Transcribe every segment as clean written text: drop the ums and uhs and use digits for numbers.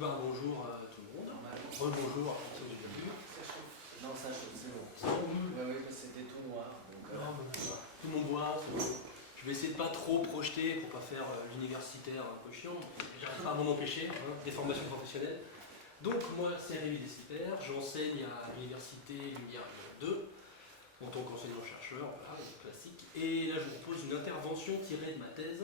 Bonjour tout le monde. Rebonjour à partir du début. Ça chauffe. Non, ça chauffe, c'est bon. C'est bon. Oui, parce que c'était tout noir. Tout le monde voit, c'est bon. Je vais essayer de pas trop projeter pour pas faire l'universitaire un peu chiant. J'arrive pas à m'en empêcher, des formations professionnelles. Donc moi c'est Rémi Despert, j'enseigne à l'université Lumière 2 en tant qu'enseignant-chercheur, voilà, classique. Et là je vous propose une intervention tirée de ma thèse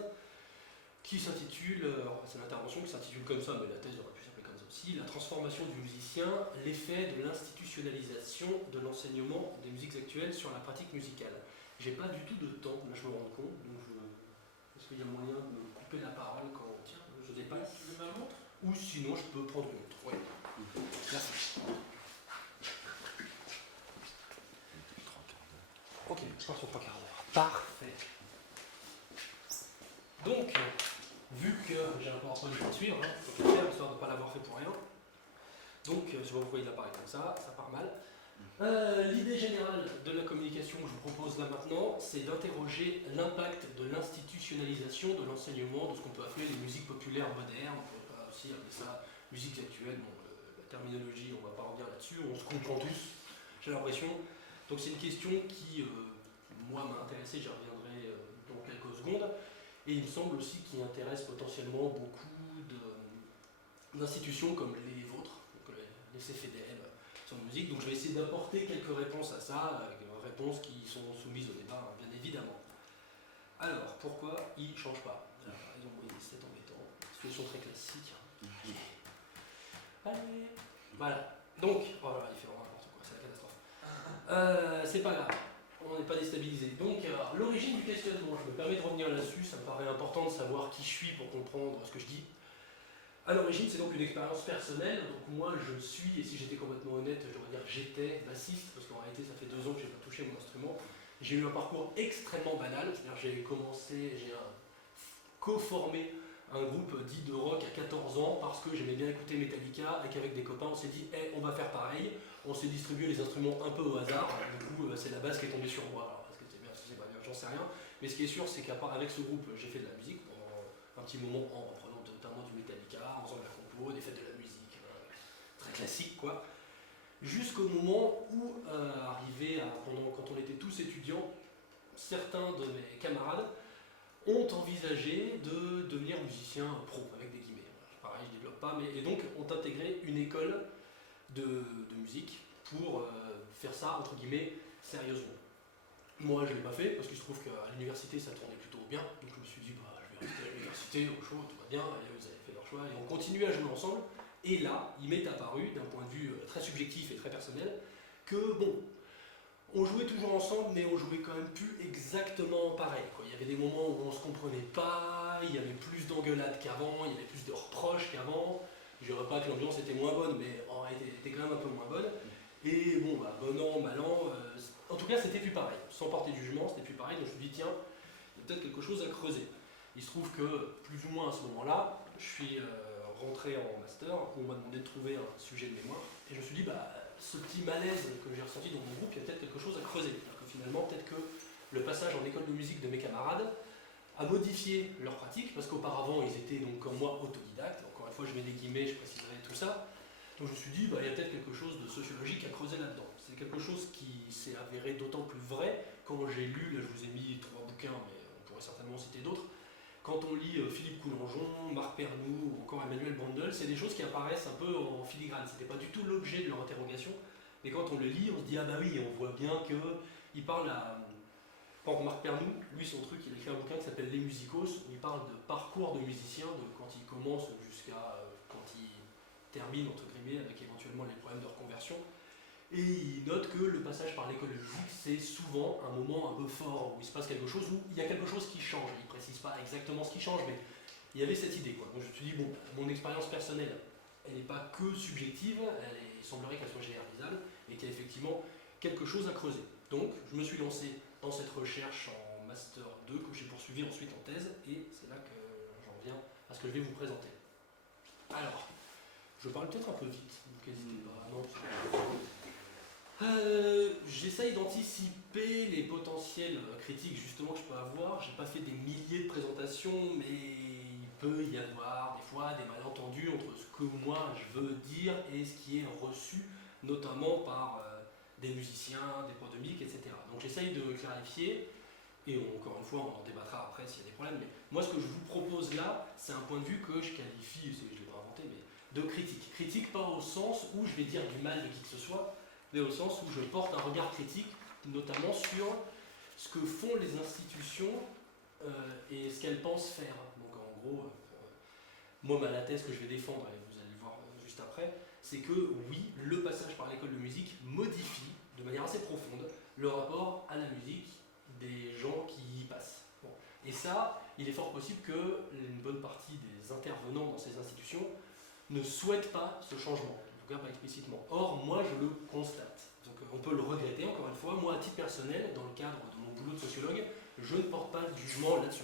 qui s'intitule, c'est une intervention qui s'intitule comme ça, mais la thèse aurait pu s'appeler comme ça aussi, la transformation du musicien, l'effet de l'institutionnalisation de l'enseignement des musiques actuelles sur la pratique musicale. J'ai pas du tout de temps, là je me rends compte, donc est-ce qu'il y a moyen de me couper la parole quand, tiens, je dépasse Tu veux ma montre? ou sinon je peux prendre une autre. Oui. Merci. Ok, je pense aux 3 quarts d'heure. Parfait. Donc, vu que j'ai un PowerPoint à suivre, faut le faire, histoire de ne pas l'avoir fait pour rien. Donc, je vois vous voyez l'appareil comme ça part mal. L'idée générale de la communication que je vous propose là maintenant, c'est d'interroger l'impact de l'institutionnalisation de l'enseignement de ce qu'on peut appeler les musiques populaires modernes, on peut aussi appeler ça musiques actuelles, bon, la terminologie, on ne va pas revenir là-dessus, on se comprend tous, j'ai l'impression. Donc c'est une question qui, moi, m'a intéressé, j'y reviendrai dans quelques secondes, et il me semble aussi qu'il intéresse potentiellement beaucoup d'institutions comme les vôtres, donc les CFDM, sur la musique, donc je vais essayer d'apporter quelques réponses à ça, réponses qui sont soumises au débat, bien évidemment. Alors, pourquoi ils ne changent pas? Ils ont oui, c'est embêtant, situation très classique. Allez. Voilà, donc, voilà, il fait vraiment n'importe quoi, c'est la catastrophe. C'est pas grave, on n'est pas déstabilisé. Donc, l'origine du questionnement, je me permets de revenir là-dessus, ça me paraît important de savoir qui je suis pour comprendre ce que je dis. À l'origine, c'est donc une expérience personnelle, donc moi je suis, et si j'étais complètement honnête, j'aurais dire j'étais bassiste, parce qu'en réalité ça fait 2 ans que je n'ai pas touché mon instrument. J'ai eu un parcours extrêmement banal, c'est-à-dire j'ai co-formé un groupe dit de rock à 14 ans parce que j'aimais bien écouter Metallica et qu'avec des copains on s'est dit hey, on va faire pareil, on s'est distribué les instruments un peu au hasard, du coup c'est la basse qui est tombée sur moi, alors est-ce que c'est bien, est-ce que c'est pas bien, j'en sais rien, mais ce qui est sûr c'est qu'avec ce groupe j'ai fait de la musique pendant un petit moment en reprenant notamment du Metallica, en faisant de la compo, des fêtes de la musique, très classique quoi, jusqu'au moment où, quand on était tous étudiants, certains de mes camarades ont envisagé de devenir musicien pro, avec des guillemets. Pareil, je ne développe pas, et donc ont intégré une école de musique pour faire ça, entre guillemets, sérieusement. Moi, je ne l'ai pas fait, parce qu'il se trouve qu'à l'université, ça tournait plutôt bien, donc je me suis dit, je vais rester à l'université, au chaud, tout va bien, et eux, ils avaient fait leur choix, et on continuait à jouer ensemble, et là, il m'est apparu, d'un point de vue très subjectif et très personnel, que, bon, on jouait toujours ensemble, mais on jouait quand même plus exactement pareil, quoi. Il y avait des moments où on se comprenait pas, il y avait plus d'engueulades qu'avant, il y avait plus de reproches qu'avant. Je dirais pas que l'ambiance était moins bonne, mais en réalité elle était quand même un peu moins bonne. Et bon, bon an, mal an, en tout cas c'était plus pareil. Sans porter de jugement, c'était plus pareil, donc je me suis dit tiens, il y a peut-être quelque chose à creuser. Il se trouve que, plus ou moins à ce moment-là, je suis rentré en master, où on m'a demandé de trouver un sujet de mémoire, et je me suis dit ce petit malaise que j'ai ressenti dans mon groupe, il y a peut-être quelque chose à creuser. Que finalement, peut-être que le passage en école de musique de mes camarades a modifié leur pratique, parce qu'auparavant, ils étaient donc comme moi autodidactes. Encore une fois, je mets des guillemets, je préciserai tout ça. Donc je me suis dit, il y a peut-être quelque chose de sociologique à creuser là-dedans. C'est quelque chose qui s'est avéré d'autant plus vrai quand j'ai lu, là je vous ai mis 3 bouquins, mais on pourrait certainement citer d'autres. Quand on lit Philippe Coulangeon, Marc Pernou ou encore Emmanuel Brandel, c'est des choses qui apparaissent un peu en filigrane. C'était pas du tout l'objet de leur interrogation, mais quand on le lit, on se dit ah bah oui, on voit bien qu'il parle à... Par exemple, Marc Pernou, lui son truc, il a écrit un bouquin qui s'appelle Les Musicos, où il parle de parcours de musicien, de quand il commence jusqu'à quand il termine, entre guillemets, avec éventuellement les problèmes de reconversion. Et il note que le passage par l'école de musique, c'est souvent un moment un peu fort, où il se passe quelque chose, où il y a quelque chose qui change. Il ne précise pas exactement ce qui change, mais il y avait cette idée, quoi. Donc je me suis dit, bon, mon expérience personnelle, elle n'est pas que subjective, il semblerait qu'elle soit généralisable, et qu'il y a effectivement quelque chose à creuser. Donc je me suis lancé dans cette recherche en Master 2, que j'ai poursuivi ensuite en thèse, et c'est là que j'en viens à ce que je vais vous présenter. Alors, je parle peut-être un peu vite, donc n'hésitez pas. Non, j'essaye d'anticiper les potentielles critiques justement que je peux avoir. J'ai pas fait des milliers de présentations, mais il peut y avoir des fois des malentendus entre ce que moi je veux dire et ce qui est reçu, notamment par des musiciens, des profs de musique, etc. Donc j'essaye de clarifier, et encore une fois on en débattra après s'il y a des problèmes, mais moi ce que je vous propose là, c'est un point de vue que je qualifie, je ne l'ai pas inventé, mais de critique. Critique pas au sens où je vais dire du mal de qui que ce soit, mais au sens où je porte un regard critique, notamment sur ce que font les institutions et ce qu'elles pensent faire. Donc en gros, moi la thèse que je vais défendre, et vous allez le voir juste après, c'est que oui, le passage par l'école de musique modifie de manière assez profonde le rapport à la musique des gens qui y passent. Bon. Et ça, il est fort possible que une bonne partie des intervenants dans ces institutions ne souhaitent pas ce changement, en tout cas pas explicitement. Or, moi je le constate. Donc on peut le regretter, encore une fois. Moi, à titre personnel, dans le cadre de mon boulot de sociologue, je ne porte pas de jugement là-dessus.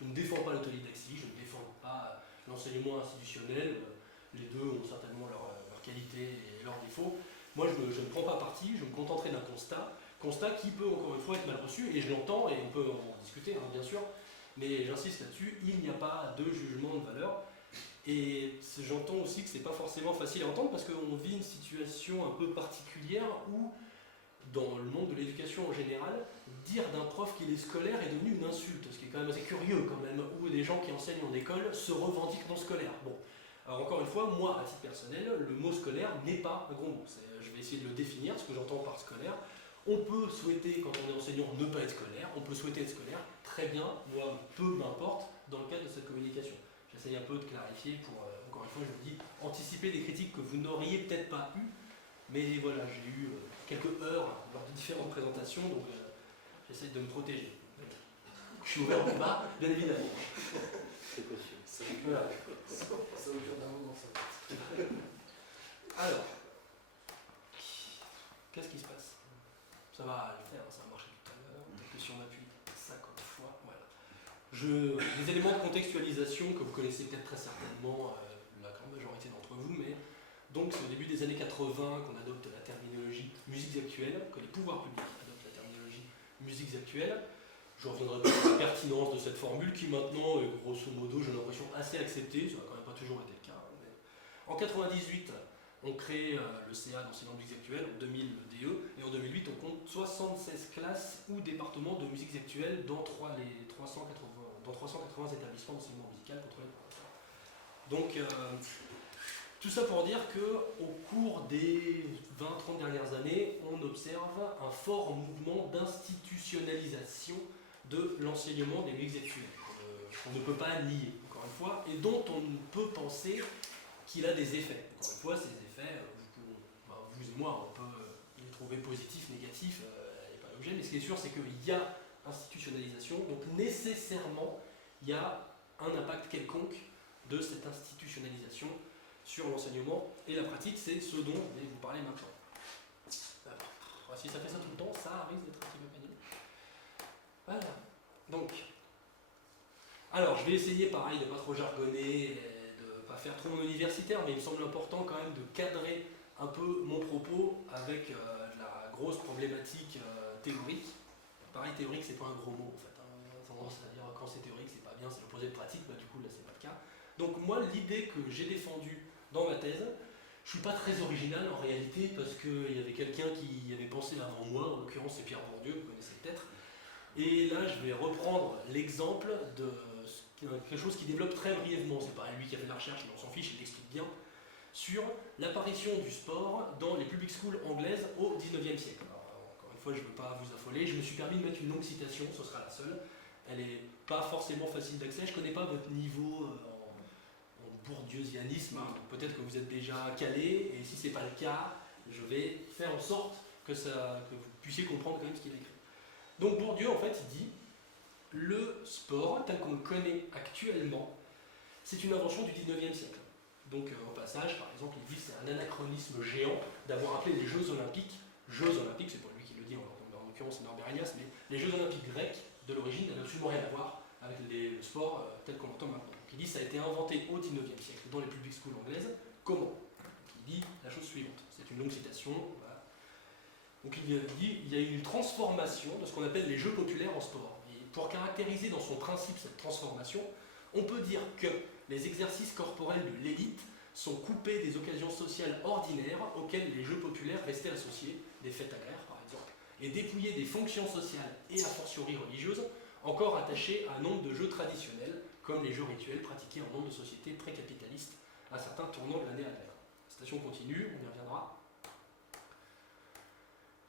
Je ne défends pas l'autodidactie, je ne défends pas l'enseignement institutionnel. Les deux ont certainement leurs qualités et leurs défauts. Moi, je ne prends pas parti, je me contenterai d'un constat qui peut, encore une fois, être mal reçu, et je l'entends, et on peut en discuter, hein, bien sûr, mais j'insiste là-dessus, il n'y a pas de jugement de valeur. Et j'entends aussi que c'est pas forcément facile à entendre parce qu'on vit une situation un peu particulière où, dans le monde de l'éducation en général, dire d'un prof qu'il est scolaire est devenu une insulte, ce qui est quand même assez curieux quand même, où des gens qui enseignent en école se revendiquent non scolaires. Bon, alors encore une fois, moi, à titre personnel, le mot scolaire n'est pas un gros mot. Je vais essayer de le définir, ce que j'entends par scolaire. On peut souhaiter, quand on est enseignant, ne pas être scolaire, on peut souhaiter être scolaire, très bien, moi, peu m'importe, dans le cadre de cette communication. J'essaye un peu de clarifier pour, encore une fois, je vous dis, anticiper des critiques que vous n'auriez peut-être pas eues, mais voilà, j'ai eu quelques heures lors de différentes présentations, donc j'essaye de me protéger. Je suis ouvert au débat, bien évidemment. C'est possible. Voilà. Ça occupe d'un moment, ça. Alors, qu'est-ce qui se passe? Ça va le faire, ça a marché tout à l'heure. Peut-être que si on appuie 50 fois, voilà. Des éléments de contextualisation que vous connaissez peut-être très certainement, la grande majorité d'entre vous, mais donc c'est au début des années 80 qu'on adopte la terminologie musiques actuelles, que les pouvoirs publics adoptent la terminologie musiques actuelles. Je reviendrai sur la pertinence de cette formule qui maintenant est grosso modo, j'ai l'impression, assez acceptée, ça n'a quand même pas toujours été le cas. Mais... En 98, on crée le CA d'enseignement de musique actuelle, en 2000 le DE, et en 2008 on compte 76 classes ou départements de musique actuelle dans 380 établissements d'enseignement musical contrôlés par l'État. Donc tout ça pour dire qu'au cours des 20-30 dernières années, on observe un fort mouvement d'institutionnalisation de l'enseignement des musiques actuelles, qu'on ne peut pas nier, encore une fois, et dont on peut penser qu'il a des effets. Encore une fois, ces effets, vous et moi, on peut les trouver positifs, négatifs, il n'y a pas d'objet, mais ce qui est sûr, c'est qu'il y a institutionnalisation, donc nécessairement, il y a un impact quelconque de cette institutionnalisation sur l'enseignement et la pratique, c'est ce dont je vais vous parler maintenant. Si ça fait ça tout le temps, ça risque d'être un petit peu pénible. Voilà. Donc, alors je vais essayer pareil de ne pas trop jargonner, de ne pas faire trop mon universitaire, mais il me semble important quand même de cadrer un peu mon propos avec la grosse problématique théorique. Pareil, théorique, c'est pas un gros mot en fait. Hein. On a tendance à dire quand c'est théorique, c'est pas bien, c'est l'opposé de pratique, bah, du coup là c'est pas le cas. Donc moi, l'idée que j'ai défendue dans ma thèse, je suis pas très original en réalité parce qu'il y avait quelqu'un qui y avait pensé avant moi, en l'occurrence c'est Pierre Bourdieu, vous connaissez peut-être. Et là, je vais reprendre l'exemple de quelque chose qui développe très brièvement, c'est pas lui qui a fait la recherche, mais on s'en fiche, il l'explique bien, sur l'apparition du sport dans les public schools anglaises au 19e siècle. Alors, encore une fois, je ne veux pas vous affoler, je me suis permis de mettre une longue citation, ce sera la seule. Elle n'est pas forcément facile d'accès, je ne connais pas votre niveau en bourdieusianisme, hein. Peut-être que vous êtes déjà calé, et si ce n'est pas le cas, je vais faire en sorte que vous puissiez comprendre quand même ce qu'il a écrit. Donc Bourdieu, en fait, il dit « Le sport, tel qu'on le connaît actuellement, c'est une invention du 19e siècle. » Donc au passage, par exemple, il dit que c'est un anachronisme géant d'avoir appelé les Jeux Olympiques, c'est pas lui qui le dit, en l'occurrence c'est Norbert Elias, mais les Jeux Olympiques grecs, de l'origine, n'avaient absolument rien à voir avec le sport tel qu'on l'entend maintenant. Donc, il dit que ça a été inventé au 19e siècle, dans les public schools anglaises. Comment? Il dit la chose suivante, c'est une longue citation, voilà. Donc il dit il y a eu une transformation de ce qu'on appelle les jeux populaires en sport. Et pour caractériser dans son principe cette transformation, On peut dire que les exercices corporels de l'élite sont coupés des occasions sociales ordinaires auxquelles les jeux populaires restaient associés, des fêtes agraires par exemple, et dépouillés des fonctions sociales et a fortiori religieuses, encore attachées à un nombre de jeux traditionnels, comme les jeux rituels pratiqués en nombre de sociétés précapitalistes à certains tournants de l'année agraire. Citation continue, on y reviendra.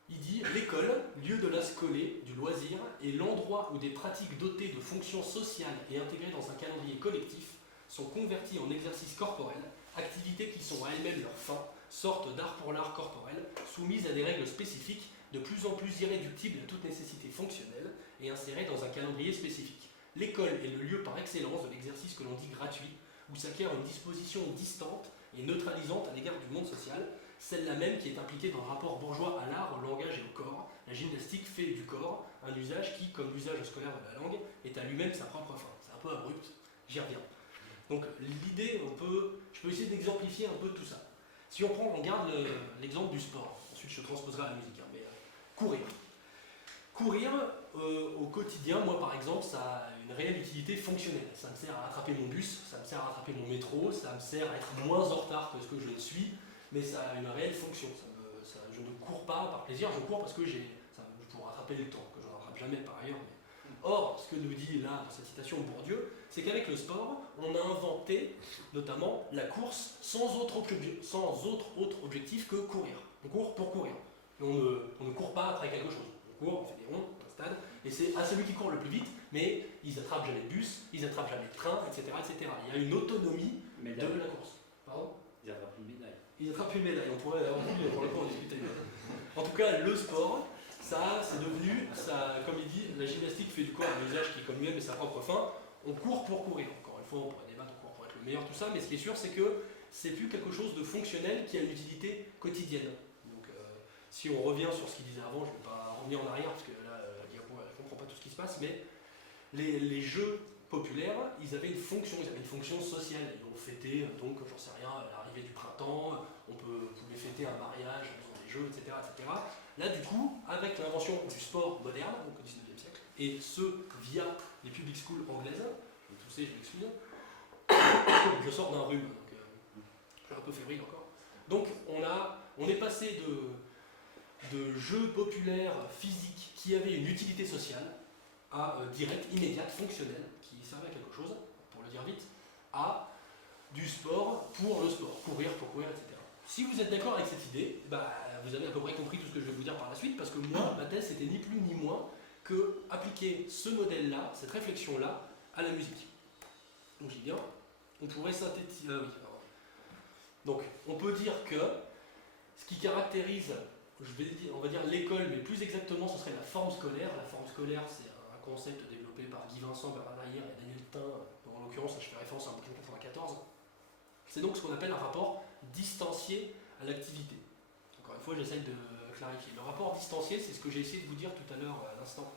Il dit « L'école, lieu de la scolée, du loisir, est l'endroit où des pratiques dotées de fonctions sociales et intégrées dans un calendrier collectif sont converties en exercices corporels, activités qui sont à elles-mêmes leur fin, sorte d'art pour l'art corporel, soumises à des règles spécifiques, de plus en plus irréductibles à toute nécessité fonctionnelle et insérées dans un calendrier spécifique. L'école est le lieu par excellence de l'exercice que l'on dit gratuit, où s'acquiert une disposition distante et neutralisante à l'égard du monde social, celle-là même qui est impliquée dans le rapport bourgeois à l'art, au langage et au corps. La gymnastique fait du corps un usage qui, comme l'usage scolaire de la langue, est à lui-même sa propre fin. C'est un peu abrupt, j'y reviens. Donc l'idée, je peux essayer d'exemplifier un peu tout ça. Si on garde l'exemple du sport, ensuite je transposerai à la musique, mais courir. Courir, au quotidien, moi par exemple, ça a une réelle utilité fonctionnelle. Ça me sert à rattraper mon bus, ça me sert à rattraper mon métro, ça me sert à être moins en retard que ce que je ne suis, mais ça a une réelle fonction. Je ne cours pas par plaisir, je cours parce que pour rattraper le temps, que je ne rattrape jamais par ailleurs. Or, ce que nous dit là, dans cette citation Bourdieu, c'est qu'avec le sport, on a inventé notamment la course sans autre objectif que courir. On court pour courir. Et on ne court pas après quelque chose. On court, on fait des ronds, on stade, et c'est à celui qui court le plus vite, mais ils attrapent jamais le bus, ils attrapent jamais le train, etc., etc. Il y a une autonomie de la course. Pardon ? Ils attrapent une médaille. Ils attrapent une médaille, on pourrait pour le coup en discuter. En tout cas, le sport, ça, c'est devenu, comme il dit, la gymnastique fait du corps un usage qui est comme lui-même et sa propre fin. On court pour courir. Encore une fois, on pourrait débattre, on court pour être le meilleur, tout ça, mais ce qui est sûr, c'est que c'est plus quelque chose de fonctionnel qui a une utilité quotidienne. Donc, si on revient sur ce qu'il disait avant, je ne vais pas revenir en arrière parce que là, elle ne comprend pas tout ce qui se passe, mais les jeux populaires, ils avaient une fonction sociale. Ils ont fêté, donc, j'en sais rien, l'arrivée du printemps, on pouvait fêter un mariage, en faisant des jeux, etc., etc. Là, du coup, avec l'invention du sport moderne, donc au XIXe siècle, et ce via les public schools anglaises, je vais tousser, je m'excuse, je sors d'un rhume, donc je suis un peu fébrile encore. Donc, on est passé de jeux populaires physiques qui avaient une utilité sociale à directe, immédiate, fonctionnelle, qui servait à quelque chose, pour le dire vite, à du sport pour le sport, courir pour courir, etc. Si vous êtes d'accord avec cette idée, vous avez à peu près compris tout ce que je vais vous dire par la suite, parce que moi, ma thèse, c'était ni plus ni moins que appliquer ce modèle-là, cette réflexion-là, à la musique. Donc j'y viens, on pourrait synthétiser... Donc, on peut dire que ce qui caractérise, on va dire l'école, mais plus exactement, ce serait la forme scolaire. La forme scolaire, c'est un concept développé par Guy Vincent, Bernard Laïr et Daniel Tin. En l'occurrence, je fais référence à un bouquin de 1994. C'est donc ce qu'on appelle un rapport distancié à l'activité. Encore une fois, j'essaye de clarifier. Le rapport distancié, c'est ce que j'ai essayé de vous dire tout à l'heure, à l'instant,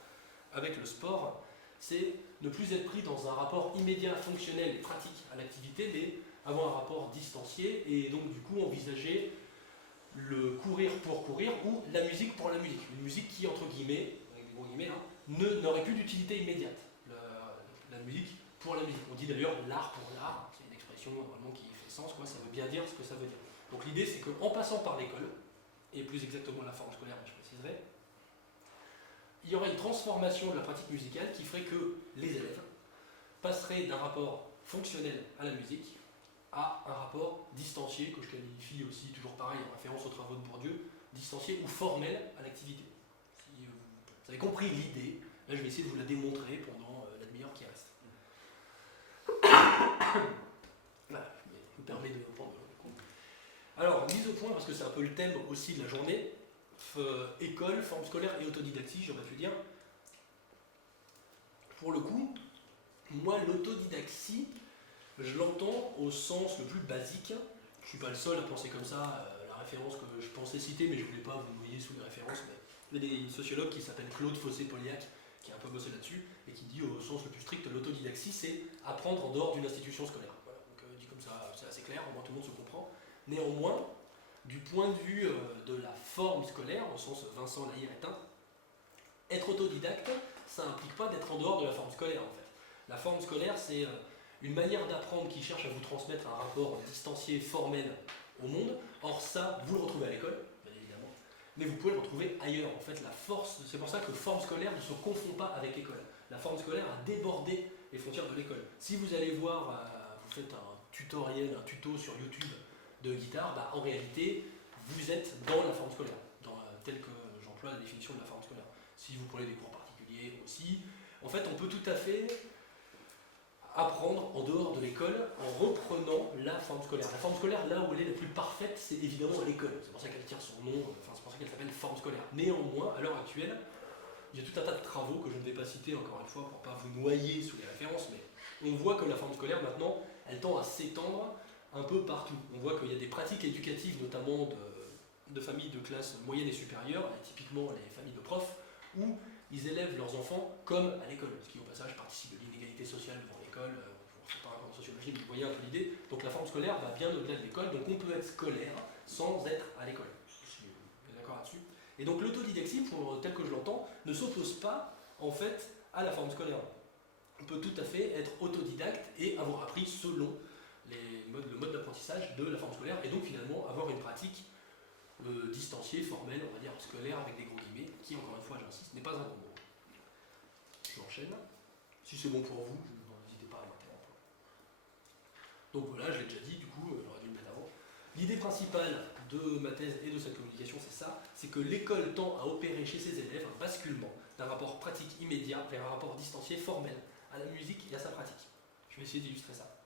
avec le sport. C'est ne plus être pris dans un rapport immédiat, fonctionnel et pratique à l'activité, mais avoir un rapport distancié et donc du coup envisager le courir pour courir ou la musique pour la musique. Une musique qui, entre guillemets, avec des gros guillemets, n'aurait plus d'utilité immédiate. La musique pour la musique. On dit d'ailleurs l'art pour l'art, c'est une expression normalement qui fait sens, quoi, ça veut bien dire ce que ça veut dire. Donc l'idée c'est qu'en passant par l'école, et plus exactement la forme scolaire, je préciserai, il y aurait une transformation de la pratique musicale qui ferait que les élèves passeraient d'un rapport fonctionnel à la musique à un rapport distancié, que je qualifie aussi, toujours pareil, en référence aux travaux de Bourdieu, distancié ou formel à l'activité. Si vous avez compris l'idée, là je vais essayer de vous la démontrer pendant la demi-heure qui reste. Voilà, je me permets de prendre le compte. Alors, mise au point, parce que c'est un peu le thème aussi de la journée, école, forme scolaire et autodidactie, j'aurais pu dire. Pour le coup, moi, l'autodidactie, je l'entends au sens le plus basique. Je ne suis pas le seul à penser comme ça. La référence que je pensais citer, mais je ne voulais pas vous noyer sous les références. Mais il y a une sociologue qui s'appelle Claude Fossé-Poliac, qui a un peu bossé là-dessus, et qui dit au sens le plus strict, l'autodidactie, c'est apprendre en dehors d'une institution scolaire. Voilà, donc dit comme ça, c'est assez clair, au moins tout le monde se comprend. Néanmoins, du point de vue de la forme scolaire, au sens Vincent Laïr et Tin, être autodidacte, ça n'implique pas d'être en dehors de la forme scolaire en fait. La forme scolaire, c'est une manière d'apprendre qui cherche à vous transmettre un rapport distancié, formel au monde. Or ça, vous le retrouvez à l'école, bien évidemment, mais vous pouvez le retrouver ailleurs. En fait, la force, c'est pour ça que forme scolaire ne se confond pas avec école. La forme scolaire a débordé les frontières de l'école. Si vous allez voir, vous faites un tutoriel, un tuto sur YouTube de guitare, bah, en réalité, vous êtes dans la forme scolaire, telle que j'emploie la définition de la forme scolaire. Si vous prenez des cours particuliers aussi, en fait, on peut tout à fait apprendre en dehors de l'école en reprenant la forme scolaire. La forme scolaire, là où elle est la plus parfaite, c'est évidemment à l'école. C'est pour ça qu'elle tire son nom, enfin c'est pour ça qu'elle s'appelle forme scolaire. Néanmoins, à l'heure actuelle, il y a tout un tas de travaux que je ne vais pas citer encore une fois pour ne pas vous noyer sous les références, mais on voit que la forme scolaire maintenant, elle tend à s'étendre un peu partout. On voit qu'il y a des pratiques éducatives, notamment de familles de classe moyenne et supérieure, et typiquement les familles de profs, où ils élèvent leurs enfants comme à l'école, ce qui au passage participe de l'inégalité sociale devant l'école. Je ne sais pas en sociologie, mais vous voyez un peu l'idée. Donc la forme scolaire va bien au-delà de l'école, donc on peut être scolaire sans être à l'école. Si vous êtes d'accord là-dessus. Et donc l'autodidactie, tel que je l'entends, ne s'oppose pas en fait à la forme scolaire. On peut tout à fait être autodidacte et avoir appris selon le mode d'apprentissage de la forme scolaire, et donc finalement avoir une pratique distanciée, formelle, on va dire scolaire avec des gros guillemets, qui encore une fois j'insiste, n'est pas un gros mot. J'enchaîne. Si c'est bon pour vous, n'hésitez pas à m'interrompre. Donc voilà, je l'ai déjà dit, du coup, j'aurais dû le mettre avant. L'idée principale de ma thèse et de cette communication, c'est ça, c'est que l'école tend à opérer chez ses élèves un basculement d'un rapport pratique immédiat vers un rapport distancié formel à la musique et à sa pratique. Je vais essayer d'illustrer ça.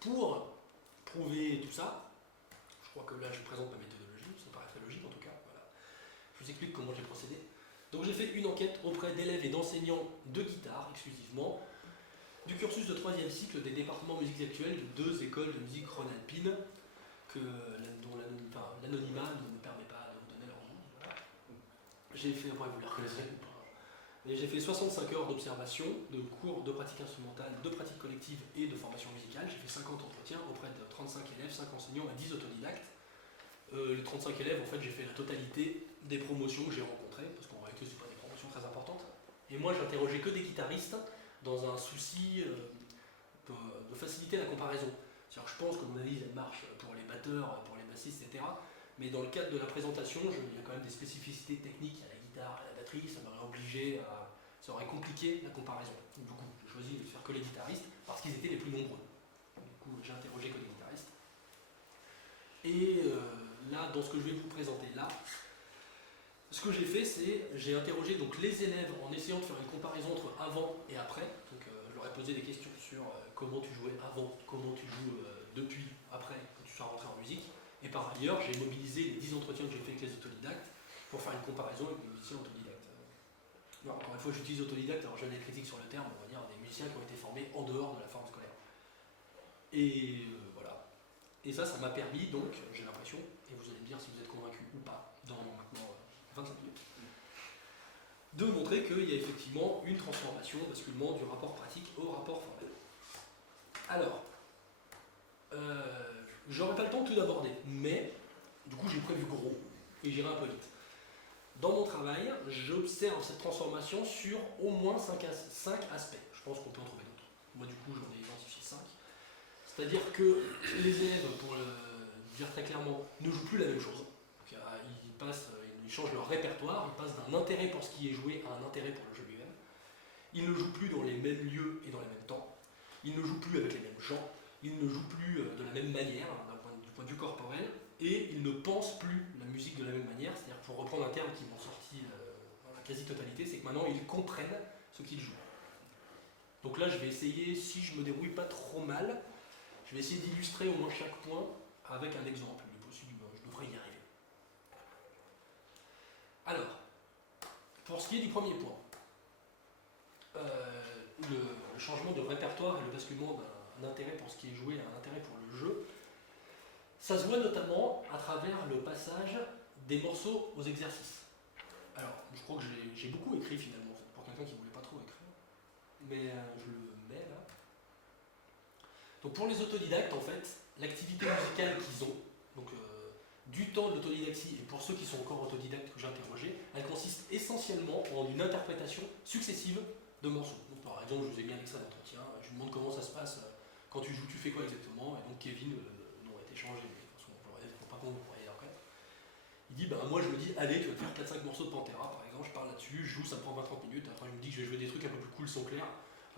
Pour prouver tout ça, je crois que là je présente ma méthodologie, ça paraît très logique en tout cas, voilà. Je vous explique comment j'ai procédé. Donc j'ai fait une enquête auprès d'élèves et d'enseignants de guitare exclusivement, du cursus de 3e cycle des départements musiques actuelles de 2 écoles de musique rhône-alpine, dont l'anonymat ne me permet pas de vous donner leur nom. Voilà. J'ai fait, après vous les reconnaîtrez ou pas. Et j'ai fait 65 heures d'observation, de cours de pratique instrumentale, de pratique collective et de formation musicale. J'ai fait 50 entretiens auprès de 35 élèves, 5 enseignants et 10 autodidactes. Les 35 élèves, en fait, j'ai fait la totalité des promotions que j'ai rencontrées, parce qu'en réalité, ce n'est pas des promotions très importantes. Et moi, j'interrogeais que des guitaristes dans un souci de faciliter la comparaison. C'est-à-dire, je pense que mon analyse, elle marche pour les batteurs, pour les bassistes, etc. Mais dans le cadre de la présentation, il y a quand même des spécificités techniques à la guitare, à la batterie, ça aurait compliqué la comparaison. Donc, du coup, j'ai choisi de faire que les guitaristes, parce qu'ils étaient les plus nombreux. Du coup, j'ai interrogé que les guitaristes. Et là, dans ce que je vais vous présenter là, ce que j'ai fait, c'est j'ai interrogé donc les élèves en essayant de faire une comparaison entre avant et après. Donc, je leur ai posé des questions sur comment tu jouais avant, comment tu joues depuis, après, que tu sois rentré en musique. Et par ailleurs, j'ai mobilisé les 10 entretiens que j'ai fait avec les autodidactes pour faire une comparaison avec des musiciens autodidactes. Alors, encore une fois, j'utilise autodidacte, alors j'ai des critiques sur le terme, on va dire des musiciens qui ont été formés en dehors de la forme scolaire. Et voilà. Et ça m'a permis donc, j'ai l'impression, et vous allez me dire si vous êtes convaincu ou pas, dans maintenant 25 minutes, de montrer qu'il y a effectivement une transformation, un basculement du rapport pratique au rapport formel. Alors, j'aurais pas le temps de tout d'aborder, mais du coup j'ai prévu gros, et j'irai un peu vite. Dans mon travail, j'observe cette transformation sur au moins 5 aspects. Je pense qu'on peut en trouver d'autres. Moi du coup j'en ai identifié 5. C'est-à-dire que les élèves, pour le dire très clairement, ne jouent plus la même chose. Donc, ils changent leur répertoire, ils passent d'un intérêt pour ce qui est joué à un intérêt pour le jeu lui-même. Ils ne jouent plus dans les mêmes lieux et dans les mêmes temps. Ils ne jouent plus avec les mêmes gens. Ils ne jouent plus de la même manière, du point de vue corporel. Et ils ne pensent plus la musique de la même manière. C'est-à-dire, pour reprendre un terme qui m'en sorti dans la quasi-totalité, c'est que maintenant ils comprennent ce qu'ils jouent. Donc là, je vais essayer, si je me débrouille pas trop mal, je vais essayer d'illustrer au moins chaque point avec un exemple. Il est possible, je devrais y arriver. Alors, pour ce qui est du premier point, le changement de répertoire et le basculement d'un intérêt pour ce qui est joué à un intérêt pour le jeu, ça se voit notamment à travers le passage des morceaux aux exercices. Alors, je crois que j'ai beaucoup écrit finalement, pour quelqu'un qui ne voulait pas trop écrire, mais je le mets là. Donc pour les autodidactes, en fait, l'activité musicale qu'ils ont, donc du temps de l'autodidactie, et pour ceux qui sont encore autodidactes que j'ai interrogés, elle consiste essentiellement en une interprétation successive de morceaux. Donc, par exemple, je vous ai mis un extrait d'entretien, je lui demande comment ça se passe, quand tu joues, tu fais quoi exactement, et donc Kevin, le nom a été changé, mais de toute façon, je ne pas qu'on vous voyez après. Il dit, bah moi je me dis, allez, tu vas te faire 4-5 morceaux de Pantera, par exemple, je parle là-dessus, je joue, ça me prend 20-30 minutes, après je me dis que je vais jouer des trucs un peu plus cool, son clair,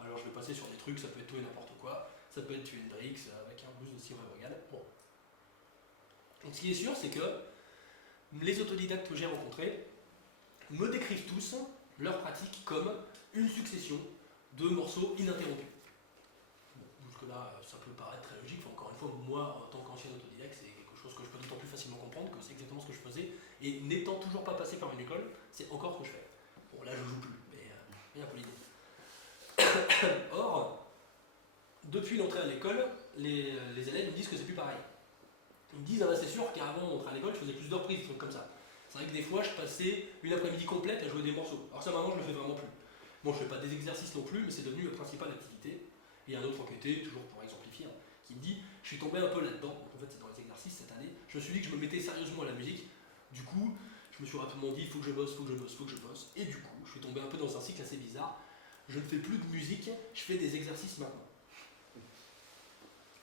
alors je vais passer sur des trucs, ça peut être tout et n'importe quoi, ça peut être tu Hendrix, avec un blues de Steve Ray Vaughan, bon. Donc ce qui est sûr, c'est que les autodidactes que j'ai rencontrés me décrivent tous leur pratique comme une succession de morceaux ininterrompus. Bon, jusque-là, ça peut paraître très logique, enfin, encore une fois, moi, en tant qu'ancien autodidacte, c'est quelque chose que je peux d'autant plus facilement comprendre que c'est exactement ce que je faisais, et n'étant toujours pas passé par une école, c'est encore ce que je fais. Bon, là, je joue plus, mais il y a un peu l'idée. Or, depuis l'entrée à l'école, les élèves me disent que c'est plus pareil. Ils me disent, ah bah c'est sûr qu'avant d'entrer à l'école, je faisais plus de reprises, des trucs comme ça. C'est vrai que des fois, je passais une après-midi complète à jouer des morceaux. Alors ça, maintenant, je le fais vraiment plus. Bon, je fais pas des exercices non plus, mais c'est devenu ma principale activité. Et un autre enquêté, toujours pour exemplifier, hein, qui me dit, je suis tombé un peu là-dedans. Donc en fait, c'est dans les exercices cette année. Je me suis dit que je me mettais sérieusement à la musique. Du coup, je me suis rapidement dit, il faut que je bosse, faut que je bosse, faut que je bosse. Et du coup, je suis tombé un peu dans un cycle assez bizarre. Je ne fais plus de musique, je fais des exercices maintenant.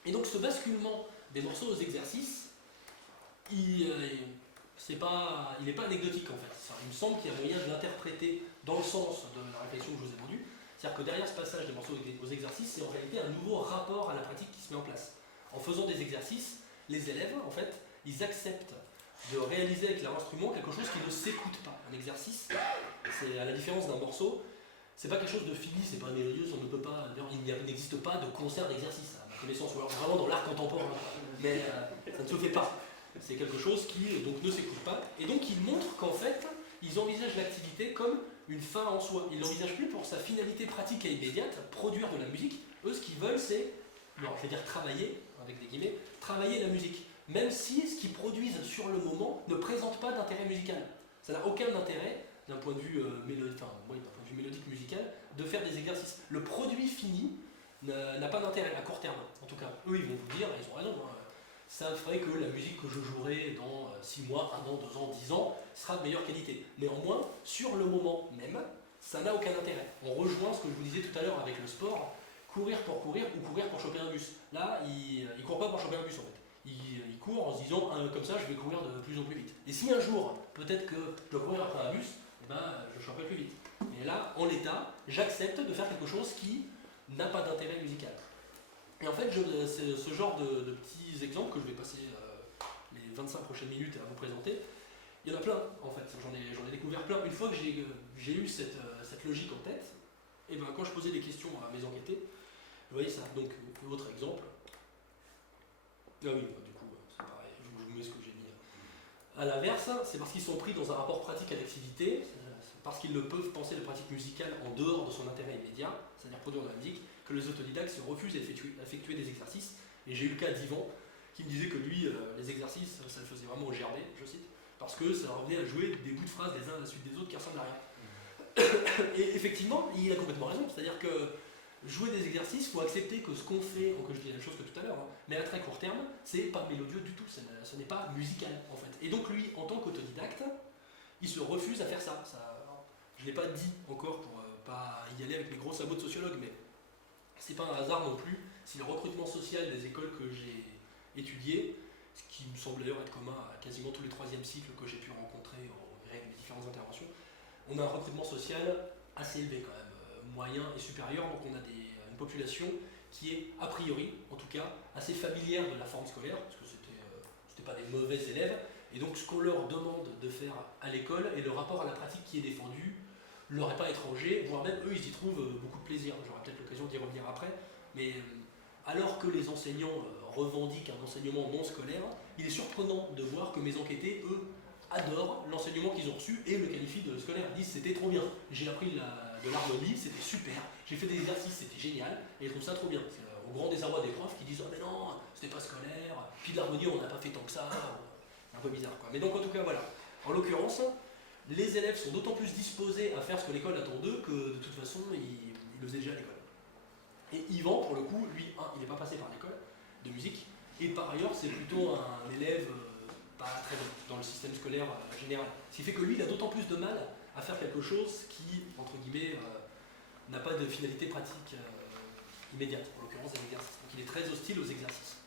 Et donc ce basculement des morceaux aux exercices, il n'est pas anecdotique en fait. Il me semble qu'il y a moyen de l'interpréter dans le sens de la réflexion que je vous ai vendue. C'est-à-dire que derrière ce passage des morceaux aux exercices, c'est en réalité un nouveau rapport à la pratique qui se met en place. En faisant des exercices, les élèves, en fait, ils acceptent de réaliser avec leur instrument quelque chose qui ne s'écoute pas. Un exercice, c'est à la différence d'un morceau, c'est pas quelque chose de fini, c'est pas mélodieux, on ne peut pas. D'ailleurs, il n'existe pas de concert d'exercice, à ma connaissance, ou alors vraiment dans l'art contemporain. Mais ça ne se fait pas. C'est quelque chose qui donc ne s'écoute pas. Et donc ils montrent qu'en fait, ils envisagent l'activité comme une fin en soi. Ils ne l'envisagent plus pour sa finalité pratique et immédiate, produire de la musique. Eux, ce qu'ils veulent, c'est-à-dire travailler, avec des guillemets, travailler la musique. Même si ce qu'ils produisent sur le moment ne présente pas d'intérêt musical. Ça n'a aucun intérêt, d'un point de vue mélodique musical, de faire des exercices. Le produit fini n'a pas d'intérêt à court terme, en tout cas. Eux, ils vont vous dire, ils ont raison, ça ferait que la musique que je jouerai dans 6 mois, 1 an, 2 ans, 10 ans sera de meilleure qualité. Néanmoins, sur le moment même, ça n'a aucun intérêt. On rejoint ce que je vous disais tout à l'heure avec le sport, courir pour courir ou courir pour choper un bus. Là, il ne court pas pour choper un bus en fait. Il court en se disant, comme ça je vais courir de plus en plus vite. Et si un jour, peut-être que je dois courir après un bus, eh ben, je choperai plus vite. Mais là, en l'état, j'accepte de faire quelque chose qui n'a pas d'intérêt musical. Et en fait, c'est ce genre de petits exemples que je vais passer les 25 prochaines minutes à vous présenter. Il y en a plein, en fait. J'en ai découvert plein. Une fois que j'ai eu cette logique en tête, et ben, quand je posais des questions à mes enquêtés, vous voyez ça. Donc, autre exemple. Ah oui, du coup, c'est pareil. Je vous mets ce que j'ai mis. À l'inverse, c'est parce qu'ils sont pris dans un rapport pratique à l'activité, parce qu'ils ne peuvent penser la pratique musicale en dehors de son intérêt immédiat, c'est-à-dire produire de la musique, que les autodidactes se refusent à effectuer des exercices. Et j'ai eu le cas d'Yvan, qui me disait que lui, les exercices, ça le faisait vraiment au gerbet, je cite, parce que ça revenait à jouer des bouts de phrases les uns à la suite des autres qui ressemblent à rien. Et effectivement, il a complètement raison, c'est-à-dire que jouer des exercices, il faut accepter que ce qu'on fait, que je dis la même chose que tout à l'heure, mais à très court terme, c'est pas mélodieux du tout, ce n'est pas musical en fait. Et donc lui, en tant qu'autodidacte, il se refuse à faire ça. Je ne l'ai pas dit encore pour pas y aller avec mes gros sabots de sociologue, mais c'est pas un hasard non plus si le recrutement social des écoles que j'ai étudiées, ce qui me semble d'ailleurs être commun à quasiment tous les 3e cycles que j'ai pu rencontrer au gré de mes différentes interventions, on a un recrutement social assez élevé quand même, moyen et supérieur, donc on a une population qui est a priori, en tout cas, assez familière de la forme scolaire, parce que c'était pas des mauvais élèves, et donc ce qu'on leur demande de faire à l'école et le rapport à la pratique qui est défendu leur est pas étranger, voire même eux ils y trouvent beaucoup de plaisir. J'aurai peut-être l'occasion d'y revenir après, mais alors que les enseignants revendiquent un enseignement non scolaire, il est surprenant de voir que mes enquêtés, eux, adorent l'enseignement qu'ils ont reçu et le qualifient de scolaire. Ils disent c'était trop bien, j'ai appris de l'harmonie, c'était super, j'ai fait des exercices, c'était génial, et ils trouvent ça trop bien. Au grand désarroi des profs qui disent oh mais non, c'était pas scolaire, puis de l'harmonie on n'a pas fait tant que ça, c'est un peu bizarre quoi. Mais donc en tout cas voilà, en l'occurrence, les élèves sont d'autant plus disposés à faire ce que l'école attend d'eux que de toute façon ils le faisaient déjà à l'école. Et Yvan, pour le coup, lui, il n'est pas passé par l'école de musique, et par ailleurs c'est plutôt un élève pas très bon dans le système scolaire général. Ce qui fait que lui, il a d'autant plus de mal à faire quelque chose qui, entre guillemets, n'a pas de finalité pratique immédiate, en l'occurrence des exercices. Donc il est très hostile aux exercices.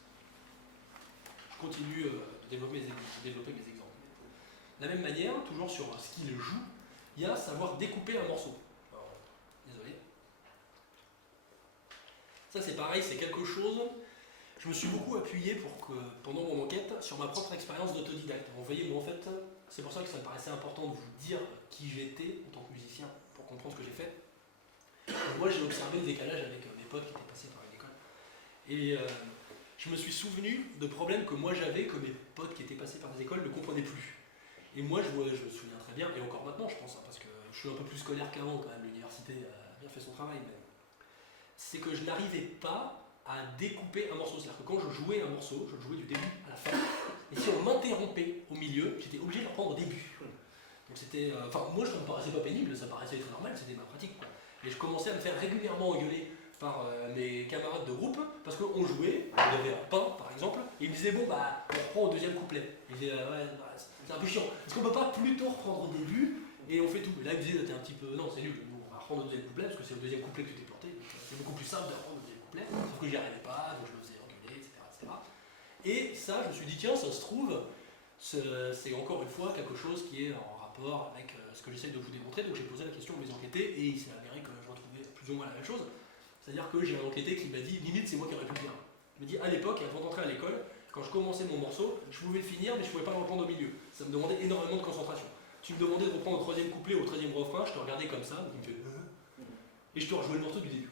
Je continue de développer mes exemples. De la même manière, toujours sur ce qu'il joue, il y a savoir découper un morceau. Alors, désolé. Ça c'est pareil, c'est quelque chose. Je me suis beaucoup appuyé pendant mon enquête sur ma propre expérience d'autodidacte. Vous voyez, moi en fait, c'est pour ça que ça me paraissait important de vous dire qui j'étais en tant que musicien, pour comprendre ce que j'ai fait. Moi j'ai observé le décalage avec mes potes qui étaient passés par une école. Et je me suis souvenu de problèmes que moi j'avais, que mes potes qui étaient passés par des écoles ne comprenaient plus. Et moi je me souviens très bien, et encore maintenant je pense, hein, parce que je suis un peu plus scolaire qu'avant quand même, l'université a bien fait son travail, mais c'est que je n'arrivais pas à découper un morceau. C'est-à-dire que quand je jouais un morceau, je le jouais du début à la fin, et si on m'interrompait au milieu, j'étais obligé de le reprendre au début. Donc c'était, moi ça me paraissait pas pénible, ça paraissait très normal, c'était ma pratique quoi. Et je commençais à me faire régulièrement engueuler par mes camarades de groupe, parce qu'on jouait, on avait un pain par exemple, et ils me disaient bon bah on reprend au deuxième couplet. Et ils disaient ouais bah, c'est un peu chiant, est-ce qu'on peut pas plutôt reprendre au début et on fait tout. Et là ils me disaient t'es un petit peu, non c'est nul, on va reprendre au deuxième couplet parce que c'est au deuxième couplet que tu t'es planté, c'est beaucoup plus simple de reprendre au deuxième couplet, sauf que j'y arrivais pas, donc je me faisais engueuler, etc. Et ça je me suis dit tiens ça se trouve, c'est encore une fois quelque chose qui est en rapport avec ce que j'essaie de vous démontrer, donc j'ai posé la question aux mes enquêtés et il s'est avéré que je retrouvais plus ou moins la même chose. C'est-à-dire que j'ai un enquêté qui m'a dit, limite c'est moi qui aurais pu le dire. Il m'a dit à l'époque, avant d'entrer à l'école, quand je commençais mon morceau, je pouvais le finir mais je ne pouvais pas le reprendre au milieu. Ça me demandait énormément de concentration. Tu me demandais de reprendre au troisième couplet ou au troisième refrain, je te regardais comme ça, donc il me fait et je te rejouais le morceau du début.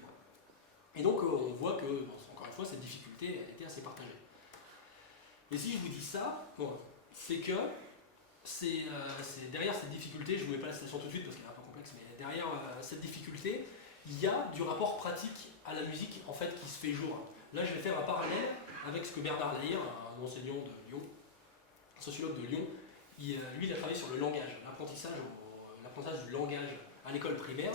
Et donc on voit que, encore une fois, cette difficulté a été assez partagée. Et si je vous dis ça, bon, c'est que derrière cette difficulté, je ne vous mets pas la citation tout de suite parce qu'elle est un peu complexe, mais derrière cette difficulté, il y a du rapport pratique à la musique en fait qui se fait jour. Là, je vais faire un parallèle avec ce que Bernard Lahire, un enseignant de Lyon, un sociologue de Lyon, lui, il a travaillé sur le langage, l'apprentissage du langage à l'école primaire,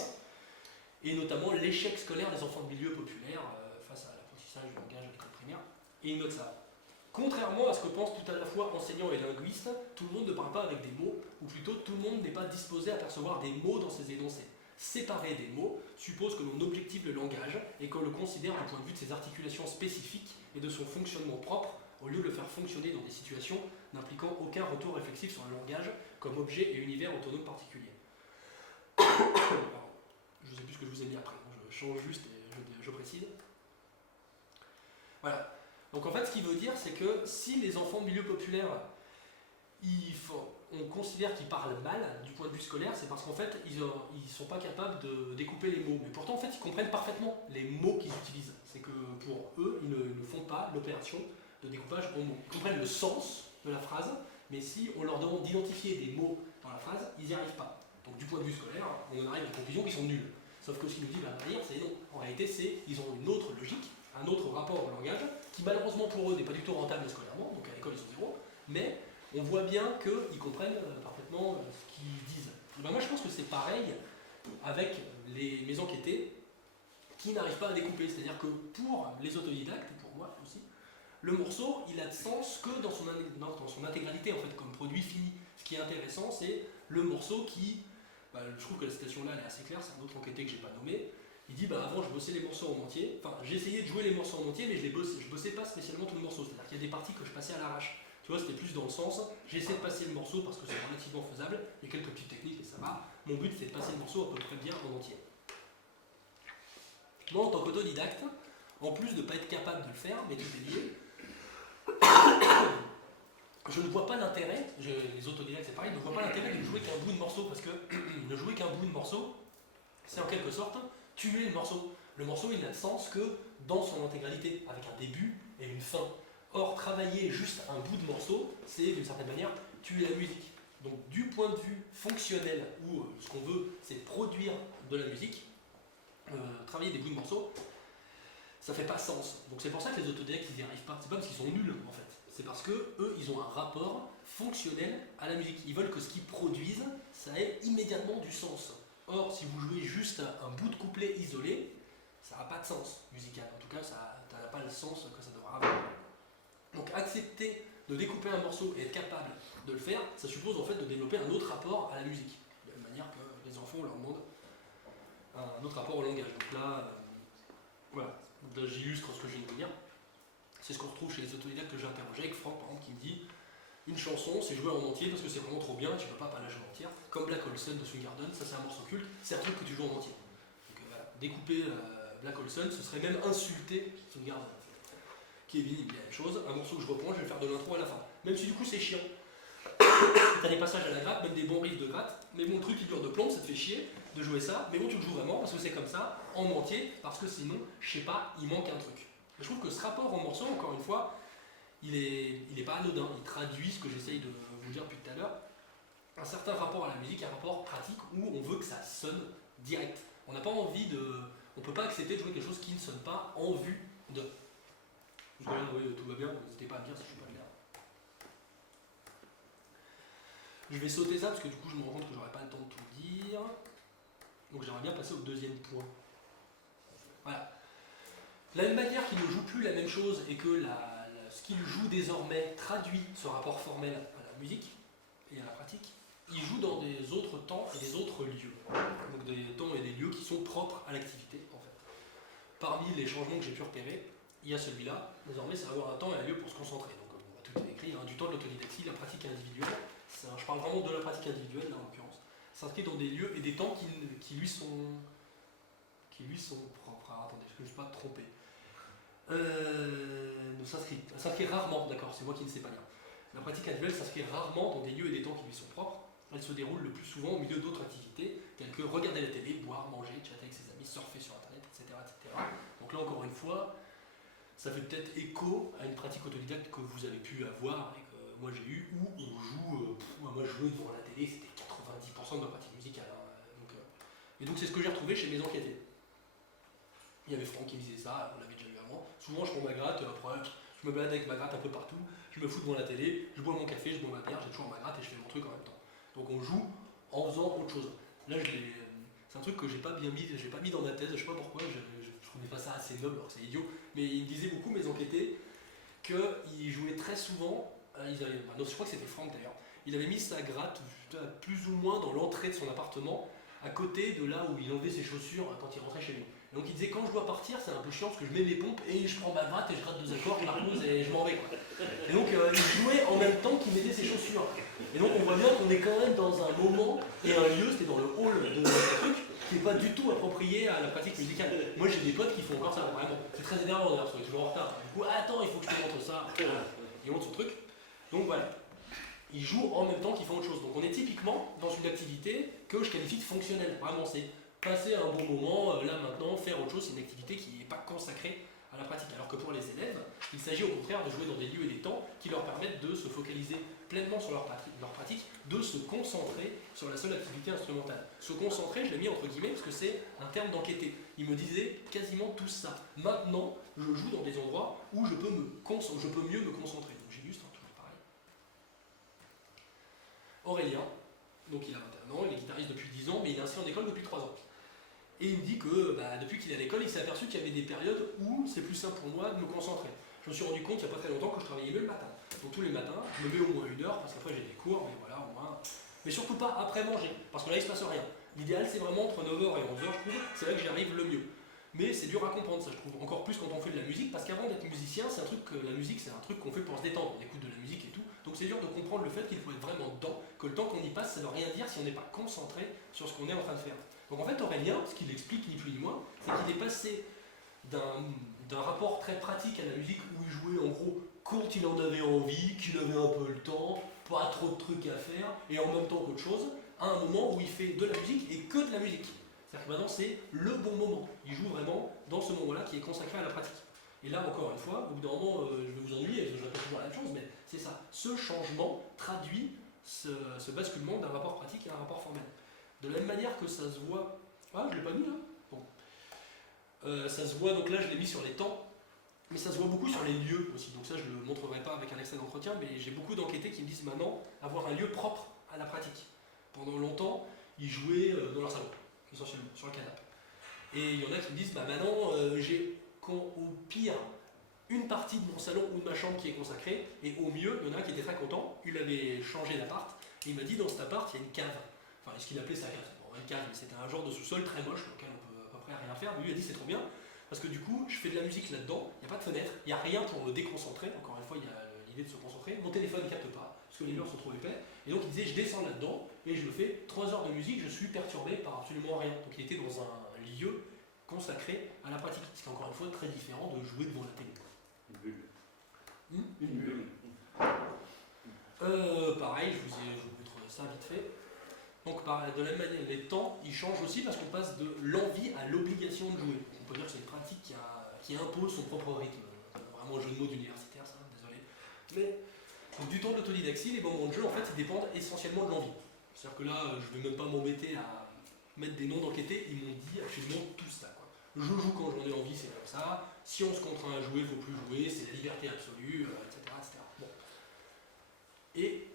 et notamment l'échec scolaire des enfants de milieux populaires face à l'apprentissage du langage à l'école primaire. Et il note ça. Contrairement à ce que pensent tout à la fois enseignants et linguistes, tout le monde ne parle pas avec des mots, ou plutôt tout le monde n'est pas disposé à percevoir des mots dans ses énoncés. Séparer des mots suppose que l'on objective le langage et qu'on le considère du point de vue de ses articulations spécifiques et de son fonctionnement propre, au lieu de le faire fonctionner dans des situations n'impliquant aucun retour réflexif sur le langage comme objet et univers autonome particulier. Alors, je ne sais plus ce que je vous ai dit après, je change juste et je précise. Voilà. Donc en fait, ce qu'il veut dire, c'est que si les enfants de milieu populaire, on considère qu'ils parlent mal du point de vue scolaire, c'est parce qu'en fait, ils ne sont pas capables de découper les mots. Mais pourtant, en fait, ils comprennent parfaitement les mots qu'ils utilisent. C'est que pour eux, ils ne font pas l'opération de découpage en mots. Ils comprennent le sens de la phrase, mais si on leur demande d'identifier des mots dans la phrase, ils n'y arrivent pas. Donc du point de vue scolaire, on en arrive à la conclusion qu'ils sont nuls. Sauf que ce qu'il nous dit derrière, c'est non. En réalité, ils ont une autre logique, un autre rapport au langage, qui malheureusement pour eux n'est pas du tout rentable scolairement, donc à l'école ils sont zéro, mais on voit bien qu'ils comprennent parfaitement ce qu'ils disent. Et ben moi je pense que c'est pareil avec mes enquêtés qui n'arrivent pas à découper. C'est-à-dire que pour les autodidactes, et pour moi aussi, le morceau il a de sens que dans son intégralité en fait, comme produit fini. Ce qui est intéressant, c'est le morceau qui, je trouve que la citation là elle est assez claire, c'est un autre enquêté que j'ai pas nommé. Il dit avant je bossais les morceaux en entier, enfin j'essayais de jouer les morceaux en entier mais je bossais pas spécialement tout le morceau, c'est-à-dire qu'il y a des parties que je passais à l'arrache. Tu vois, c'était plus dans le sens, j'essaie de passer le morceau parce que c'est relativement faisable, il y a quelques petites techniques et ça va, mon but c'est de passer le morceau à peu près bien en entier. Moi en tant qu'autodidacte, en plus de ne pas être capable de le faire, mais tout est lié, je ne vois pas l'intérêt, les autodidactes c'est pareil, je ne vois pas l'intérêt de ne jouer qu'un bout de morceau parce que ne jouer qu'un bout de morceau, c'est en quelque sorte tuer le morceau. Le morceau il n'a de sens que dans son intégralité, avec un début et une fin. Or, travailler juste un bout de morceau, c'est d'une certaine manière tuer la musique. Donc du point de vue fonctionnel, où ce qu'on veut c'est produire de la musique, travailler des bouts de morceaux, ça fait pas sens. Donc c'est pour ça que les autodidactes ils n'y arrivent pas. C'est pas parce qu'ils sont nuls en fait. C'est parce que eux ils ont un rapport fonctionnel à la musique. Ils veulent que ce qu'ils produisent, ça ait immédiatement du sens. Or, si vous jouez juste un bout de couplet isolé, ça n'a pas de sens musical. En tout cas, ça n'a pas le sens que ça devra avoir. Donc accepter de découper un morceau et être capable de le faire, ça suppose en fait de développer un autre rapport à la musique. De la même manière que les enfants, on leur demande un autre rapport au langage. Donc là, voilà, donc là, j'illustre ce que je viens de dire. C'est ce qu'on retrouve chez les autodidactes que j'ai interrogés, avec Franck par exemple qui me dit une chanson c'est joué en entier parce que c'est vraiment trop bien, tu peux pas la jouer en entière. Comme Black Olson de Swingarden, ça c'est un morceau culte, c'est un truc que tu joues en entier. Donc voilà, découper Black Olson, ce serait même insulter Swingarden. Kevin, il dit la même chose, un morceau que je reprends, je vais faire de l'intro à la fin. Même si du coup c'est chiant. T'as des passages à la gratte, même des bons riffs de gratte, mais bon, le truc qui dure de plomb, ça te fait chier de jouer ça, mais bon, tu le joues vraiment parce que c'est comme ça, en entier, parce que sinon, je sais pas, il manque un truc. Et je trouve que ce rapport au morceau, encore une fois, il est pas anodin, il traduit ce que j'essaye de vous dire depuis tout à l'heure, un certain rapport à la musique, un rapport pratique où on veut que ça sonne direct. On n'a pas envie de. On peut pas accepter de jouer quelque chose qui ne sonne pas en vue de. Je regarde, oui, tout va bien, n'hésitez pas à me dire si je suis pas clair. Je vais sauter ça parce que du coup je me rends compte que j'aurai pas le temps de tout dire. Donc j'aimerais bien passer au deuxième point. Voilà. De la même manière qu'il ne joue plus la même chose et que ce qu'il joue désormais traduit ce rapport formel à la musique et à la pratique, il joue dans des autres temps et des autres lieux. Donc des temps et des lieux qui sont propres à l'activité en fait. Parmi les changements que j'ai pu repérer, il y a celui-là, désormais c'est avoir un temps et un lieu pour se concentrer. Donc on va tout est écrit, hein, du temps de l'autodidactie, la pratique individuelle. Je parle vraiment de la pratique individuelle là en l'occurrence. S'inscrit dans des lieux et des temps qui lui sont propres. Alors, attendez, je ne me suis pas trompé. S'inscrit rarement, d'accord, c'est moi qui ne sais pas lire. La pratique individuelle s'inscrit rarement dans des lieux et des temps qui lui sont propres. Elle se déroule le plus souvent au milieu d'autres activités, telles que regarder la télé, boire, manger, chatter avec ses amis, surfer sur internet, etc., etc. Donc là encore une fois, ça fait peut-être écho à une pratique autodidacte que vous avez pu avoir et que moi j'ai eu, où on joue, moi je jouais devant la télé, c'était 90% de ma pratique musicale. Hein, et donc c'est ce que j'ai retrouvé chez mes enquêtés. Il y avait Franck qui me disait ça, on l'avait déjà eu avant. Souvent je prends ma gratte, après je me balade avec ma gratte un peu partout, je me fous devant la télé, je bois mon café, je bois ma bière, j'ai toujours ma gratte et je fais mon truc en même temps. Donc on joue en faisant autre chose. Là c'est un truc que j'ai pas mis dans ma thèse, je sais pas pourquoi, je trouvais pas ça assez noble, alors c'est idiot, mais ils me disaient beaucoup, mes enquêtés, qu'ils jouaient très souvent, non, je crois que c'était Franck d'ailleurs, il avait mis sa gratte plus ou moins dans l'entrée de son appartement, à côté de là où il enlevait ses chaussures quand il rentrait chez lui. Et donc il disait quand je dois partir c'est un peu chiant parce que je mets mes pompes et je prends ma gratte et je gratte 2 accords, je la repose et je m'en vais quoi. Et donc il jouait en même temps qu'il mettait ses chaussures. Et donc on voit bien qu'on est quand même dans un moment et un lieu, c'était dans le hall de ce truc, qui n'est pas du tout approprié à la pratique musicale. Moi j'ai des potes qui font encore ça, vraiment. C'est très énervant d'ailleurs parce qu'on est toujours en retard. Du coup, attends, il faut que je te montre ça. Ils montrent ce truc. Donc voilà. Ils jouent en même temps qu'ils font autre chose. Donc on est typiquement dans une activité que je qualifie de fonctionnelle. Vraiment, c'est passer un bon moment, là maintenant, faire autre chose, c'est une activité qui n'est pas consacrée à la pratique. Alors que pour les élèves, il s'agit au contraire de jouer dans des lieux et des temps qui leur permettent de se focaliser pleinement sur leur pratique, de se concentrer sur la seule activité instrumentale. Se concentrer, je l'ai mis entre guillemets parce que c'est un terme d'enquêter. Il me disait quasiment tout ça. Maintenant, je joue dans des endroits où je peux mieux me concentrer. Donc j'ai juste toujours pareil. Aurélien, donc il a 21 ans, il est guitariste depuis 10 ans, mais il est inscrit en école depuis 3 ans. Et il me dit que depuis qu'il est à l'école, il s'est aperçu qu'il y avait des périodes où c'est plus simple pour moi de me concentrer. Je me suis rendu compte il n'y a pas très longtemps que je travaillais mieux le matin. Donc tous les matins, je me mets au moins 1 heure, parce qu'après j'ai des cours, mais voilà, au moins. Mais surtout pas après manger, parce que là il se passe rien. L'idéal c'est vraiment entre 9h et 11h, je trouve, c'est là que j'y arrive le mieux. Mais c'est dur à comprendre ça, je trouve, encore plus quand on fait de la musique, parce qu'avant d'être musicien, la musique c'est un truc qu'on fait pour se détendre, on écoute de la musique et tout, donc c'est dur de comprendre le fait qu'il faut être vraiment dedans, que le temps qu'on y passe, ça ne veut rien dire si on n'est pas concentré sur ce qu'on est en train de faire. Donc en fait Aurélien, ce qu'il explique ni plus ni moins, c'est qu'il est passé d'un rapport très pratique à la musique où il jouait en gros quand il en avait envie, qu'il avait un peu le temps, pas trop de trucs à faire, et en même temps qu'autre chose, à un moment où il fait de la musique et que de la musique. C'est-à-dire que maintenant c'est le bon moment. Il joue vraiment dans ce moment-là qui est consacré à la pratique. Et là encore une fois, au bout d'un moment, je vais vous ennuyer, je répète toujours la même chose, mais c'est ça. Ce changement traduit ce basculement d'un rapport pratique à un rapport formel. De la même manière que ça se voit... Ah, je ne l'ai pas mis là. Bon. Ça se voit, donc là je l'ai mis sur les temps, mais ça se voit beaucoup sur les lieux aussi. Donc ça je ne le montrerai pas avec un extrait d'entretien, mais j'ai beaucoup d'enquêtés qui me disent maintenant avoir un lieu propre à la pratique. Pendant longtemps, ils jouaient dans leur salon, essentiellement, sur le canapé. Et il y en a qui me disent, maintenant j'ai au pire une partie de mon salon ou de ma chambre qui est consacrée, et au mieux, il y en a un qui était très content, il avait changé d'appart, et il m'a dit dans cet appart il y a une cave. enfin ce qu'il appelait sa cave. Bon, une cave, mais c'était un genre de sous-sol très moche, dans lequel on peut à peu près rien faire. Mais lui a dit c'est trop bien, parce que du coup, je fais de la musique là-dedans, il n'y a pas de fenêtre, il n'y a rien pour me déconcentrer. Encore une fois, il y a l'idée de se concentrer. Mon téléphone ne capte pas, parce que les murs sont trop épais. Et donc il disait, je descends là-dedans, et je me fais 3 heures de musique, je suis perturbé par absolument rien. Donc il était dans un lieu consacré à la pratique, ce qui est encore une fois très différent de jouer devant la télé. Une bulle. Une bulle. Pareil, je vous montre ça vite fait. Donc de la même manière, les temps, ils changent aussi parce qu'on passe de l'envie à l'obligation de jouer. On peut dire que c'est une pratique qui impose son propre rythme. Vraiment un jeu de mots d'universitaire, ça, désolé. Mais donc, du temps de l'autodidactie, les moments de jeu, en fait, ils dépendent essentiellement de l'envie. C'est-à-dire que là, je ne vais même pas m'embêter à mettre des noms d'enquêtés, ils m'ont dit absolument tout ça. Quoi. Je joue quand j'en ai envie, c'est comme ça. Si on se contraint à jouer, il ne faut plus jouer, c'est la liberté absolue, etc. etc. Bon. Et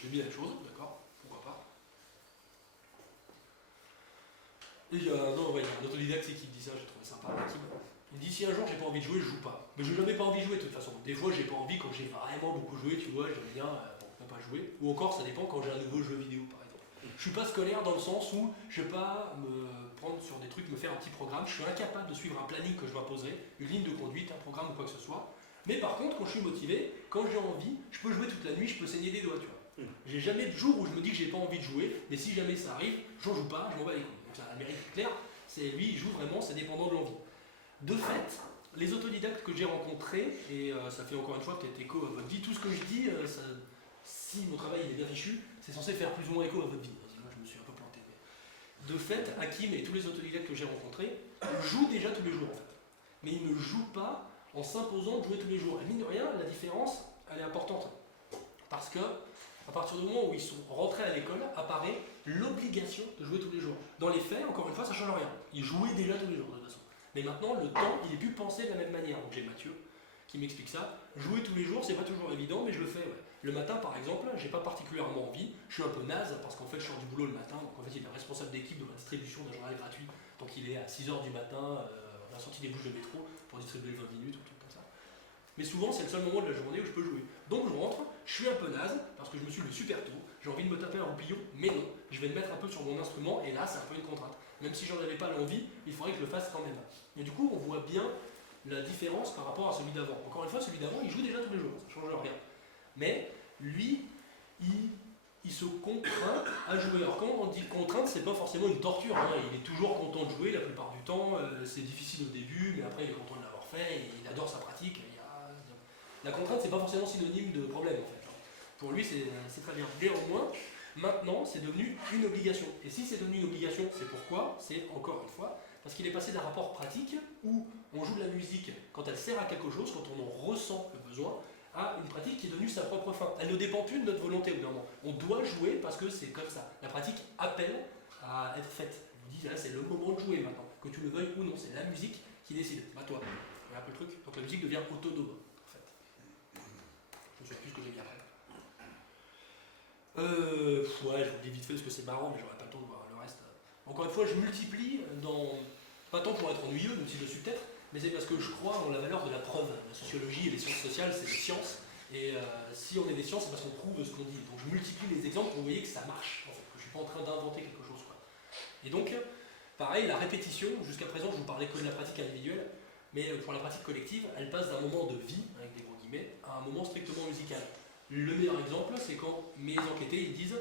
j'ai mis la même chose, d'accord, pourquoi pas. Et il y a un autodidacte qui me dit ça, j'ai trouvé sympa. Il me dit si un jour j'ai pas envie de jouer, je joue pas. Mais j'ai jamais pas envie de jouer de toute façon. Des fois j'ai pas envie quand j'ai vraiment beaucoup joué, tu vois, j'aime bien ne pas jouer. Ou encore ça dépend quand j'ai un nouveau jeu vidéo par exemple. Je suis pas scolaire dans le sens où je vais pas me prendre sur des trucs, me faire un petit programme. Je suis incapable de suivre un planning que je m'imposerai, une ligne de conduite, un programme ou quoi que ce soit. Mais par contre, quand je suis motivé, quand j'ai envie, je peux jouer toute la nuit, je peux saigner des doigts, tu vois. J'ai jamais de jour où je me dis que j'ai pas envie de jouer, mais si jamais ça arrive, j'en joue pas, je m'en bats les couilles. Donc ça a un mérite clair, c'est lui, il joue vraiment, c'est dépendant de l'envie. De fait, les autodidactes que j'ai rencontrés, et ça fait encore une fois peut-être écho à votre vie, tout ce que je dis, si mon travail est bien fichu, c'est censé faire plus ou moins écho à votre vie. Moi je me suis un peu planté. Mais... De fait, Hakim et tous les autodidactes que j'ai rencontrés jouent déjà tous les jours en fait. Mais ils ne jouent pas en s'imposant de jouer tous les jours. Et mine de rien, la différence, elle est importante. Parce que, à partir du moment où ils sont rentrés à l'école, apparaît l'obligation de jouer tous les jours. Dans les faits, encore une fois, ça ne change rien. Ils jouaient déjà tous les jours, de toute façon. Mais maintenant, le temps, il est plus pensé de la même manière. Donc j'ai Mathieu qui m'explique ça. Jouer tous les jours, c'est pas toujours évident, mais je le fais. Ouais. Le matin, par exemple, j'ai pas particulièrement envie. Je suis un peu naze parce qu'en fait, je sors du boulot le matin. Donc en fait, il est responsable d'équipe de la distribution d'un journal gratuit. Donc il est à 6h du matin, à la sortie des bouches de métro pour distribuer 20 minutes ou tout comme ça. Mais souvent, c'est le seul moment de la journée où je peux jouer. Donc je rentre, je suis un peu naze parce que je me suis levé super tôt. J'ai envie de me taper un roupillon, mais non. Je vais me mettre un peu sur mon instrument et là, c'est un peu une contrainte. Même si j'en avais pas l'envie, il faudrait que je le fasse quand même. Et du coup, on voit bien la différence par rapport à celui d'avant. Encore une fois, celui d'avant, il joue déjà tous les jours, ça ne change rien. Mais lui, il se contraint à jouer. Alors quand on dit contrainte, c'est pas forcément une torture. Hein. Il est toujours content de jouer la plupart du temps. C'est difficile au début, mais après il est content de l'avoir fait. Et il adore sa pratique. La contrainte, c'est pas forcément synonyme de problème en fait. Pour lui, c'est très bien. Néanmoins, maintenant, c'est devenu une obligation. Et si c'est devenu une obligation, c'est pourquoi? C'est encore une fois parce qu'il est passé d'un rapport pratique où on joue de la musique quand elle sert à quelque chose, quand on en ressent le besoin, à une pratique qui est devenue sa propre fin. Elle ne dépend plus de notre volonté au bout d'un moment. On doit jouer parce que c'est comme ça. La pratique appelle à être faite. Elle nous dit là, c'est le moment de jouer maintenant. Que tu le veuilles ou non, c'est la musique qui décide. Bah toi, tu vois un peu le truc. Donc la musique devient autonome. Je ne sais plus ce que j'ai mis après. Ouais, je vous le dis vite fait parce que c'est marrant, mais j'aurais pas le temps de voir le reste. Encore une fois, je multiplie dans. Pas tant pour être ennuyeux, même si je le suis peut-être, mais c'est parce que je crois en la valeur de la preuve. La sociologie et les sciences sociales, c'est des sciences. Et si on est des sciences, c'est parce qu'on prouve ce qu'on dit. Donc je multiplie les exemples pour que vous voyez que ça marche, en fait, que je ne suis pas en train d'inventer quelque chose. Quoi. Et donc, pareil, la répétition, jusqu'à présent, je vous parlais que de la pratique individuelle, mais pour la pratique collective, elle passe d'un moment de vie, avec des gros guillemets, à un moment strictement musical. Le meilleur exemple, c'est quand mes enquêtés ils disent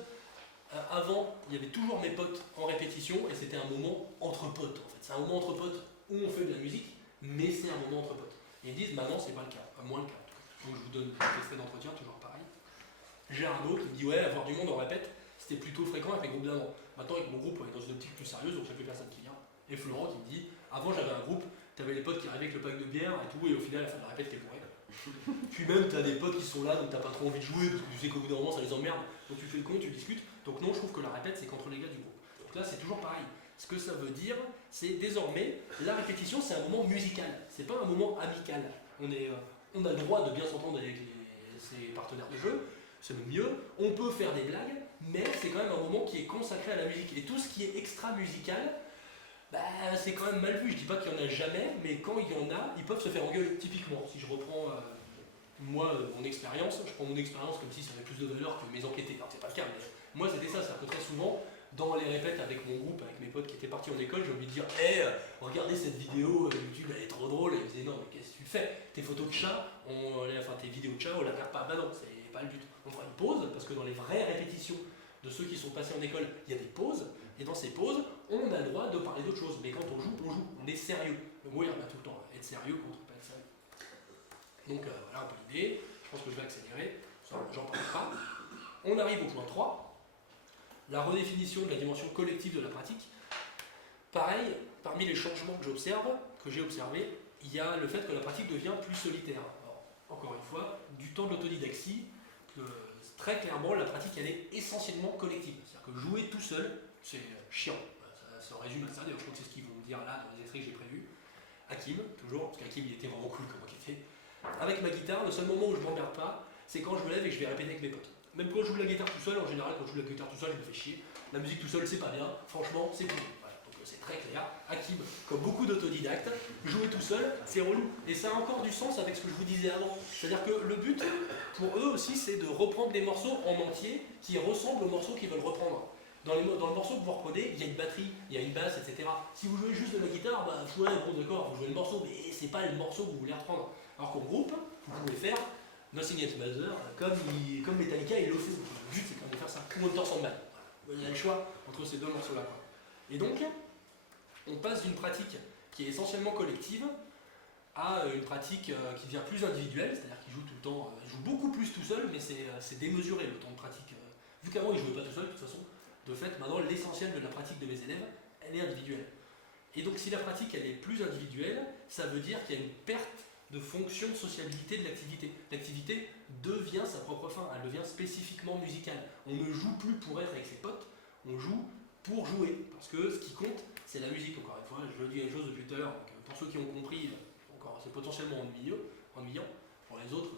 avant, il y avait toujours mes potes en répétition et c'était un moment entre potes. En fait. C'est un moment entre potes où on fait de la musique, mais c'est un moment entre potes. Et ils disent maintenant, c'est pas le cas, moins le cas. Donc je vous donne des extraits d'entretien, toujours pareil. J'ai Arnaud qui me dit ouais, avoir du monde en répète, c'était plutôt fréquent avec les groupes d'avant. Maintenant, avec mon groupe, on est dans une optique plus sérieuse, donc il n'y a plus personne qui vient. Et Florent qui me dit avant, j'avais un groupe, t'avais les potes qui arrivaient avec le pack de bière et tout, et au final, à la fin de la répète, t'es bourré. Puis même, t'as des potes qui sont là, donc t'as pas trop envie de jouer, parce que tu sais qu'au bout d'un moment, ça les emmerde. Donc tu fais le con, tu discutes. Donc non, je trouve que la répète, c'est qu'entre les gars du groupe. Donc là, c'est toujours pareil. Ce que ça veut dire, c'est désormais, la répétition, c'est un moment musical. C'est pas un moment amical. On a le droit de bien s'entendre avec ses partenaires de jeu, c'est le mieux. On peut faire des blagues, mais c'est quand même un moment qui est consacré à la musique. Et tout ce qui est extra-musical, bah, c'est quand même mal vu. Je dis pas qu'il y en a jamais, mais quand il y en a, ils peuvent se faire engueuler. Typiquement, si je reprends mon expérience, je prends mon expérience comme si ça avait plus de valeur que mes enquêtés. Alors c'est pas le cas, mais souvent, dans les répètes avec mon groupe, avec mes potes qui étaient partis en école, j'ai envie de dire hey, regardez cette vidéo YouTube, elle est trop drôle. Et ils me disaient non, mais qu'est-ce que tu fais? Tes photos de chat, tes vidéos de chat, on la regarde pas. Bah non, c'est pas le but. On fera une pause parce que dans les vraies répétitions de ceux qui sont passés en école, il y a des pauses. Et dans ces pauses, on a le droit de parler d'autre chose. Mais quand on joue, on est sérieux. Le mot, il revient tout le temps. Être sérieux contre pas être sérieux. Donc voilà un peu l'idée. Je pense que je vais accélérer. J'en parle pas. On arrive au point 3. La redéfinition de la dimension collective de la pratique. Pareil, parmi les changements que j'ai observés, il y a le fait que la pratique devient plus solitaire. Alors, encore une fois, du temps de l'autodidactie, très clairement, la pratique elle est essentiellement collective. C'est-à-dire que jouer tout seul, c'est chiant. Ça se résume à ça, d'ailleurs je crois que c'est ce qu'ils vont me dire là dans les extraits que j'ai prévus. Hakim, toujours, parce qu'Hakim il était vraiment cool comme était. Avec ma guitare, le seul moment où je m'emmerde pas, c'est quand je me lève et que je vais répéter avec mes potes. Même quand je joue la guitare tout seul, en général, quand je joue la guitare tout seul, je me fais chier. La musique tout seul, c'est pas bien. Franchement, c'est pourri. Voilà, donc c'est très clair. Hakim, comme beaucoup d'autodidactes, jouer tout seul, c'est relou. Et ça a encore du sens avec ce que je vous disais avant. C'est-à-dire que le but, pour eux aussi, c'est de reprendre des morceaux en entier qui ressemblent aux morceaux qu'ils veulent reprendre. Dans le morceau que vous reprenez, il y a une batterie, il y a une basse, etc. Si vous jouez juste de la guitare, bah ouais, bon d'accord, vous jouez le morceau, mais c'est pas le morceau que vous voulez reprendre. Alors qu'en groupe, vous pouvez faire Nothing Else Matters, comme Metallica il le fait. Le but c'est quand même de faire ça. Ou Enter Sandman. Il y a le choix entre ces deux morceaux-là. Et donc, on passe d'une pratique qui est essentiellement collective à une pratique qui devient plus individuelle, c'est-à-dire qu'il joue tout le temps, il joue beaucoup plus tout seul, mais c'est démesuré le temps de pratique. Vu qu'avant il ne jouait pas tout seul, de toute façon, de fait, maintenant l'essentiel de la pratique de mes élèves, elle est individuelle. Et donc si la pratique elle est plus individuelle, ça veut dire qu'il y a une perte de fonction de sociabilité de l'activité. L'activité devient sa propre fin, elle devient spécifiquement musicale. On ne joue plus pour être avec ses potes, on joue pour jouer. Parce que ce qui compte, c'est la musique, encore une fois. Je le dis à une chose depuis tout à l'heure, pour ceux qui ont compris, c'est potentiellement ennuyant. Pour les autres,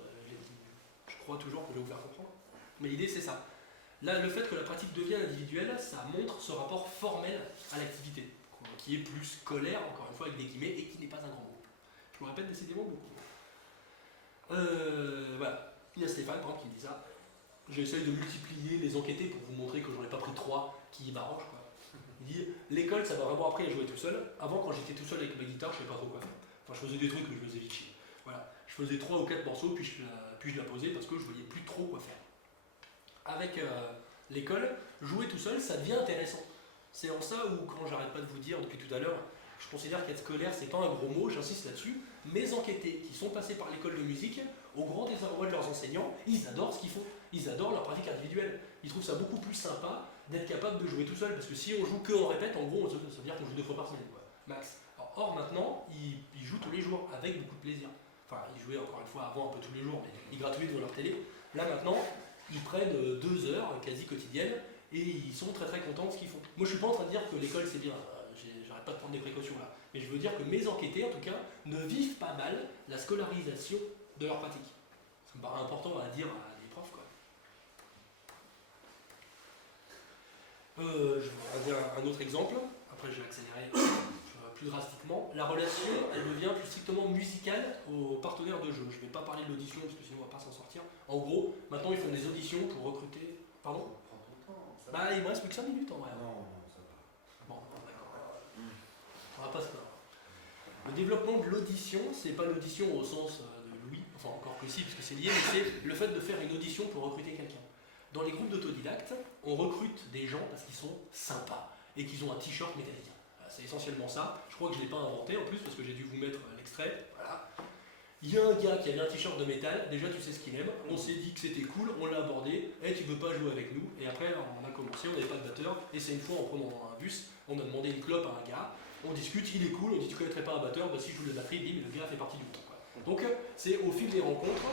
je crois toujours que je vais vous faire comprendre. Mais l'idée c'est ça. Là, le fait que la pratique devienne individuelle, ça montre ce rapport formel à l'activité, qui est plus scolaire, encore une fois avec des guillemets, et qui n'est pas un grand groupe. Je vous répète décidément beaucoup. Voilà. Il y a Stéphane, par exemple, qui me dit ça. J'essaye de multiplier les enquêtés pour vous montrer que j'en ai pas pris 3 qui m'arrangent. Il dit l'école, ça m'a vraiment appris à jouer tout seul. Avant, quand j'étais tout seul avec ma guitare, je savais pas trop quoi faire. Enfin, je faisais des trucs que je faisais vite chier. Voilà. Je faisais 3 ou 4 morceaux, puis je la posais parce que je voyais plus trop quoi faire. Avec l'école, jouer tout seul, ça devient intéressant. C'est en ça où, quand j'arrête pas de vous dire depuis tout à l'heure, je considère qu'être scolaire, c'est pas un gros mot, j'insiste là-dessus. Mes enquêtés qui sont passés par l'école de musique, au grand désarroi de leurs enseignants, ils adorent ce qu'ils font. Ils adorent leur pratique individuelle. Ils trouvent ça beaucoup plus sympa d'être capable de jouer tout seul, parce que si on joue que en répète, en gros, ça veut dire qu'on joue 2 fois par semaine, quoi, max. Or maintenant, ils jouent tous les jours, avec beaucoup de plaisir. Enfin, ils jouaient encore une fois avant un peu tous les jours, mais ils gratouillaient devant leur télé. Là maintenant, ils prennent 2 heures quasi quotidiennes et ils sont très très contents de ce qu'ils font. Moi je suis pas en train de dire que l'école c'est bien, j'arrête pas de prendre des précautions là, mais je veux dire que mes enquêtés en tout cas ne vivent pas mal la scolarisation de leur pratique. Ça me paraît important à dire à des profs quoi. Je vais dire un autre exemple, après je vais accélérer plus drastiquement. La relation elle devient plus strictement musicale aux partenaires de jeu. Je vais pas parler de l'audition parce que sinon on va pas s'en sortir. En gros, maintenant ils font des auditions pour recruter. Pardon ? Bah il me reste plus que 5 minutes en vrai. Non, ça va. Bon, d'accord. On va pas se plaindre. Le développement de l'audition, c'est pas l'audition au sens de Louis, enfin encore que si, parce que c'est lié, mais c'est le fait de faire une audition pour recruter quelqu'un. Dans les groupes d'autodidactes, on recrute des gens parce qu'ils sont sympas et qu'ils ont un t-shirt Metallica. C'est essentiellement ça. Je crois que je ne l'ai pas inventé en plus parce que j'ai dû vous mettre l'extrait. Voilà. Il y a un gars qui avait un t-shirt de métal, déjà tu sais ce qu'il aime, on s'est dit que c'était cool, on l'a abordé, et tu veux pas jouer avec nous, et après on a commencé, on n'avait pas de batteur, et c'est une fois en prenant un bus, on a demandé une clope à un gars, on discute, il est cool, on dit tu connaîtrais pas un batteur, bah si je joue de la batterie, bim, le gars fait partie du groupe. Donc c'est au fil des rencontres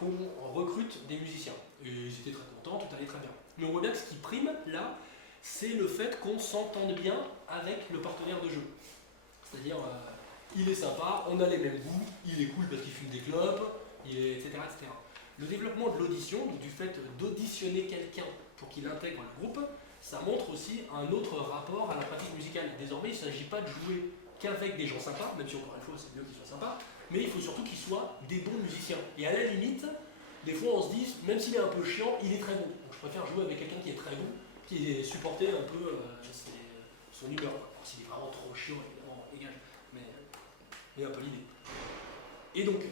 qu'on recrute des musiciens, et ils étaient très contents, tout allait très bien. Mais on voit bien que ce qui prime là, c'est le fait qu'on s'entende bien avec le partenaire de jeu. C'est-à-dire... il est sympa, on a les mêmes goûts, il est cool parce qu'il fume des clopes, etc., etc. Le développement de l'audition, du fait d'auditionner quelqu'un pour qu'il intègre le groupe, ça montre aussi un autre rapport à la pratique musicale. Désormais, il ne s'agit pas de jouer qu'avec des gens sympas, même si encore une fois c'est mieux qu'ils soient sympas, mais il faut surtout qu'ils soient des bons musiciens. Et à la limite, des fois on se dit, même s'il est un peu chiant, il est très bon. Donc je préfère jouer avec quelqu'un qui est très bon qui est supporté un peu son humeur. Alors, s'il est vraiment trop chiant, évidemment, égal, mais un peu l'idée. Et donc,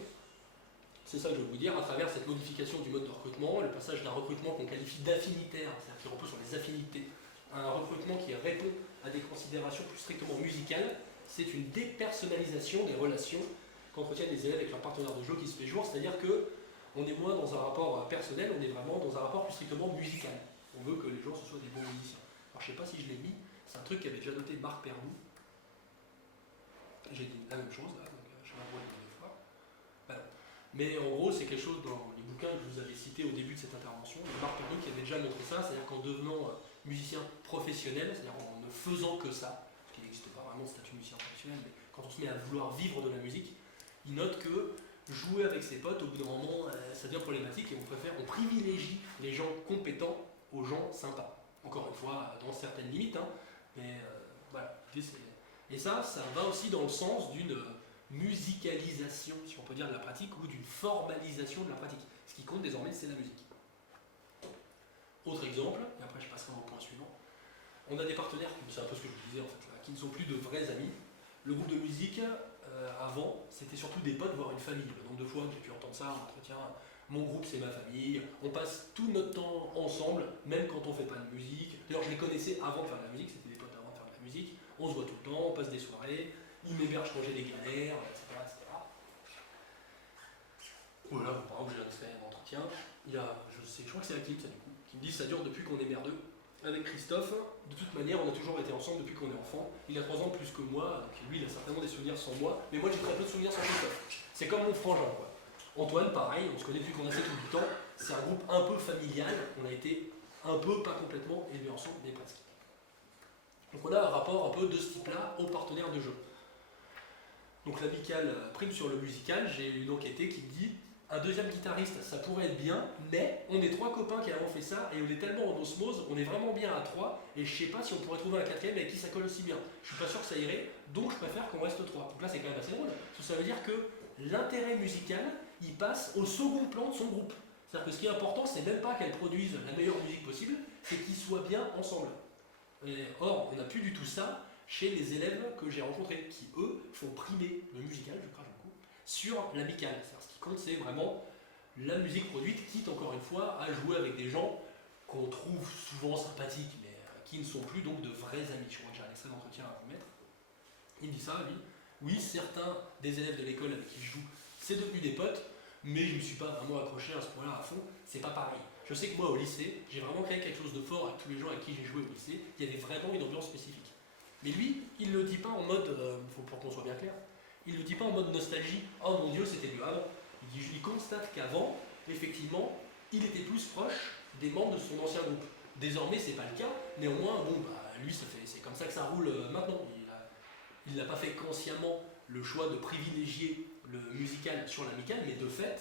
c'est ça que je veux vous dire, à travers cette modification du mode de recrutement, le passage d'un recrutement qu'on qualifie d'affinitaire, c'est-à-dire qui repose sur les affinités, à un recrutement qui répond à des considérations plus strictement musicales, c'est une dépersonnalisation des relations qu'entretiennent les élèves avec leurs partenaires de jeu qui se fait jour, c'est-à-dire qu'on est moins dans un rapport personnel, on est vraiment dans un rapport plus strictement musical. On veut que les gens ce soient des bons musiciens. Alors je ne sais pas si je l'ai mis, c'est un truc qu'avait déjà noté Marc Pernou. J'ai dit la même chose là, donc je ne sais pas pourquoi je l'ai dit deux fois. Ben non. Mais en gros, c'est quelque chose dans les bouquins que je vous avais cités au début de cette intervention. Marc Pernou qui avait déjà montré ça, c'est-à-dire qu'en devenant musicien professionnel, c'est-à-dire en ne faisant que ça, parce qu'il n'existe pas vraiment de statut musicien professionnel, mais quand on se met à vouloir vivre de la musique, il note que jouer avec ses potes, au bout d'un moment, ça devient problématique et on privilégie les gens compétents aux gens sympas. Encore une fois, dans certaines limites, hein, mais voilà. Et ça va aussi dans le sens d'une musicalisation, si on peut dire, de la pratique, ou d'une formalisation de la pratique. Ce qui compte désormais, c'est la musique. Autre exemple, et après je passerai au point suivant. On a des partenaires, c'est un peu ce que je vous disais en fait, là, qui ne sont plus de vrais amis. Le groupe de musique, avant, c'était surtout des potes, voire une famille. Le nombre de fois que j'ai pu entendre ça, en entretien, mon groupe c'est ma famille, on passe tout notre temps ensemble, même quand on ne fait pas de musique. D'ailleurs, je les connaissais avant de faire de la musique, c'était des potes avant de faire de la musique. On se voit tout le temps, on passe des soirées, ils m'hébergent quand j'ai des galères, etc., etc. Voilà, par exemple, je viens de faire un entretien. Il y a, je crois que c'est Eclipse, ça du coup, qui me dit ça dure depuis qu'on est merdeux. Avec Christophe, de toute manière, on a toujours été ensemble depuis qu'on est enfant. Il a 3 ans de plus que moi, donc lui, il a certainement des souvenirs sans moi, mais moi, j'ai très peu de souvenirs sans Christophe. C'est comme mon frangin, quoi. Antoine, pareil, on se connaît depuis qu'on a 7 ou 8 ans. C'est un groupe un peu familial, on a été un peu, pas complètement, élevés ensemble, mais presque. Donc on a un rapport un peu de ce type-là aux partenaires de jeu. Donc l'amical prime sur le musical, j'ai une enquêtée qui me dit un deuxième guitariste, ça pourrait être bien, mais on est 3 copains qui avons fait ça et on est tellement en osmose, on est vraiment bien à 3 et je sais pas si on pourrait trouver un 4ème avec qui ça colle aussi bien. Je suis pas sûr que ça irait, donc je préfère qu'on reste 3. Donc là c'est quand même assez drôle, parce que ça veut dire que l'intérêt musical, il passe au second plan de son groupe. C'est-à-dire que ce qui est important, c'est même pas qu'elles produisent la meilleure musique possible, c'est qu'ils soient bien ensemble. Or, on n'a plus du tout ça chez les élèves que j'ai rencontrés, qui eux font primer le musical, je crache beaucoup, sur l'amical. Ce qui compte, c'est vraiment la musique produite, quitte encore une fois à jouer avec des gens qu'on trouve souvent sympathiques, mais qui ne sont plus donc de vrais amis. Je crois que j'ai un extrait d'entretien à vous mettre. Il me dit ça, lui. Oui, certains des élèves de l'école avec qui je joue, c'est devenu des potes, mais je ne me suis pas vraiment accroché à ce point-là à fond. C'est pas pareil. Je sais que moi, au lycée, j'ai vraiment créé quelque chose de fort avec tous les gens avec qui j'ai joué au lycée. Il y avait vraiment une ambiance spécifique. Mais lui, il ne le dit pas en mode, pour qu'on soit bien clair, il ne le dit pas en mode nostalgie, oh mon Dieu, c'était mieux avant. Il constate qu'avant, effectivement, il était plus proche des membres de son ancien groupe. Désormais, c'est pas le cas. Néanmoins, bon, lui, c'est comme ça que ça roule maintenant. Il n'a pas fait consciemment le choix de privilégier le musical sur l'amical, mais de fait,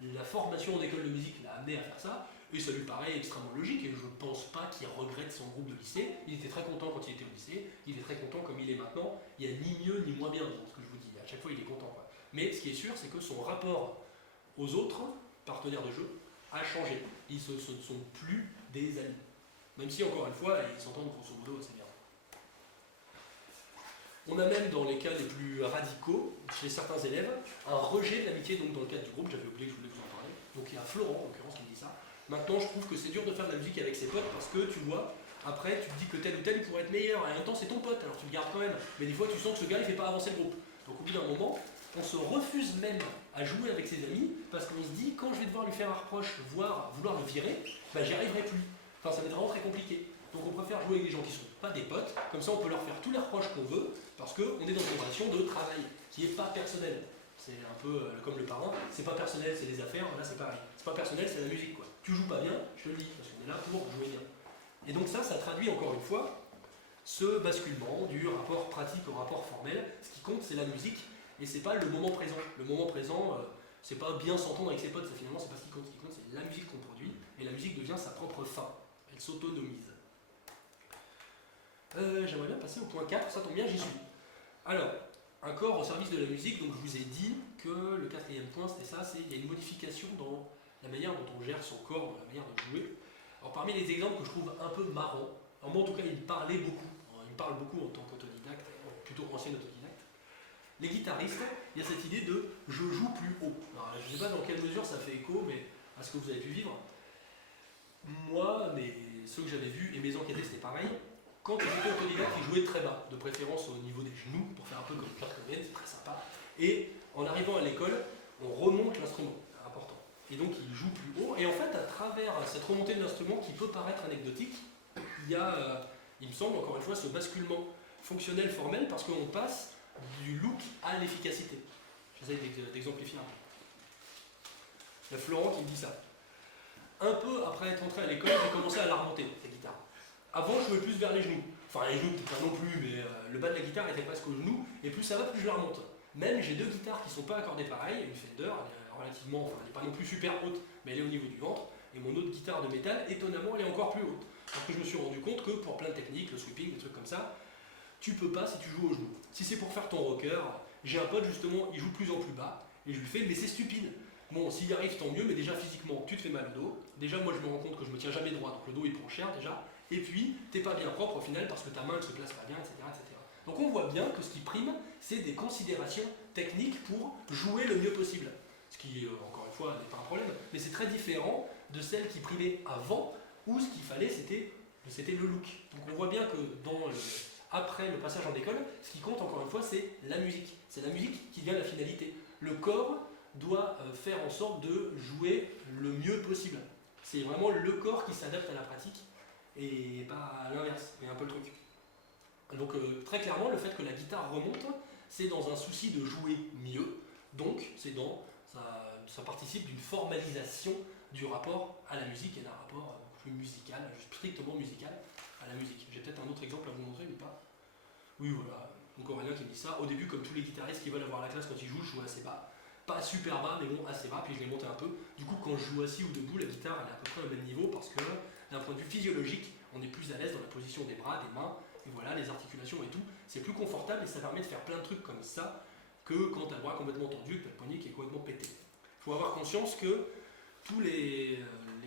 la formation en école de musique l'a amené à faire ça, et ça lui paraît extrêmement logique, et je ne pense pas qu'il regrette son groupe de lycée. Il était très content quand il était au lycée, il est très content comme il est maintenant, il n'y a ni mieux ni moins bien dans ce que je vous dis, à chaque fois il est content, quoi. Mais ce qui est sûr, c'est que son rapport aux autres partenaires de jeu a changé. Ils ne sont plus des amis. Même si, encore une fois, ils s'entendent grosso modo assez bien. On a même, dans les cas les plus radicaux, chez certains élèves, un rejet de l'amitié donc dans le cadre du groupe. J'avais oublié que je voulais vous en parler. Donc il y a Florent, en l'occurrence, qui dit ça. Maintenant, je trouve que c'est dur de faire de la musique avec ses potes parce que, tu vois, après, tu te dis que tel ou tel pourrait être meilleur. Et en même temps, c'est ton pote, alors tu le gardes quand même. Mais des fois, tu sens que ce gars, il fait pas avancer le groupe. Donc au bout d'un moment, on se refuse même à jouer avec ses amis parce qu'on se dit, quand je vais devoir lui faire un reproche, voire vouloir le virer, j'y arriverai plus. Enfin, ça va être vraiment très compliqué. Donc on préfère jouer avec des gens qui ne sont pas des potes, comme ça on peut leur faire tous les reproches qu'on veut, parce qu'on est dans une relation de travail, qui n'est pas personnelle. C'est un peu comme le parrain, c'est pas personnel, c'est des affaires, là c'est pareil. C'est pas personnel, c'est la musique, quoi. Tu joues pas bien, je te le dis, parce qu'on est là pour jouer bien. Et donc ça traduit encore une fois ce basculement du rapport pratique au rapport formel. Ce qui compte, c'est la musique, et c'est pas le moment présent. Le moment présent, c'est pas bien s'entendre avec ses potes, ça finalement c'est pas ce qui compte. Ce qui compte, c'est la musique qu'on produit, et la musique devient sa propre fin. Elle s'autonomise. J'aimerais bien passer au point 4, ça tombe bien, j'y suis. Alors, un corps au service de la musique, donc je vous ai dit que le 4e point c'était ça, c'est qu'il y a une modification dans la manière dont on gère son corps, dans la manière de jouer. Alors parmi les exemples que je trouve un peu marrants, alors moi en tout cas il me parlait beaucoup, il me parle beaucoup en tant qu'autodidacte, plutôt ancien autodidacte, les guitaristes, il y a cette idée de je joue plus haut. Alors, je ne sais pas dans quelle mesure ça fait écho, mais à ce que vous avez pu vivre. Moi, ceux que j'avais vus et mes enquêtés, c'était pareil. Quand j'étais autodidacte, ils jouaient très bas, de préférence au niveau des genoux, pour faire un peu comme Kurt Cobain, c'est très sympa. Et en arrivant à l'école, on remonte l'instrument, c'est important. Et donc ils jouent plus haut. Et en fait, à travers cette remontée de l'instrument qui peut paraître anecdotique, il y a, il me semble, encore une fois, ce basculement fonctionnel formel, parce qu'on passe du look à l'efficacité. J'essaie d'exemplifier un peu. Il y a Florent qui me dit ça. Un peu après être entré à l'école, j'ai commencé à la remonter, cette guitare. Avant, je jouais plus vers les genoux. Enfin, les genoux, peut-être pas non plus, mais le bas de la guitare était presque aux genoux, et plus ça va, plus je la remonte. Même, j'ai deux guitares qui ne sont pas accordées pareil, une Fender, elle est relativement, enfin, elle n'est pas non plus super haute, mais elle est au niveau du ventre, et mon autre guitare de métal, étonnamment, elle est encore plus haute. Parce que je me suis rendu compte que pour plein de techniques, le sweeping, des trucs comme ça, tu peux pas si tu joues aux genoux. Si c'est pour faire ton rocker, j'ai un pote justement, il joue de plus en plus bas, et je lui fais, mais c'est stupide. Bon, s'il y arrive, tant mieux, mais déjà physiquement, tu te fais mal au dos. Déjà, moi, je me rends compte que je me tiens jamais droit, donc le dos il prend cher déjà. Et puis, t'es pas bien propre au final parce que ta main ne se place pas bien, etc., etc. Donc on voit bien que ce qui prime, c'est des considérations techniques pour jouer le mieux possible. Ce qui, encore une fois, n'est pas un problème, mais c'est très différent de celles qui primaient avant, où ce qu'il fallait, c'était le look. Donc on voit bien que après le passage en école, ce qui compte, encore une fois, c'est la musique. C'est la musique qui devient la finalité. Le corps doit faire en sorte de jouer le mieux possible. C'est vraiment le corps qui s'adapte à la pratique et pas à l'inverse, c'est un peu le truc. Donc très clairement, le fait que la guitare remonte, c'est dans un souci de jouer mieux, donc ça participe d'une formalisation du rapport à la musique et d'un rapport plus musical, strictement musical à la musique. J'ai peut-être un autre exemple à vous montrer, mais pas. Oui, voilà. Donc Aurélien qui me dit ça. Au début, comme tous les guitaristes qui veulent avoir la classe quand ils jouent, je joue assez bas. Pas super bas, mais bon, assez bas, puis je l'ai monté un peu. Du coup, quand je joue assis ou debout, la guitare elle est à peu près au même niveau parce que d'un point de vue physiologique, on est plus à l'aise dans la position des bras, des mains, et voilà, les articulations et tout. C'est plus confortable et ça permet de faire plein de trucs comme ça que quand tu as le bras complètement tendu, que tu as le poignet qui est complètement pété. Il faut avoir conscience que tous les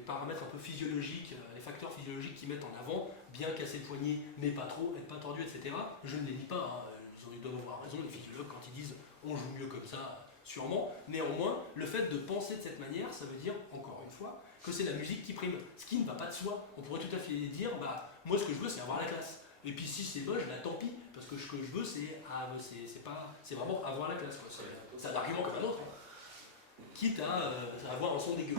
paramètres un peu physiologiques, les facteurs physiologiques qui mettent en avant, bien casser le poignet, mais pas trop, être pas tordu, etc., je ne les nie pas, hein. Ils doivent avoir raison, les physiologues, quand ils disent on joue mieux comme ça, sûrement. Néanmoins, le fait de penser de cette manière, ça veut dire, encore une fois, que c'est la musique qui prime. Ce qui ne va pas de soi. On pourrait tout à fait dire, bah, moi ce que je veux, c'est avoir la classe. Et puis si c'est moche, bah tant pis, parce que ce que je veux, c'est vraiment avoir la classe. C'est un argument comme un autre. Hein. Quitte à avoir un son dégueu.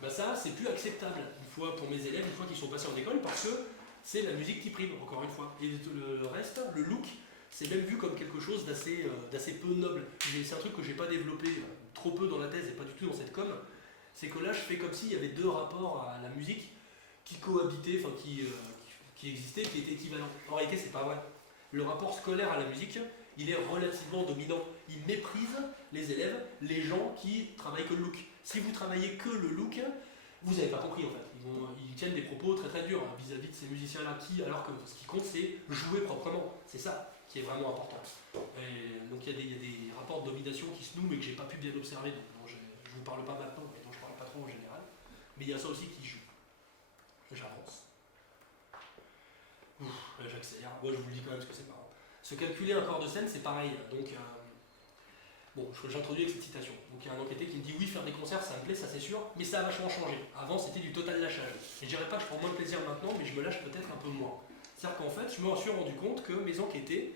Bah ça, c'est plus acceptable, une fois pour mes élèves, une fois qu'ils sont passés en école, parce que c'est la musique qui prime, encore une fois. Et le reste, le look, c'est même vu comme quelque chose d'assez peu noble. C'est un truc que j'ai pas développé trop peu dans la thèse et pas du tout dans cette com. C'est que là, je fais comme s'il y avait deux rapports à la musique qui cohabitaient, enfin qui existaient, qui étaient équivalents. En réalité, c'est pas vrai. Le rapport scolaire à la musique, il est relativement dominant. Il méprise les élèves, les gens qui travaillent que le look. Si vous travaillez que le look, vous n'avez pas compris en fait. Ils tiennent des propos très très durs vis-à-vis de ces musiciens-là, alors que ce qui compte, c'est jouer proprement. C'est ça qui est vraiment important. Et donc il y a des rapports de domination qui se nouent mais que j'ai pas pu bien observer, donc dont je ne vous parle pas maintenant, mais dont je parle pas trop en général. Mais il y a ça aussi qui joue. J'avance. J'accélère. Moi je vous le dis quand même parce que c'est marrant. Se calculer un corps de scène, c'est pareil. Donc bon, j'introduis avec cette citation. Donc il y a un enquêté qui me dit oui, faire des concerts, ça me plaît, ça c'est sûr, mais ça a vachement changé. Avant c'était du total lâchage. Et je dirais pas que je prends moins de plaisir maintenant, mais je me lâche peut-être un peu moins. C'est-à-dire qu'en fait, je me suis rendu compte que mes enquêtés,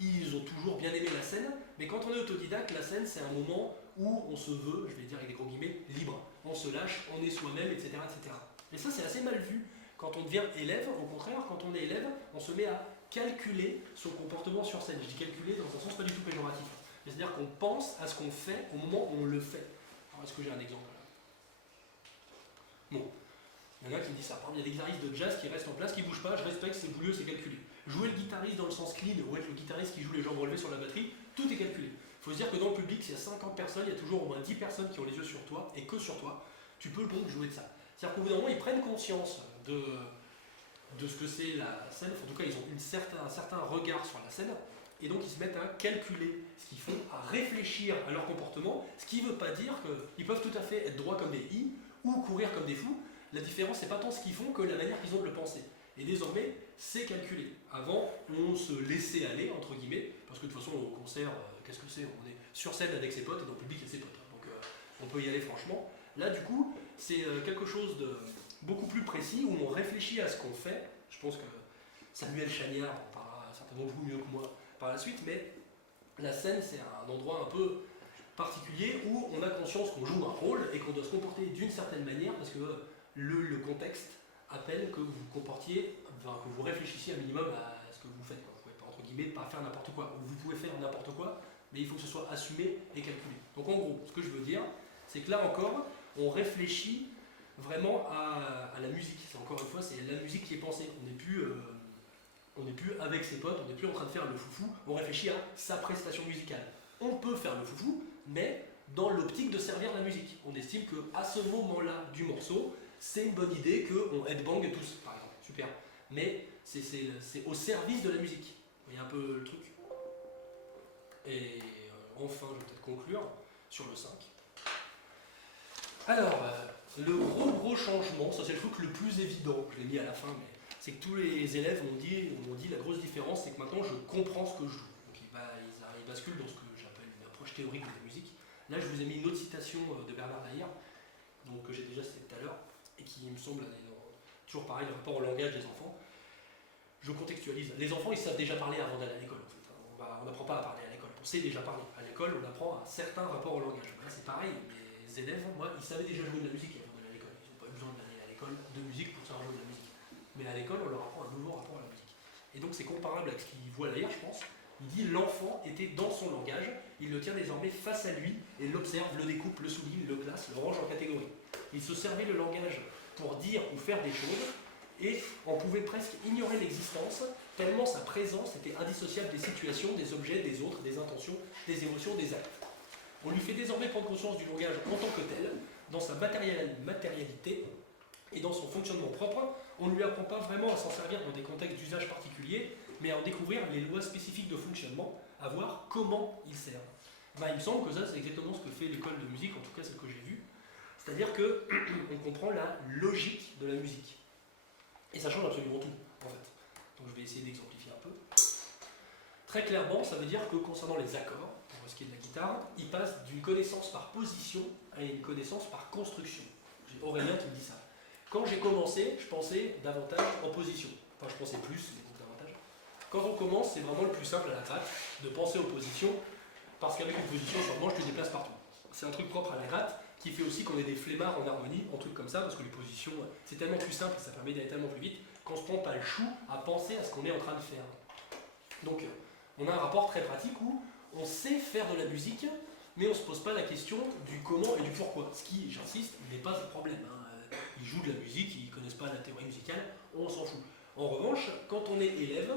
ils ont toujours bien aimé la scène, mais quand on est autodidacte, la scène c'est un moment où on se veut, je vais dire avec des gros guillemets, libre. On se lâche, on est soi-même, etc., etc. Et ça c'est assez mal vu. Quand on devient élève, au contraire, quand on est élève, on se met à calculer son comportement sur scène. Je dis calculer dans un sens pas du tout péjoratif. C'est-à-dire qu'on pense à ce qu'on fait au moment où on le fait. Alors est-ce que j'ai un exemple là? Bon. Il y en a qui me disent ça. Il y a des guitaristes de jazz qui restent en place, qui ne bougent pas, je respecte, c'est bouleux, c'est calculé. Jouer le guitariste dans le sens clean, ou être le guitariste qui joue les jambes relevées sur la batterie, tout est calculé. Il faut se dire que dans le public, s'il y a 50 personnes, il y a toujours au moins 10 personnes qui ont les yeux sur toi, et que sur toi, tu peux donc jouer de ça. C'est-à-dire qu'au bout d'un moment, ils prennent conscience de ce que c'est la scène, en tout cas, ils ont un certain regard sur la scène, et donc ils se mettent à calculer ce qu'ils font, à réfléchir à leur comportement, ce qui ne veut pas dire qu'ils peuvent tout à fait être droits comme des i, ou courir comme des fous, la différence, c'est pas tant ce qu'ils font que la manière qu'ils ont de le penser. Et désormais, c'est calculé. Avant, on se laissait aller, entre guillemets, parce que de toute façon, au concert, qu'est-ce que c'est? On est sur scène avec ses potes et dans le public, il y a ses potes. Donc on peut y aller franchement. Là, du coup, c'est quelque chose de beaucoup plus précis, où on réfléchit à ce qu'on fait. Je pense que Samuel Chagnard en parlera certainement beaucoup mieux que moi par la suite, mais la scène, c'est un endroit un peu particulier où on a conscience qu'on joue un rôle et qu'on doit se comporter d'une certaine manière parce que le contexte appelle que vous vous comportiez, enfin, que vous réfléchissiez un minimum à ce que vous faites. Quoi. Vous ne pouvez pas, entre guillemets, pas faire n'importe quoi. Ou vous pouvez faire n'importe quoi, mais il faut que ce soit assumé et calculé. Donc en gros, ce que je veux dire, c'est que là encore, on réfléchit vraiment à la musique. C'est encore une fois, c'est la musique qui est pensée. On n'est plus avec ses potes, on n'est plus en train de faire le foufou, on réfléchit à sa prestation musicale. On peut faire le foufou, mais dans l'optique de servir la musique. On estime qu'à ce moment-là du morceau, c'est une bonne idée qu'on headbang tous, par exemple. Super. Mais c'est au service de la musique. Vous voyez un peu le truc. Et enfin, je vais peut-être conclure sur le 5. Alors, le gros changement, ça c'est le truc le plus évident, je l'ai mis à la fin, mais c'est que tous les élèves m'ont dit la grosse différence, c'est que maintenant je comprends ce que je joue. Donc ils basculent dans ce que j'appelle une approche théorique de la musique. Là, je vous ai mis une autre citation de Bernard Lahire, donc, que j'ai déjà cité tout à l'heure, et qui me semble toujours pareil, le rapport au langage des enfants. Je contextualise. Les enfants, ils savent déjà parler avant d'aller à l'école, en fait. On n'apprend pas à parler à l'école, on sait déjà parler. À l'école, on apprend un certain rapport au langage. Là, c'est pareil, les élèves, moi, ils savaient déjà jouer de la musique avant d'aller à l'école. Ils n'ont pas eu besoin d'aller à l'école de musique pour savoir jouer de la musique. Mais à l'école, on leur apprend un nouveau rapport à la musique. Et donc, c'est comparable avec ce qu'il voit Lahire, je pense. Il dit l'enfant était dans son langage, il le tient désormais face à lui et l'observe, le découpe, le souligne, le classe, le range en catégories. Il se servait le langage pour dire ou faire des choses et on pouvait presque ignorer l'existence tellement sa présence était indissociable des situations, des objets, des autres, des intentions, des émotions, des actes. On lui fait désormais prendre conscience du langage en tant que tel, dans sa matérialité et dans son fonctionnement propre. On ne lui apprend pas vraiment à s'en servir dans des contextes d'usage particuliers, mais à en découvrir les lois spécifiques de fonctionnement, à voir comment ils servent. Ben, il me semble que ça, c'est exactement ce que fait l'école de musique, en tout cas celle que j'ai vue. C'est-à-dire qu'on comprend la logique de la musique. Et ça change absolument tout, en fait. Donc je vais essayer d'exemplifier un peu. Très clairement, ça veut dire que concernant les accords, pour ce qui est de la guitare, il passe d'une connaissance par position à une connaissance par construction. J'ai Aurélien qui me dit ça. Quand j'ai commencé, je pensais davantage en position. Enfin, je pensais plus, mais donc davantage. Quand on commence, c'est vraiment le plus simple à la gratte, de penser aux positions, parce qu'avec une position, sûrement, je te déplace partout. C'est un truc propre à la gratte, qui fait aussi qu'on est des flemmards en harmonie, en trucs comme ça, parce que les positions, c'est tellement plus simple et ça permet d'aller tellement plus vite, qu'on se prend pas le chou à penser à ce qu'on est en train de faire. Donc, on a un rapport très pratique où on sait faire de la musique, mais on ne se pose pas la question du comment et du pourquoi. Ce qui, j'insiste, n'est pas un problème. Ils jouent de la musique, ils ne connaissent pas la théorie musicale, on s'en fout. En revanche, quand on est élève,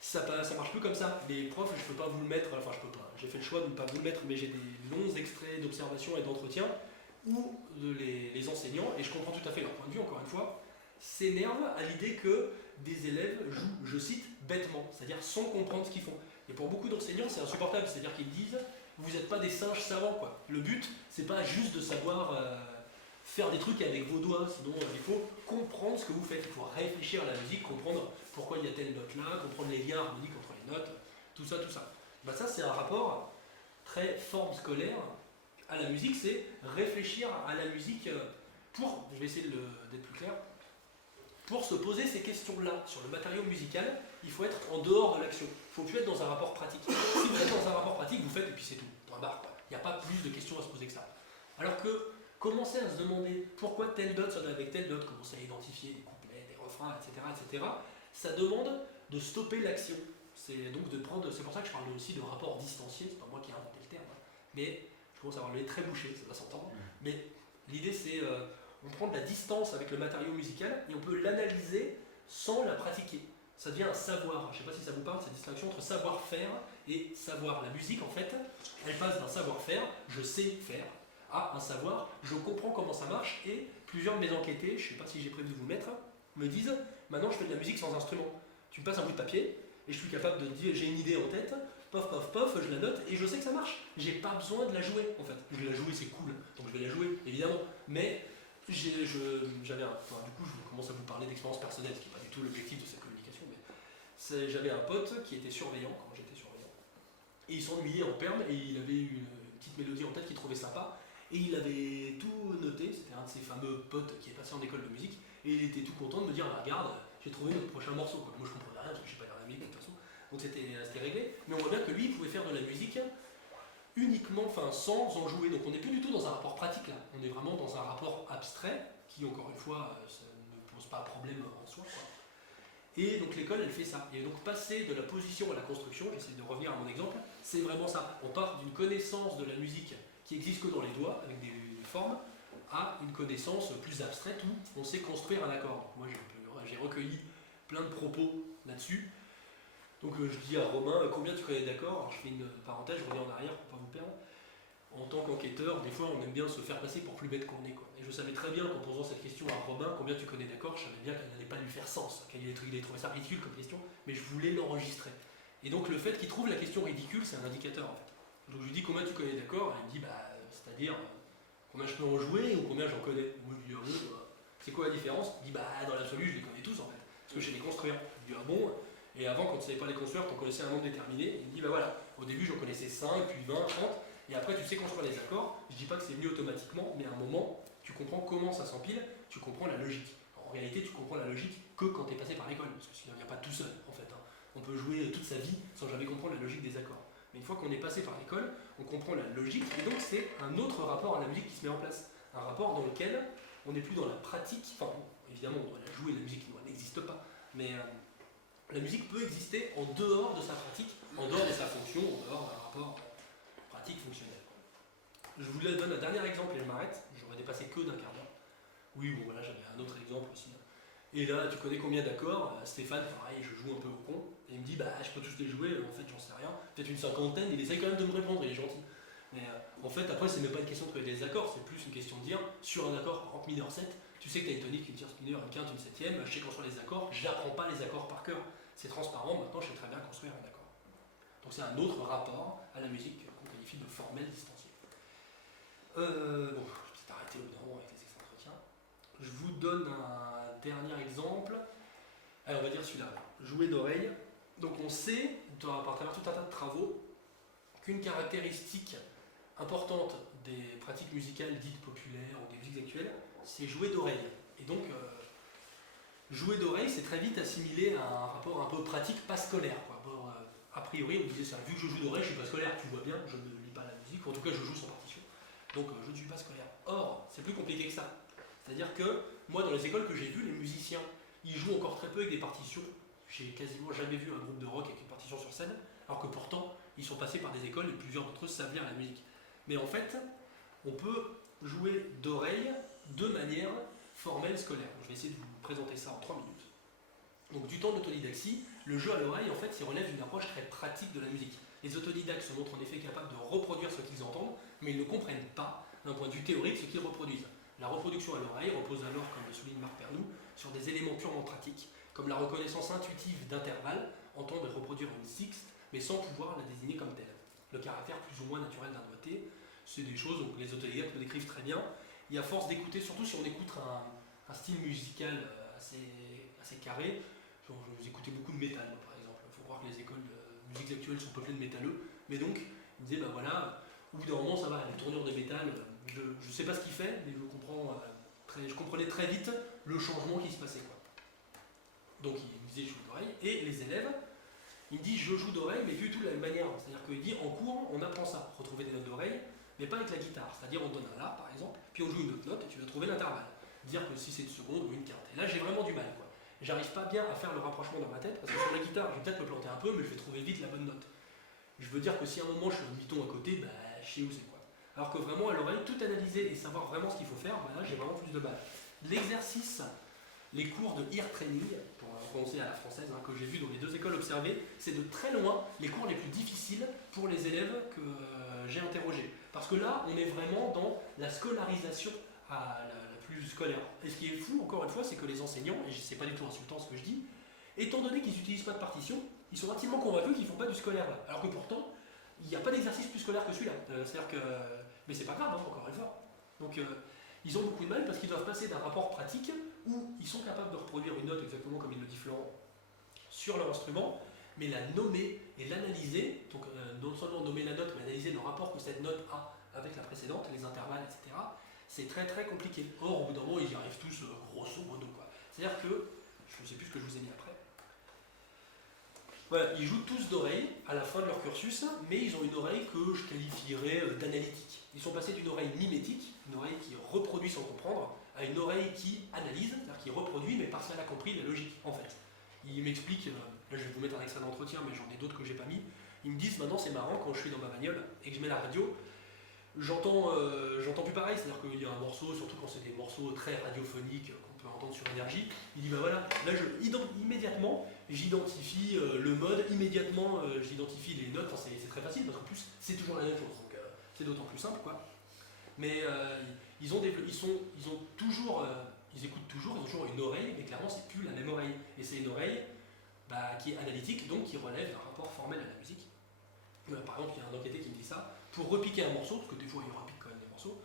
ça marche plus comme ça. Les profs, je peux pas vous le mettre, enfin je peux pas, j'ai fait le choix de ne pas vous le mettre, mais j'ai des longs extraits d'observation et d'entretien où les enseignants, et je comprends tout à fait leur point de vue encore une fois, s'énervent à l'idée que des élèves jouent, je cite, bêtement, c'est-à-dire sans comprendre ce qu'ils font. Et pour beaucoup d'enseignants, c'est insupportable, c'est-à-dire qu'ils disent, vous n'êtes pas des singes savants, quoi. Le but, c'est pas juste de savoir faire des trucs avec vos doigts, sinon il faut comprendre ce que vous faites, il faut réfléchir à la musique, comprendre pourquoi il y a telle note là, comprendre les liens harmoniques entre les notes, tout ça, tout ça. Ben ça c'est un rapport très forme scolaire à la musique, c'est réfléchir à la musique pour, je vais essayer d'être plus clair, pour se poser ces questions-là sur le matériau musical, il faut être en dehors de l'action, il ne faut plus être dans un rapport pratique. Si vous êtes dans un rapport pratique, vous faites et puis c'est tout, point barre. Il n'y a pas plus de questions à se poser que ça. Alors que commencer à se demander pourquoi telle note sonne avec telle note, commencer à identifier des couplets, des refrains, etc., ça demande de stopper l'action. C'est donc de prendre, c'est pour ça que je parle aussi de rapport distancié, c'est pas moi qui ai inventé le terme, mais je commence à avoir le nez très bouché, ça va s'entendre. Mais l'idée c'est, on prend de la distance avec le matériau musical et on peut l'analyser sans la pratiquer. Ça devient un savoir. Je ne sais pas si ça vous parle, cette distinction entre savoir-faire et savoir. La musique, en fait, elle passe d'un savoir-faire, je sais faire, à un savoir, je comprends comment ça marche, et plusieurs de mes enquêtés, je ne sais pas si j'ai prévu de vous le mettre, me disent, maintenant je fais de la musique sans instrument. Tu me passes un bout de papier, et je suis capable de dire, j'ai une idée en tête, pof, pof, pof, je la note, et je sais que ça marche. J'ai pas besoin de la jouer, en fait. Je vais la jouer, c'est cool, donc je vais la jouer, évidemment. Mais du coup, je commence à vous parler d'expérience personnelle, ce qui n'est pas du tout l'objectif de cette communication, mais j'avais un pote qui était surveillant quand j'étais surveillant, et il s'ennuyait en perme, et il avait une petite mélodie en tête qu'il trouvait sympa, et il avait tout noté, c'était un de ses fameux potes qui est passé en école de musique, et il était tout content de me dire, bah, regarde, j'ai trouvé notre prochain morceau, quoi. Moi je comprenais rien, parce que je sais pas lire la musique de toute façon, donc c'était réglé, mais on voit bien que lui, il pouvait faire de la musique uniquement, sans en jouer. Donc on n'est plus du tout dans un rapport pratique là, on est vraiment dans un rapport abstrait qui, encore une fois, ça ne pose pas problème en soi, quoi. Et donc l'école, elle fait ça. Et donc passer de la position à la construction, j'essaie de revenir à mon exemple, c'est vraiment ça. On part d'une connaissance de la musique qui existe que dans les doigts, avec des formes, à une connaissance plus abstraite où on sait construire un accord. Donc moi j'ai recueilli plein de propos là-dessus. Donc je dis à Romain, combien tu connais d'accords? Je fais une parenthèse, je reviens en arrière pour pas vous perdre. En tant qu'enquêteur, des fois on aime bien se faire passer pour plus bête qu'on est, quoi. Et je savais très bien qu'en posant cette question à Romain, combien tu connais d'accords, je savais bien qu'elle n'allait pas lui faire sens, qu'il allait trouver ça ridicule comme question, mais je voulais l'enregistrer. Et donc le fait qu'il trouve la question ridicule, c'est un indicateur en fait. Donc je lui dis combien tu connais d'accords, et il me dit c'est-à-dire combien je peux en jouer ou combien j'en connais. Moi je lui dis ah bon, c'est quoi la différence? Il me dit dans l'absolu je les connais tous en fait, parce que je sais les construire. Je lui dis ah bon. Et avant, quand tu ne savais pas les construire, tu en connaissais un nombre déterminé. Il me dit, voilà, au début j'en connaissais 5, puis 20, 30, et après tu sais construire les accords. Je ne dis pas que c'est mieux automatiquement, mais à un moment, tu comprends comment ça s'empile, tu comprends la logique. En réalité, tu comprends la logique que quand tu es passé par l'école, parce que sinon il n'y a pas tout seul, en fait. On peut jouer toute sa vie sans jamais comprendre la logique des accords. Mais une fois qu'on est passé par l'école, on comprend la logique, et donc c'est un autre rapport à la musique qui se met en place. Un rapport dans lequel on n'est plus dans la pratique, évidemment, on doit la jouer, la musique n'existe pas, mais la musique peut exister en dehors de sa pratique, en dehors de sa fonction, en dehors d'un rapport pratique-fonctionnel. Je vous donne un dernier exemple et je m'arrête. J'aurais dépassé que d'un quart d'heure. Oui, bon voilà, j'avais un autre exemple aussi. Et là, tu connais combien d'accords? Stéphane, pareil, je joue un peu au con. Et il me dit, je peux tous les jouer, en fait, j'en sais rien. Peut-être une cinquantaine, il essaye quand même de me répondre, il est gentil. Mais en fait, après, c'est même pas une question de connaître les accords, c'est plus une question de dire, sur un accord, par exemple mineur 7, tu sais que tu as une tonique, une tierce mineure, une quinte, une septième, je sais construire les accords, j'apprends pas les accords par cœur. C'est transparent, maintenant je sais très bien construire un accord. Donc c'est un autre rapport à la musique qu'on qualifie de formel distancié. Bon, je vais peut-être arrêter au bout d'un moment avec les extra-entretiens. Je vous donne un dernier exemple. Allez, on va dire celui-là. Jouer d'oreille. Donc on sait, par travers tout un tas de travaux, qu'une caractéristique importante des pratiques musicales dites populaires ou des musiques actuelles, c'est jouer d'oreille. Et donc, jouer d'oreille, c'est très vite assimilé à un rapport un peu pratique, pas scolaire, quoi. Bon, a priori, on disait ça, vu que je joue d'oreille, je ne suis pas scolaire, tu vois bien, je ne lis pas la musique, ou en tout cas je joue sans partition, donc je ne suis pas scolaire. Or, c'est plus compliqué que ça. C'est-à-dire que, moi, dans les écoles que j'ai vues, les musiciens, ils jouent encore très peu avec des partitions. J'ai quasiment jamais vu un groupe de rock avec une partition sur scène, alors que pourtant, ils sont passés par des écoles et plusieurs d'entre eux savent lire la musique. Mais en fait, on peut jouer d'oreille de manière formelle scolaire. Je vais essayer de vous présenter ça en 3 minutes. Donc du temps d'autodidactie, le jeu à l'oreille, en fait, il relève d'une approche très pratique de la musique. Les autodidactes se montrent en effet capables de reproduire ce qu'ils entendent, mais ils ne comprennent pas, d'un point de vue théorique, ce qu'ils reproduisent. La reproduction à l'oreille repose alors, comme le souligne Marc Pernoud, sur des éléments purement pratiques, comme la reconnaissance intuitive d'intervalles, entendre et reproduire une sixte, mais sans pouvoir la désigner comme telle. Le caractère plus ou moins naturel d'un doigté, c'est des choses que les autodidactes le décrivent très bien. Et à force d'écouter, surtout si on écoute un style musical assez carré, vous écoutez beaucoup de métal, par exemple. Il faut croire que les écoles de musique actuelles sont peuplées de métalleux. Mais donc, il me disait, au bout d'un moment, ça va, les tournures de métal, je ne sais pas ce qu'il fait, mais je comprenais très vite le changement qui se passait, quoi. Donc, il me disait, je joue d'oreille. Et les élèves, il me dit, je joue d'oreille, mais du tout de la même manière. C'est-à-dire qu'il dit, en cours, on apprend ça, retrouver des notes d'oreille, mais pas avec la guitare. C'est-à-dire, on donne un La, par exemple, puis on joue une autre note, et tu vas trouver l'intervalle. Dire que si c'est une seconde ou une quinte. Et là, j'ai vraiment du mal, quoi. J'arrive pas bien à faire le rapprochement dans ma tête, parce que sur la guitare, je vais peut-être me planter un peu, mais je vais trouver vite la bonne note. Je veux dire que si à un moment je suis un mi-ton à côté, je sais où c'est, quoi. Alors que vraiment, à l'oreille, tout analyser et savoir vraiment ce qu'il faut faire, là, j'ai vraiment plus de mal. L'exercice, les cours de ear training, pour prononcer à la française, que j'ai vu dans les 2 écoles observées, c'est de très loin les cours les plus difficiles pour les élèves que j'ai interrogés. Parce que là, on est vraiment dans la scolarisation à la plus scolaire. Et ce qui est fou, encore une fois, c'est que les enseignants, et c'est pas du tout insultant ce que je dis, étant donné qu'ils n'utilisent pas de partition, ils sont intimement convaincus qu'ils ne font pas du scolaire là. Alors que pourtant, il n'y a pas d'exercice plus scolaire que celui-là. C'est-à-dire que... Mais c'est pas grave, encore une fois. Donc ils ont beaucoup de mal parce qu'ils doivent passer d'un rapport pratique où ils sont capables de reproduire une note exactement comme il le dit Florent sur leur instrument, mais la nommer et l'analyser, donc non seulement nommer la note, mais analyser le rapport que cette note a avec la précédente, les intervalles, etc., c'est très très compliqué. Or, au bout d'un moment, ils y arrivent tous grosso modo, quoi. C'est-à-dire que, je ne sais plus ce que je vous ai mis après, voilà, ils jouent tous d'oreille à la fin de leur cursus, mais ils ont une oreille que je qualifierais d'analytique. Ils sont passés d'une oreille mimétique, une oreille qui reproduit sans comprendre, à une oreille qui analyse, c'est-à-dire qui reproduit, mais parce qu'elle a compris la logique, en fait. Ils m'expliquent, là je vais vous mettre un extrait d'entretien, mais j'en ai d'autres que j'ai pas mis, ils me disent maintenant c'est marrant quand je suis dans ma bagnole et que je mets la radio, j'entends plus pareil, c'est-à-dire qu'il y a un morceau, surtout quand c'est des morceaux très radiophoniques qu'on peut entendre sur énergie, il dit bah voilà, là immédiatement j'identifie le mode, immédiatement j'identifie les notes, enfin, c'est très facile parce qu'en plus c'est toujours la même chose, donc c'est d'autant plus simple quoi. Mais ils écoutent toujours, ils ont toujours une oreille, mais clairement c'est plus la même oreille. Et c'est une oreille qui est analytique, donc qui relève d'un rapport formel à la musique. Par exemple, il y a un enquêté qui me dit ça, pour repiquer un morceau, parce que des fois il repique quand même des morceaux,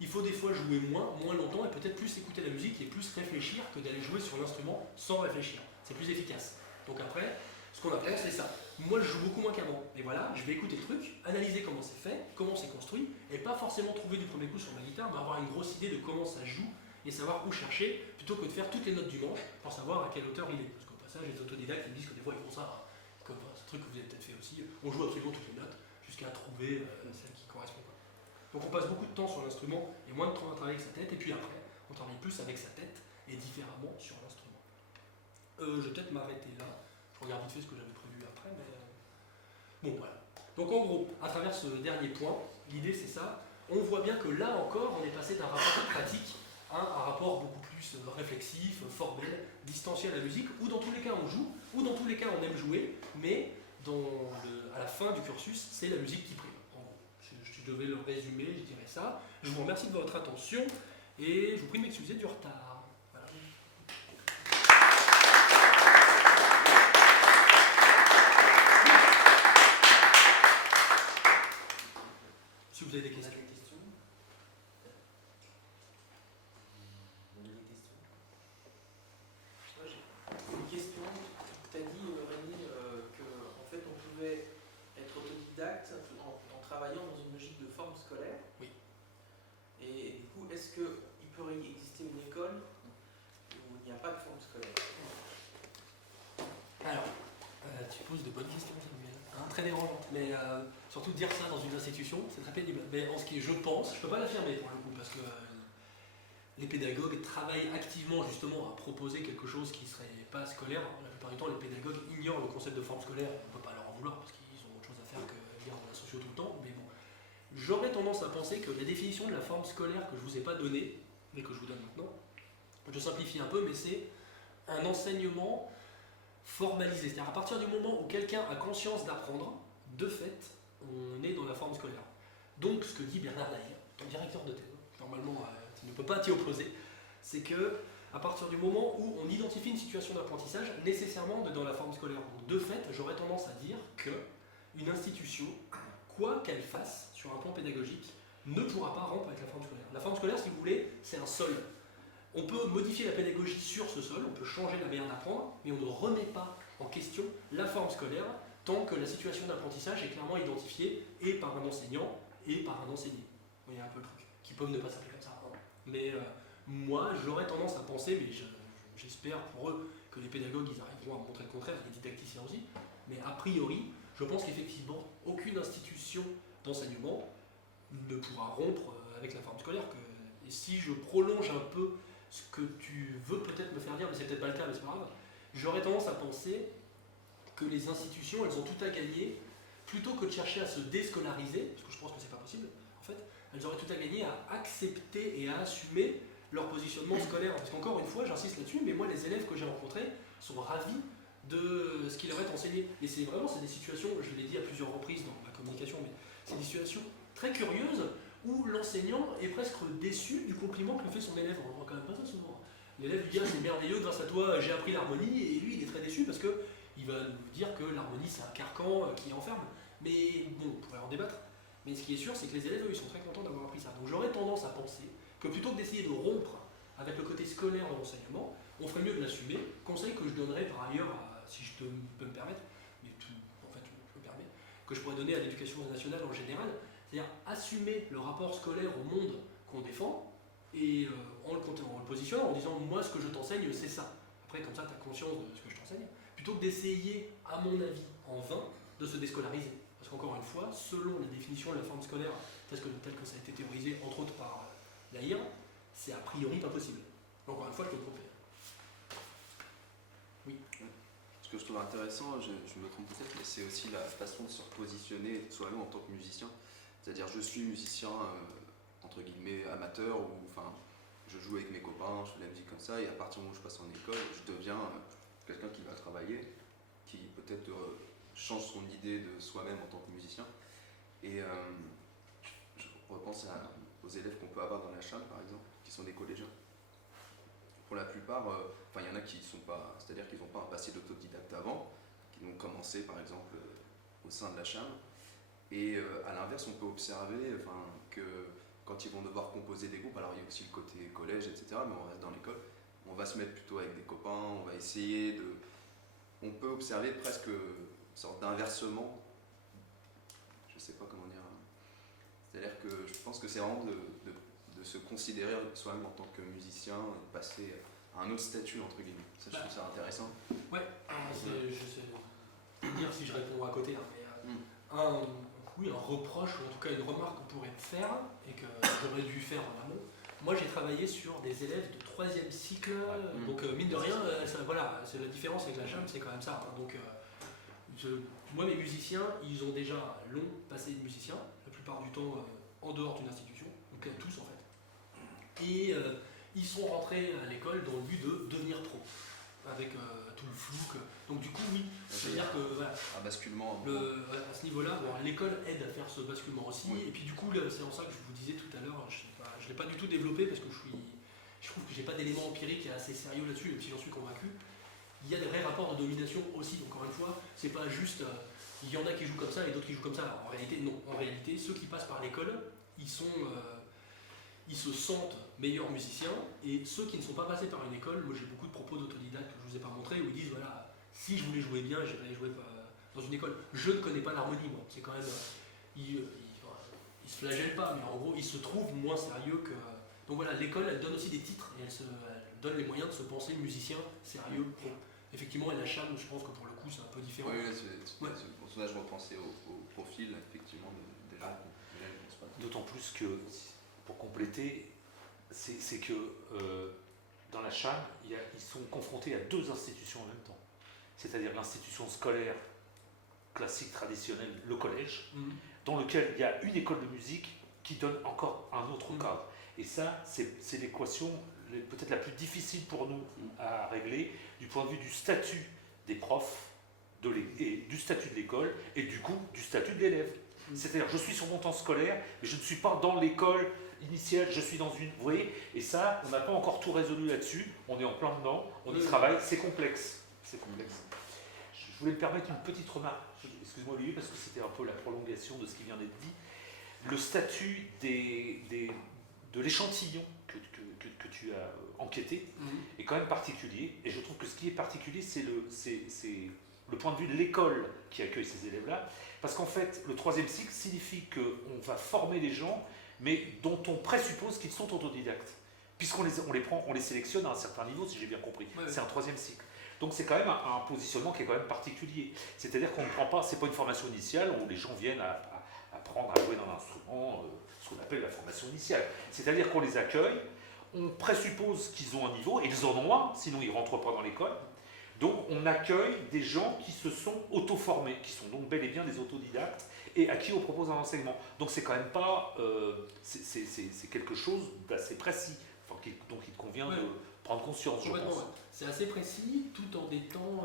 il faut des fois jouer moins longtemps et peut-être plus écouter la musique et plus réfléchir que d'aller jouer sur l'instrument sans réfléchir. C'est plus efficace. Donc après, ce qu'on apprend c'est ça. Moi je joue beaucoup moins qu'avant. Et voilà, je vais écouter le truc, analyser comment c'est fait, comment c'est construit, et pas forcément trouver du premier coup sur ma guitare, mais avoir une grosse idée de comment ça joue et savoir où chercher, plutôt que de faire toutes les notes du manche pour savoir à quelle hauteur il est. Parce qu'au passage, les autodidactes ils me disent que des fois ils font ça, comme ce truc que vous avez peut-être fait aussi, on joue absolument toutes les notes jusqu'à trouver celle qui correspond. Donc on passe beaucoup de temps sur l'instrument et moins de temps à travailler avec sa tête, et puis après, on travaille plus avec sa tête et différemment sur l'instrument. Je vais peut-être m'arrêter là. Je regarde vite fait ce que j'avais prévu après, mais bon voilà. Donc en gros, à travers ce dernier point, l'idée c'est ça, on voit bien que là encore, on est passé d'un rapport pratique à un rapport beaucoup plus réflexif, formel, distancié à la musique, où dans tous les cas on joue, ou dans tous les cas on aime jouer, mais à la fin du cursus, c'est la musique qui prime. En gros, je devais le résumer, je dirais ça. Je vous remercie de votre attention, et je vous prie de m'excuser du retard. Voilà. Si vous avez des questions. Moi j'ai une question. Tu as dit, Rémi, qu'en fait on pouvait être autodidacte en travaillant dans une logique de forme scolaire. Oui. Et du coup, est-ce qu'il peut exister une école où il n'y a pas de forme scolaire? Alors, tu poses de bonnes questions, Samuel. Très dérangeante, mais surtout dire ça dans une institution, c'est très pénible. Mais en ce qui est, je pense, je ne peux pas l'affirmer pour le coup, parce que les pédagogues travaillent activement justement à proposer quelque chose qui ne serait pas scolaire. La plupart du temps, les pédagogues ignorent le concept de forme scolaire. On ne peut pas leur en vouloir parce qu'ils ont autre chose à faire que lire dans la socio tout le temps. Mais bon, j'aurais tendance à penser que la définition de la forme scolaire que je ne vous ai pas donnée, mais que je vous donne maintenant, je simplifie un peu, mais c'est un enseignement formalisé. C'est-à-dire à partir du moment où quelqu'un a conscience d'apprendre, de fait, on est dans la forme scolaire. Donc ce que dit Bernard Laïe, ton directeur de thèse, normalement tu ne peux pas t'y opposer, c'est que à partir du moment où on identifie une situation d'apprentissage, nécessairement on est dans la forme scolaire. Donc de fait, j'aurais tendance à dire que une institution, quoi qu'elle fasse sur un plan pédagogique, ne pourra pas rompre avec la forme scolaire. La forme scolaire, si vous voulez, c'est un sol. On peut modifier la pédagogie sur ce sol, on peut changer la manière d'apprendre, mais on ne remet pas en question la forme scolaire tant que la situation d'apprentissage est clairement identifiée et par un enseignant et par un enseigné. Vous voyez un peu le truc, qui peuvent ne pas s'appeler comme ça. Mais moi, j'aurais tendance à penser, mais j'espère pour eux que les pédagogues ils arriveront à montrer le contraire, les didacticiens aussi, mais a priori, je pense qu'effectivement, aucune institution d'enseignement ne pourra rompre avec la forme scolaire. Et si je prolonge un peu ce que tu veux peut-être me faire dire, mais c'est peut-être pas le cas, mais c'est pas grave, j'aurais tendance à penser que les institutions, elles ont tout à gagner, plutôt que de chercher à se déscolariser, parce que je pense que c'est pas possible, en fait, elles auraient tout à gagner à accepter et à assumer leur positionnement scolaire. Parce qu'encore une fois, j'insiste là-dessus, mais moi, les élèves que j'ai rencontrés sont ravis de ce qui leur est enseigné. Et c'est des situations, je l'ai dit à plusieurs reprises dans ma communication, mais c'est des situations très curieuses où l'enseignant est presque déçu du compliment que lui fait son élève. On voit quand même pas ça souvent. L'élève lui dit ah, c'est merveilleux, grâce à toi j'ai appris l'harmonie, et lui il est très déçu parce qu'il va nous dire que l'harmonie c'est un carcan qui enferme. Mais bon, on pourrait en débattre. Mais ce qui est sûr, c'est que les élèves eux, ils sont très contents d'avoir appris ça. Donc j'aurais tendance à penser que plutôt que d'essayer de rompre avec le côté scolaire de l'enseignement, on ferait mieux de l'assumer. Conseil que je donnerais par ailleurs, si je peux me permettre, mais en fait je me permets, que je pourrais donner à l'éducation nationale en général, c'est-à-dire assumer le rapport scolaire au monde qu'on défend, et en le positionnant, en disant moi ce que je t'enseigne c'est ça. Après comme ça tu as conscience de ce que je t'enseigne, plutôt que d'essayer, à mon avis, en vain, de se déscolariser. Parce qu'encore une fois, selon la définition de la forme scolaire, telle que ça a été théorisé entre autres par l'AIR, c'est a priori pas possible. Encore une fois, je peux me tromper. Oui. Ce que je trouve intéressant, je me trompe peut-être, mais c'est aussi la façon de se repositionner soi-même en tant que musicien. C'est-à-dire, je suis musicien, entre guillemets, amateur, ou enfin, je joue avec mes copains, je fais de la musique comme ça, et à partir du moment où je passe en école, je deviens quelqu'un qui va travailler, qui peut-être change son idée de soi-même en tant que musicien. Et je repense aux élèves qu'on peut avoir dans la CHAM, par exemple, qui sont des collégiens. Pour la plupart, il y en a qui sont pas, c'est-à-dire qu'ils n'ont pas un passé d'autodidacte avant, qui ont commencé par exemple au sein de la CHAM. Et à l'inverse, on peut observer que quand ils vont devoir composer des groupes, alors il y a aussi le côté collège, etc., mais on reste dans l'école, on va se mettre plutôt avec des copains, on va essayer de... On peut observer presque une sorte d'inversement, je sais pas comment dire, c'est-à-dire que je pense que c'est vraiment de se considérer soi-même en tant que musicien et passer à un autre statut entre guillemets. Ça, je trouve ça intéressant. Ouais, je sais dire si je réponds à côté, hein, mais un reproche, ou en tout cas une remarque qu'on pourrait me faire, et que j'aurais dû faire en amont. Moi j'ai travaillé sur des élèves de 3e cycle, donc mine de rien, voilà, c'est la différence avec la CHAM, c'est quand même ça. Hein, donc, moi mes musiciens, ils ont déjà un long passé de musicien, la plupart du temps en dehors d'une institution, donc tous en fait. Et ils sont rentrés à l'école dans le but de devenir pro, avec tout le flou que... Donc du coup, oui, c'est-à-dire que... Voilà, un basculement. à ce niveau-là, bon, l'école aide à faire ce basculement aussi, Oui. et puis du coup, c'est en ça que je vous disais tout à l'heure, je ne l'ai pas du tout développé, parce que je trouve que j'ai pas d'éléments empiriques assez sérieux là-dessus, même si j'en suis convaincu. Il y a des vrais rapports de domination aussi, encore une fois, c'est pas juste... il y en a qui jouent comme ça et d'autres qui jouent comme ça. Alors, en réalité, non. En réalité, ceux qui passent par l'école, ils se sentent meilleurs musiciens, et ceux qui ne sont pas passés par une école, moi j'ai beaucoup de propos d'autodidactes que je vous ai pas montré, où ils disent voilà, si je voulais jouer bien, j'irais jouer dans une école. Je ne connais pas l'harmonie, moi. C'est quand même... Ils se flagellent pas, mais en gros, ils se trouvent moins sérieux que... Donc voilà, l'école, elle donne aussi des titres, et elle donne les moyens de se penser musicien sérieux, pro. Effectivement, et la CHAM, je pense que pour le coup, c'est un peu différent. Oui, pour ça, je repensais au profil, effectivement, des gens qui ne pensent pas. D'autant plus que, pour compléter, c'est que dans la CHAM, ils sont confrontés à deux institutions en même temps. C'est-à-dire l'institution scolaire classique, traditionnelle, le collège, dans lequel il y a une école de musique qui donne encore un autre cadre. Et ça, c'est l'équation peut-être la plus difficile pour nous à régler du point de vue du statut des profs, et du statut de l'école et du coup du statut de l'élève. C'est-à-dire je suis sur mon temps scolaire, mais je ne suis pas dans l'école initiale, je suis dans une... Vous voyez, et ça, on n'a pas encore tout résolu là-dessus, on est en plein dedans, on y travaille, c'est complexe. C'est complexe. Je voulais me permettre une petite remarque, excuse-moi Olivier, parce que c'était un peu la prolongation de ce qui vient d'être dit. Le statut de l'échantillon que tu as enquêté est quand même particulier, et je trouve que ce qui est particulier, c'est le point de vue de l'école qui accueille ces élèves-là, parce qu'en fait, le 3e cycle signifie qu'on va former des gens, mais dont on présuppose qu'ils sont autodidactes, puisqu'on les sélectionne à un certain niveau, si j'ai bien compris. Ouais. C'est un 3e cycle. Donc c'est quand même un positionnement qui est quand même particulier. C'est-à-dire qu'on ne prend pas, c'est pas une formation initiale où les gens viennent à apprendre à jouer d'un instrument, ce qu'on appelle la formation initiale. C'est-à-dire qu'on les accueille, on présuppose qu'ils ont un niveau, et ils en ont un, sinon ils ne rentrent pas dans l'école. Donc on accueille des gens qui se sont auto-formés, qui sont donc bel et bien des autodidactes, et à qui on propose un enseignement. Donc c'est quand même pas... c'est quelque chose d'assez précis, enfin, donc il convient de prendre conscience, je pense. Ouais. C'est assez précis, tout en étant...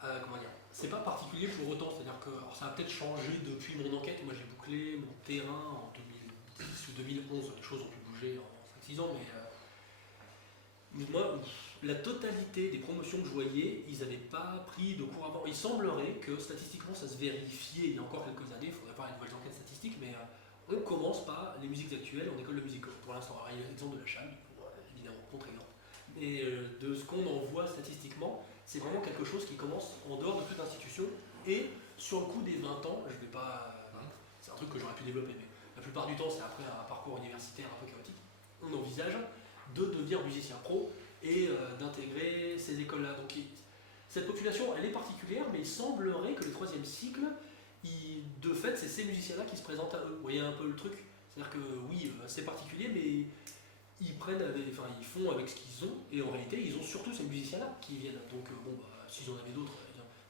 comment dire, c'est pas particulier pour autant, c'est-à-dire que alors ça a peut-être changé depuis mon enquête. Moi j'ai bouclé mon terrain en 2010 ou 2011, les choses ont pu bouger en 5-6 ans, mais moi, la totalité des promotions que je voyais, ils n'avaient pas pris de cours avant. Il semblerait que statistiquement ça se vérifiait il y a encore quelques années, il faudrait faire une nouvelle enquête statistique, mais On commence par les musiques actuelles en école de musique. Pour l'instant, il y a l'exemple de la CHAM, évidemment, contre-exemple. Mais de ce qu'on en voit statistiquement, c'est vraiment quelque chose qui commence en dehors de toute institution. Et sur le coup des 20 ans, je vais pas. C'est un truc que j'aurais pu développer, mais la plupart du temps, c'est après un parcours universitaire un peu chaotique. On envisage de devenir musicien pro et d'intégrer ces écoles-là. Donc cette population, elle est particulière, mais il semblerait que les troisième cycles, de fait, c'est ces musiciens-là qui se présentent à eux. Vous voyez un peu le truc? C'est-à-dire que oui, c'est particulier, mais ils font avec ce qu'ils ont, et en réalité, ils ont surtout ces musiciens-là qui viennent. Donc s'ils en avaient d'autres,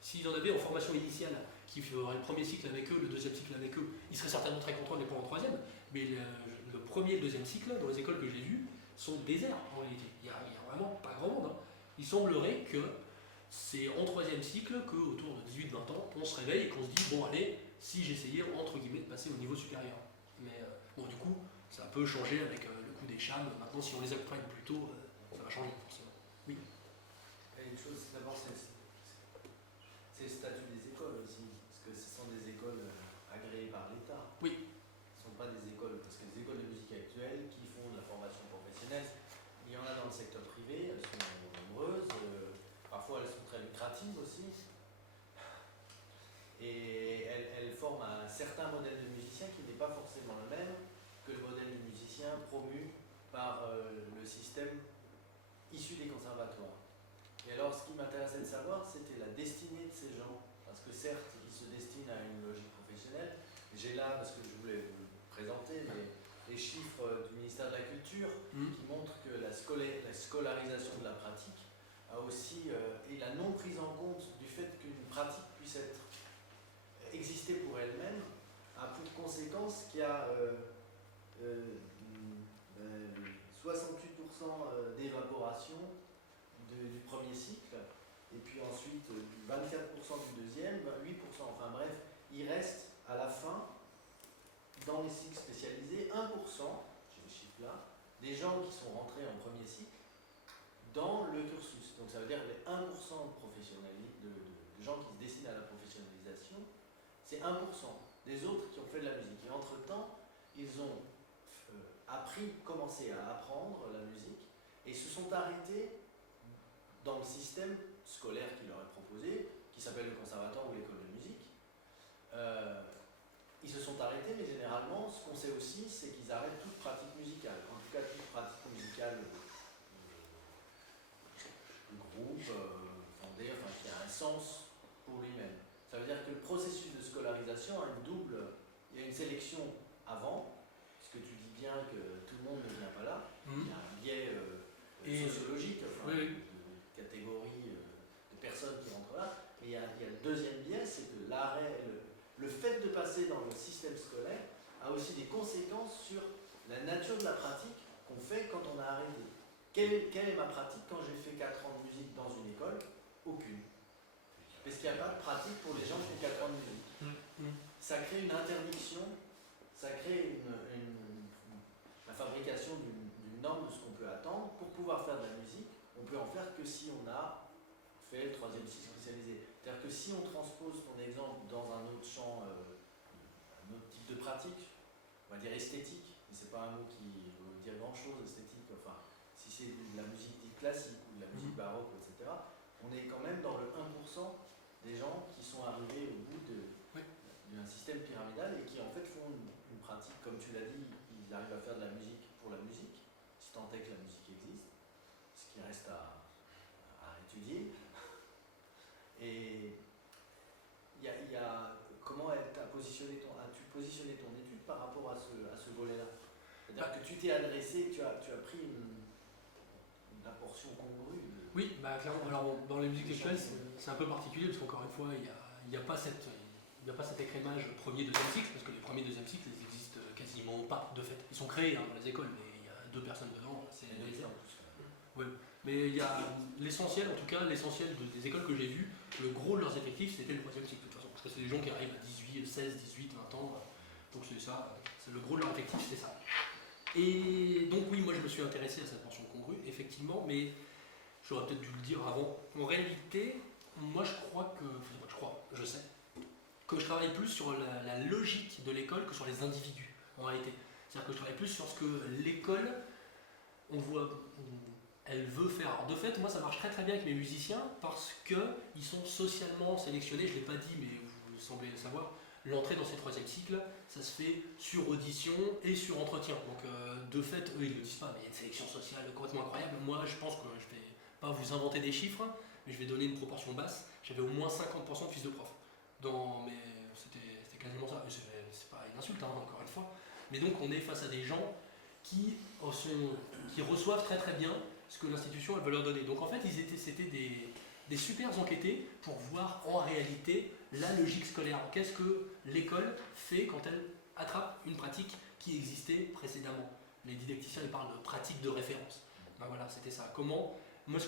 s'ils en avaient en formation initiale, qui feraient le premier cycle avec eux, le deuxième cycle avec eux, ils seraient certainement très contents de les prendre en troisième. Mais le premier et le deuxième cycle, dans les écoles que j'ai vues, sont déserts en réalité. Il n'y a vraiment pas grand monde. Hein. Il semblerait que c'est en troisième cycle qu'autour de 18-20 ans, on se réveille et qu'on se dit bon allez, si j'essayais entre guillemets de passer au niveau supérieur. Mais du coup, ça peut changer avec le coup des chams. Maintenant, si on les accompagne plus tôt, ça va changer forcément. Oui. Et une chose, d'abord, c'est le statut des écoles aussi, parce que ce sont des écoles agréées par l'État. Oui. Ce ne sont pas des écoles, parce que les écoles de musique actuelles qui font de la formation professionnelle, il y en a dans le secteur privé, elles sont nombreuses, parfois elles sont très lucratives aussi, et elles forment un certain modèle de musicien qui n'est pas forcément le même que le modèle du musicien promu par le système issu des conservatoires. Et alors, ce qui m'intéressait de savoir, c'était la destinée de ces gens. Parce que certes, ils se destinent à une logique professionnelle. J'ai là, parce que je voulais vous le présenter, les chiffres du ministère de la Culture qui montrent que la scolarisation de la pratique a aussi, et la non prise en compte du fait qu'une pratique puisse exister pour elle-même, a pour conséquence qu'il y a 68% d'évaporation du premier cycle, et puis ensuite 24% du deuxième, 8%, enfin bref, il reste à la fin, dans les cycles spécialisés, 1%, j'ai les chiffres là, des gens qui sont rentrés en premier cycle dans le cursus. Donc ça veut dire les 1% de gens qui se destinent à la professionnalisation, c'est 1% des autres qui ont fait de la musique. Et entre-temps, ils ont commencé à apprendre la musique et se sont arrêtés dans le système scolaire qui leur est proposé, qui s'appelle le conservatoire ou l'école de musique. Ils se sont arrêtés, mais généralement, ce qu'on sait aussi, c'est qu'ils arrêtent toute pratique musicale. En tout cas, toute pratique musicale du groupe, fondé, enfin, qui a un sens pour lui-même. Ça veut dire que le processus de scolarisation a il y a une sélection avant, puisque tu dis bien que tout le monde ne vient pas là, il y a un biais sociologique, enfin, de catégorie de personnes qui rentrent là, et il y a le deuxième biais, c'est que le fait de passer dans le système scolaire a aussi des conséquences sur la nature de la pratique qu'on fait quand on a arrêté. Quelle est ma pratique quand j'ai fait 4 ans de musique dans une école? Aucune. Parce qu'il n'y a pas de pratique pour les gens qui ont 4 ans de musique. Ça crée une interdiction, ça crée la fabrication d'une norme de ce qu'on peut attendre. Pour pouvoir faire de la musique, on peut en faire que si on a fait le troisième cycle spécialisé. C'est-à-dire que si on transpose ton exemple dans un autre champ, un autre type de pratique, on va dire esthétique, mais c'est pas un mot qui veut dire grand-chose, esthétique, enfin, si c'est de la musique dite classique ou de la musique baroque, etc., on est quand même dans le 1% des gens qui sont arrivés au bout d'un système pyramidal et qui en fait font une pratique, comme tu l'as dit, ils arrivent à faire de la musique pour la musique, si tant est que la musique existe, ce qui reste à étudier. Et comment as-tu positionné ton étude par rapport à ce volet-là? C'est-à-dire que tu t'es adressé, tu as pris la portion congrue. Oui, clairement. Alors dans les musiques actuelles, c'est un peu particulier parce qu'encore une fois, il n'y a pas cet écrémage premier, deuxième cycle, parce que les premiers, deuxième cycles, ils existent quasiment pas de fait. Ils sont créés dans les écoles, mais il y a 2 personnes dedans, c'est les airs. Ouais. Mais il y a l'essentiel, en tout cas, l'essentiel des écoles que j'ai vues, le gros de leurs effectifs, c'était le troisième cycle de toute façon, parce que c'est des gens qui arrivent à 18, 16, 18, 20 ans, donc c'est ça, c'est le gros de leur effectif, c'est ça. Et donc oui, moi je me suis intéressé à cette portion congrue, effectivement, mais j'aurais peut-être dû le dire avant. En réalité, moi je sais, que je travaille plus sur la logique de l'école que sur les individus. en réalité. C'est-à-dire que je travaille plus sur ce que l'école, on voit, elle veut faire. Alors de fait, moi ça marche très très bien avec mes musiciens parce qu'ils sont socialement sélectionnés, je ne l'ai pas dit mais vous semblez le savoir, l'entrée dans ces troisième cycles, ça se fait sur audition et sur entretien. Donc de fait, eux ils ne le disent pas, mais il y a une sélection sociale complètement incroyable. Moi je pense que je ne vais pas vous inventer des chiffres, mais je vais donner une proportion basse. J'avais au moins 50% de fils de prof. C'était quasiment ça. C'est pas une insulte, hein, encore une fois. Mais donc on est face à des gens qui reçoivent très très bien ce que l'institution elle veut leur donner. Donc en fait, c'était des super enquêtés pour voir en réalité la logique scolaire. Qu'est-ce que l'école fait quand elle attrape une pratique qui existait précédemment. Les didacticiens ils parlent de pratique de référence. Ben voilà, c'était ça. Comment, moi ce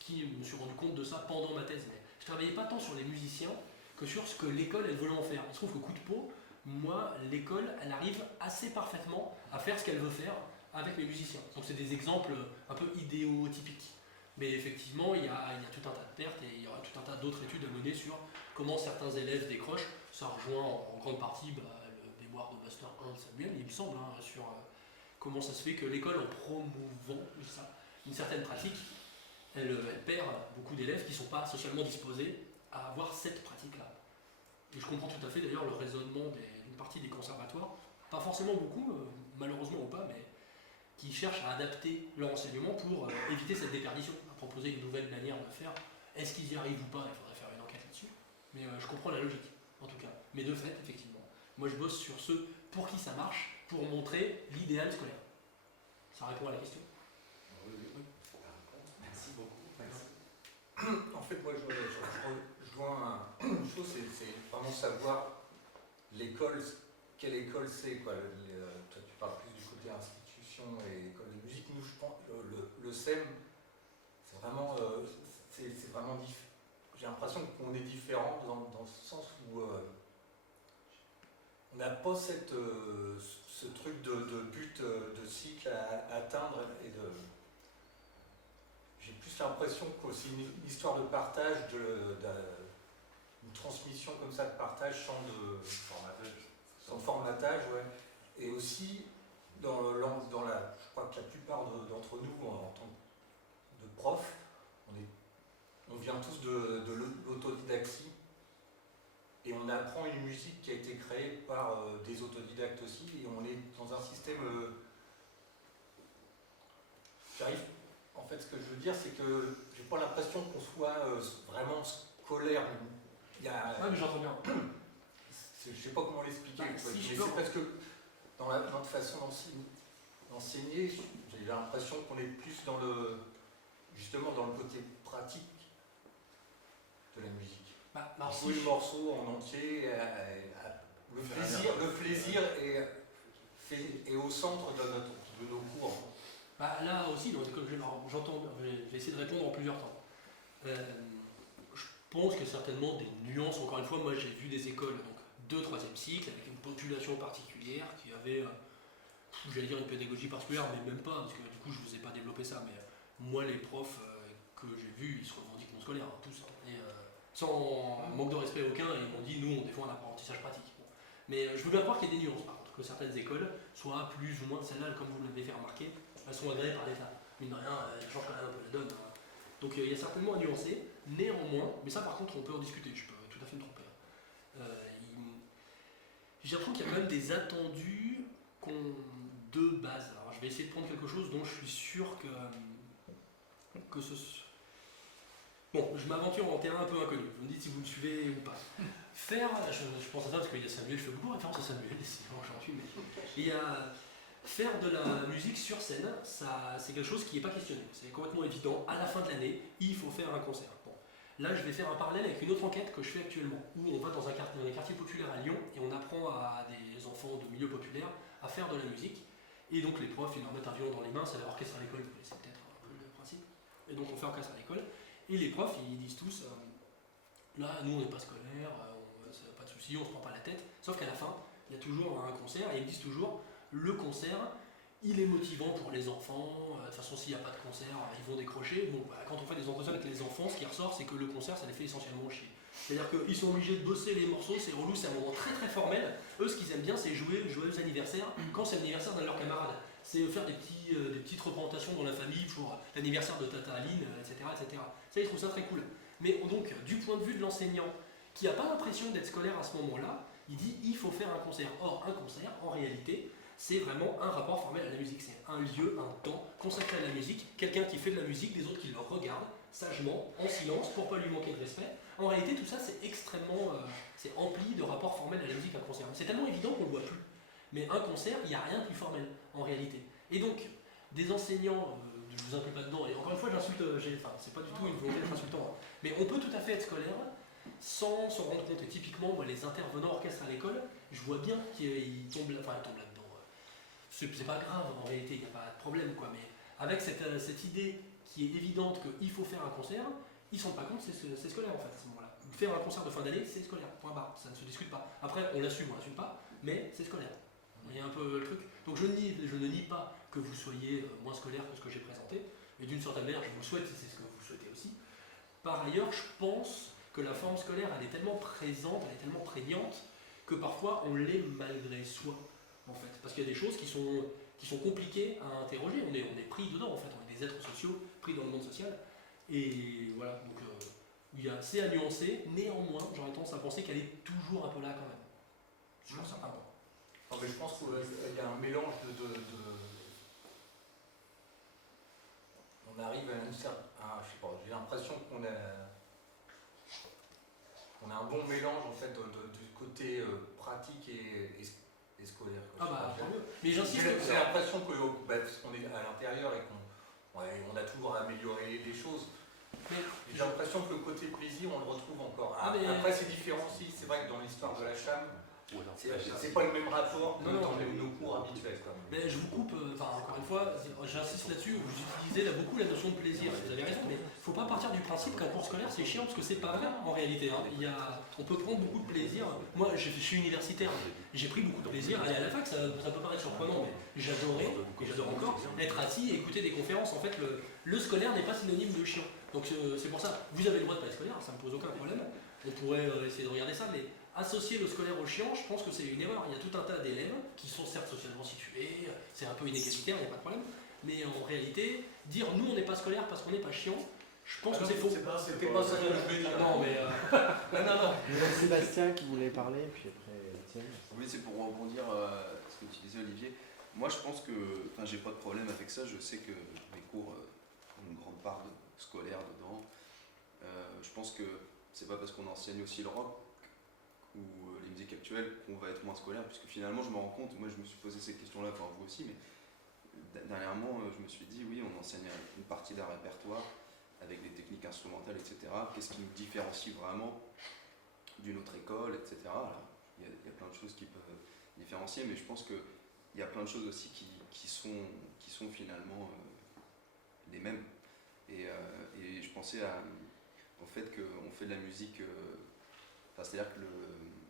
qui je me suis rendu compte de ça pendant ma thèse, mais je travaillais pas tant sur les musiciens que sur ce que l'école elle voulait en faire. Il se trouve que coup de peau, moi l'école elle arrive assez parfaitement à faire ce qu'elle veut faire avec mes musiciens. Donc c'est des exemples un peu idéotypiques. Mais effectivement, il y a tout un tas de pertes et il y aura tout un tas d'autres études à mener sur comment certains élèves décrochent. Ça rejoint en grande partie le mémoire de Master 1 de Samuel, il me semble, hein, sur comment ça se fait que l'école, en promouvant une certaine pratique, elle perd beaucoup d'élèves qui ne sont pas socialement disposés à avoir cette pratique-là. Et je comprends tout à fait d'ailleurs le raisonnement d'une partie des conservatoires, pas forcément beaucoup, malheureusement ou pas, mais qui cherchent à adapter leur enseignement pour éviter cette déperdition, à proposer une nouvelle manière de faire. Est-ce qu'ils y arrivent ou pas? Il faudrait faire une enquête là-dessus. Mais je comprends la logique, en tout cas. Mais de fait, effectivement, moi je bosse sur ceux pour qui ça marche, pour montrer l'idéal scolaire. Ça répond à la question? Oui. Merci beaucoup. En fait, moi, je rejoins une chose, c'est vraiment savoir l'école, quelle école c'est, quoi. Toi, tu parles plus du côté institution et école de musique. Nous, je pense, le SEM, c'est vraiment, j'ai l'impression qu'on est différent dans ce sens où on n'a pas ce truc de but de cycle à atteindre et de. J'ai plus l'impression que c'est une histoire de partage, une transmission comme ça de partage sans formatage, ouais. Et aussi, je crois que la plupart d'entre nous, en tant que profs, on vient tous de l'autodidactie et on apprend une musique qui a été créée par des autodidactes aussi, et on est dans un système. En fait, ce que je veux dire, c'est que j'ai pas l'impression qu'on soit vraiment scolaire. Ouais, mais j'entends bien. Je sais pas comment l'expliquer. Bah, mais si c'est parce que dans notre façon d'enseigner, j'ai l'impression qu'on est plus justement dans le côté pratique de la musique. Jouer le morceau en entier, le plaisir est au centre de nos cours. Bah, là aussi, dans les écoles, je vais essayer de répondre en plusieurs temps. Je pense qu'il y a certainement des nuances. Encore une fois, moi j'ai vu des écoles de 3e cycle avec une population particulière qui avait, j'allais dire une pédagogie particulière, mais même pas, parce que du coup je vous ai pas développé ça. Mais moi, les profs que j'ai vus, ils se revendiquent non scolaires, hein, tous. Hein, et, sans manque de respect aucun, ils m'ont dit nous on défend un apprentissage pratique. Bon. Mais je veux bien croire qu'il y a des nuances par contre, que certaines écoles soient plus ou moins, celle-là comme vous l'avez fait remarquer, elles sont agréées par l'État. Mine de rien, elles changent quand même un peu la donne. Hein. Donc il y a certainement à nuancer, néanmoins, mais ça par contre on peut en discuter, je peux tout à fait me tromper. J'ai l'impression qu'il y a quand même des attendus de base. Alors je vais essayer de prendre quelque chose dont je suis sûr que ce. Bon, je m'aventure en terrain un peu inconnu, vous me dites si vous me suivez ou pas. Faire, je pense à ça parce qu'il y a Samuel, je fais beaucoup référence à Samuel, c'est vraiment gentil, mais il y a faire de la musique sur scène, c'est quelque chose qui n'est pas questionné. C'est complètement évident, à la fin de l'année, il faut faire un concert. Bon. Là, je vais faire un parallèle avec une autre enquête que je fais actuellement, où on va dans les quartiers populaires à Lyon et on apprend à des enfants de milieux populaires à faire de la musique. Et donc les profs, ils leur mettent un violon dans les mains, c'est l'orchestre à l'école, vous connaissez peut-être un peu le principe. Et donc on fait orchestre à l'école. Et les profs, ils disent tous, là, nous on n'est pas scolaire, pas de souci, on se prend pas la tête. Sauf qu'à la fin, il y a toujours un concert et ils disent toujours, le concert, il est motivant pour les enfants. De toute façon, s'il n'y a pas de concert, ils vont décrocher. Bon, bah, quand on fait des entretiens avec les enfants, ce qui ressort, c'est que le concert, ça les fait essentiellement chier. C'est-à-dire qu'ils sont obligés de bosser les morceaux, c'est relou, c'est un moment très très formel. Eux, ce qu'ils aiment bien, c'est jouer joyeux anniversaire quand c'est l'anniversaire d'un de leurs camarades. C'est faire des petites représentations dans la famille pour l'anniversaire de Tata Aline, etc., etc. Ça, ils trouvent ça très cool. Mais donc, du point de vue de l'enseignant, qui n'a pas l'impression d'être scolaire à ce moment-là, il dit il faut faire un concert. Or, un concert, en réalité, c'est vraiment un rapport formel à la musique. C'est un lieu, un temps consacré à la musique, quelqu'un qui fait de la musique, des autres qui le regardent sagement, en silence, pour pas lui manquer de respect. En réalité, tout ça, c'est extrêmement c'est empli de rapports formels à la musique, un concert. C'est tellement évident qu'on ne le voit plus. Mais un concert, il n'y a rien de plus formel, en réalité. Et donc, des enseignants, je vous inclus pas dedans, et encore une fois, j'insulte, c'est pas du tout une volonté d'être insultant, hein. Mais on peut tout à fait être scolaire sans s'en rendre compte. Et typiquement, moi, les intervenants orchestres à l'école, je vois bien qu'ils tombent là-dedans. C'est pas grave, en réalité, il n'y a pas de problème, quoi. Mais avec cette idée qui est évidente qu'il faut faire un concert, ils ne se rendent pas compte que c'est scolaire, en fait, à ce moment-là. Faire un concert de fin d'année, c'est scolaire, point barre, ça ne se discute pas. Après, on l'assume pas, mais c'est scolaire. Vous voyez un peu le truc. Donc je ne nie pas que vous soyez moins scolaire que ce que j'ai présenté, et d'une certaine manière, je vous le souhaite si c'est ce que vous souhaitez aussi. Par ailleurs, je pense que la forme scolaire, elle est tellement présente, elle est tellement prégnante, que parfois on l'est malgré soi, en fait. Parce qu'il y a des choses qui sont compliquées à interroger, on est pris dedans, en fait, on est des êtres sociaux pris dans le monde social. Et voilà, donc c'est à nuancer, néanmoins, j'aurais tendance à penser qu'elle est toujours un peu là quand même, sur certains points. Non, mais je pense qu'il y a un mélange on arrive à je sais pas, j'ai l'impression qu'on a un bon mélange en fait du côté pratique et scolaire. Quoi. Ah bah tant mieux. Mais j'insiste. J'ai l'impression que parce qu'on est à l'intérieur et qu'on a toujours amélioré les choses. J'ai l'impression que le côté plaisir, on le retrouve encore. Après, c'est différent aussi. C'est vrai que dans l'histoire de la CHAM, c'est pas le même rapport que dans nos cours habituels. Mais je vous coupe, encore une fois, j'insiste là-dessus, vous utilisez là beaucoup la notion de plaisir, vous avez raison, mais il ne faut pas partir du principe qu'un cours scolaire c'est chiant, parce que c'est pas vrai en réalité. Hein. On peut prendre beaucoup de plaisir. Moi, je suis universitaire, j'ai pris beaucoup de plaisir à aller à la fac, ça peut paraître surprenant, mais j'adorais, et j'adore encore, être assis et écouter des conférences. En fait, le scolaire n'est pas synonyme de chiant. Donc c'est pour ça, vous avez le droit de pas être scolaire, ça ne me pose aucun problème, on pourrait essayer de regarder ça, mais associer le scolaire au chiant, je pense que c'est une erreur. Il y a tout un tas d'élèves qui sont certes socialement situés, c'est un peu inégalitaire, il n'y a pas de problème, mais en réalité, dire nous on n'est pas scolaire parce qu'on n'est pas chiant, je pense que c'est faux. C'était pas ça que je voulais dire. Non, mais. non. Sébastien qui voulait parler, puis après Étienne. Oui, c'est pour rebondir à ce que tu disais, Olivier. Moi, je pense que. Enfin, j'ai pas de problème avec ça. Je sais que mes cours ont une grande part scolaire dedans. Je pense que c'est pas parce qu'on enseigne aussi le rock ou les musiques actuelles qu'on va être moins scolaire, puisque finalement je me rends compte, moi je me suis posé ces questions-là, enfin vous aussi, mais dernièrement je me suis dit oui, on enseigne une partie d'un répertoire avec des techniques instrumentales, etc. Qu'est-ce qui nous différencie vraiment d'une autre école, etc. Alors, il y a plein de choses qui peuvent différencier, mais je pense qu'il y a plein de choses aussi qui sont finalement les mêmes. Et je pensais au fait qu'on fait de la musique, c'est-à-dire que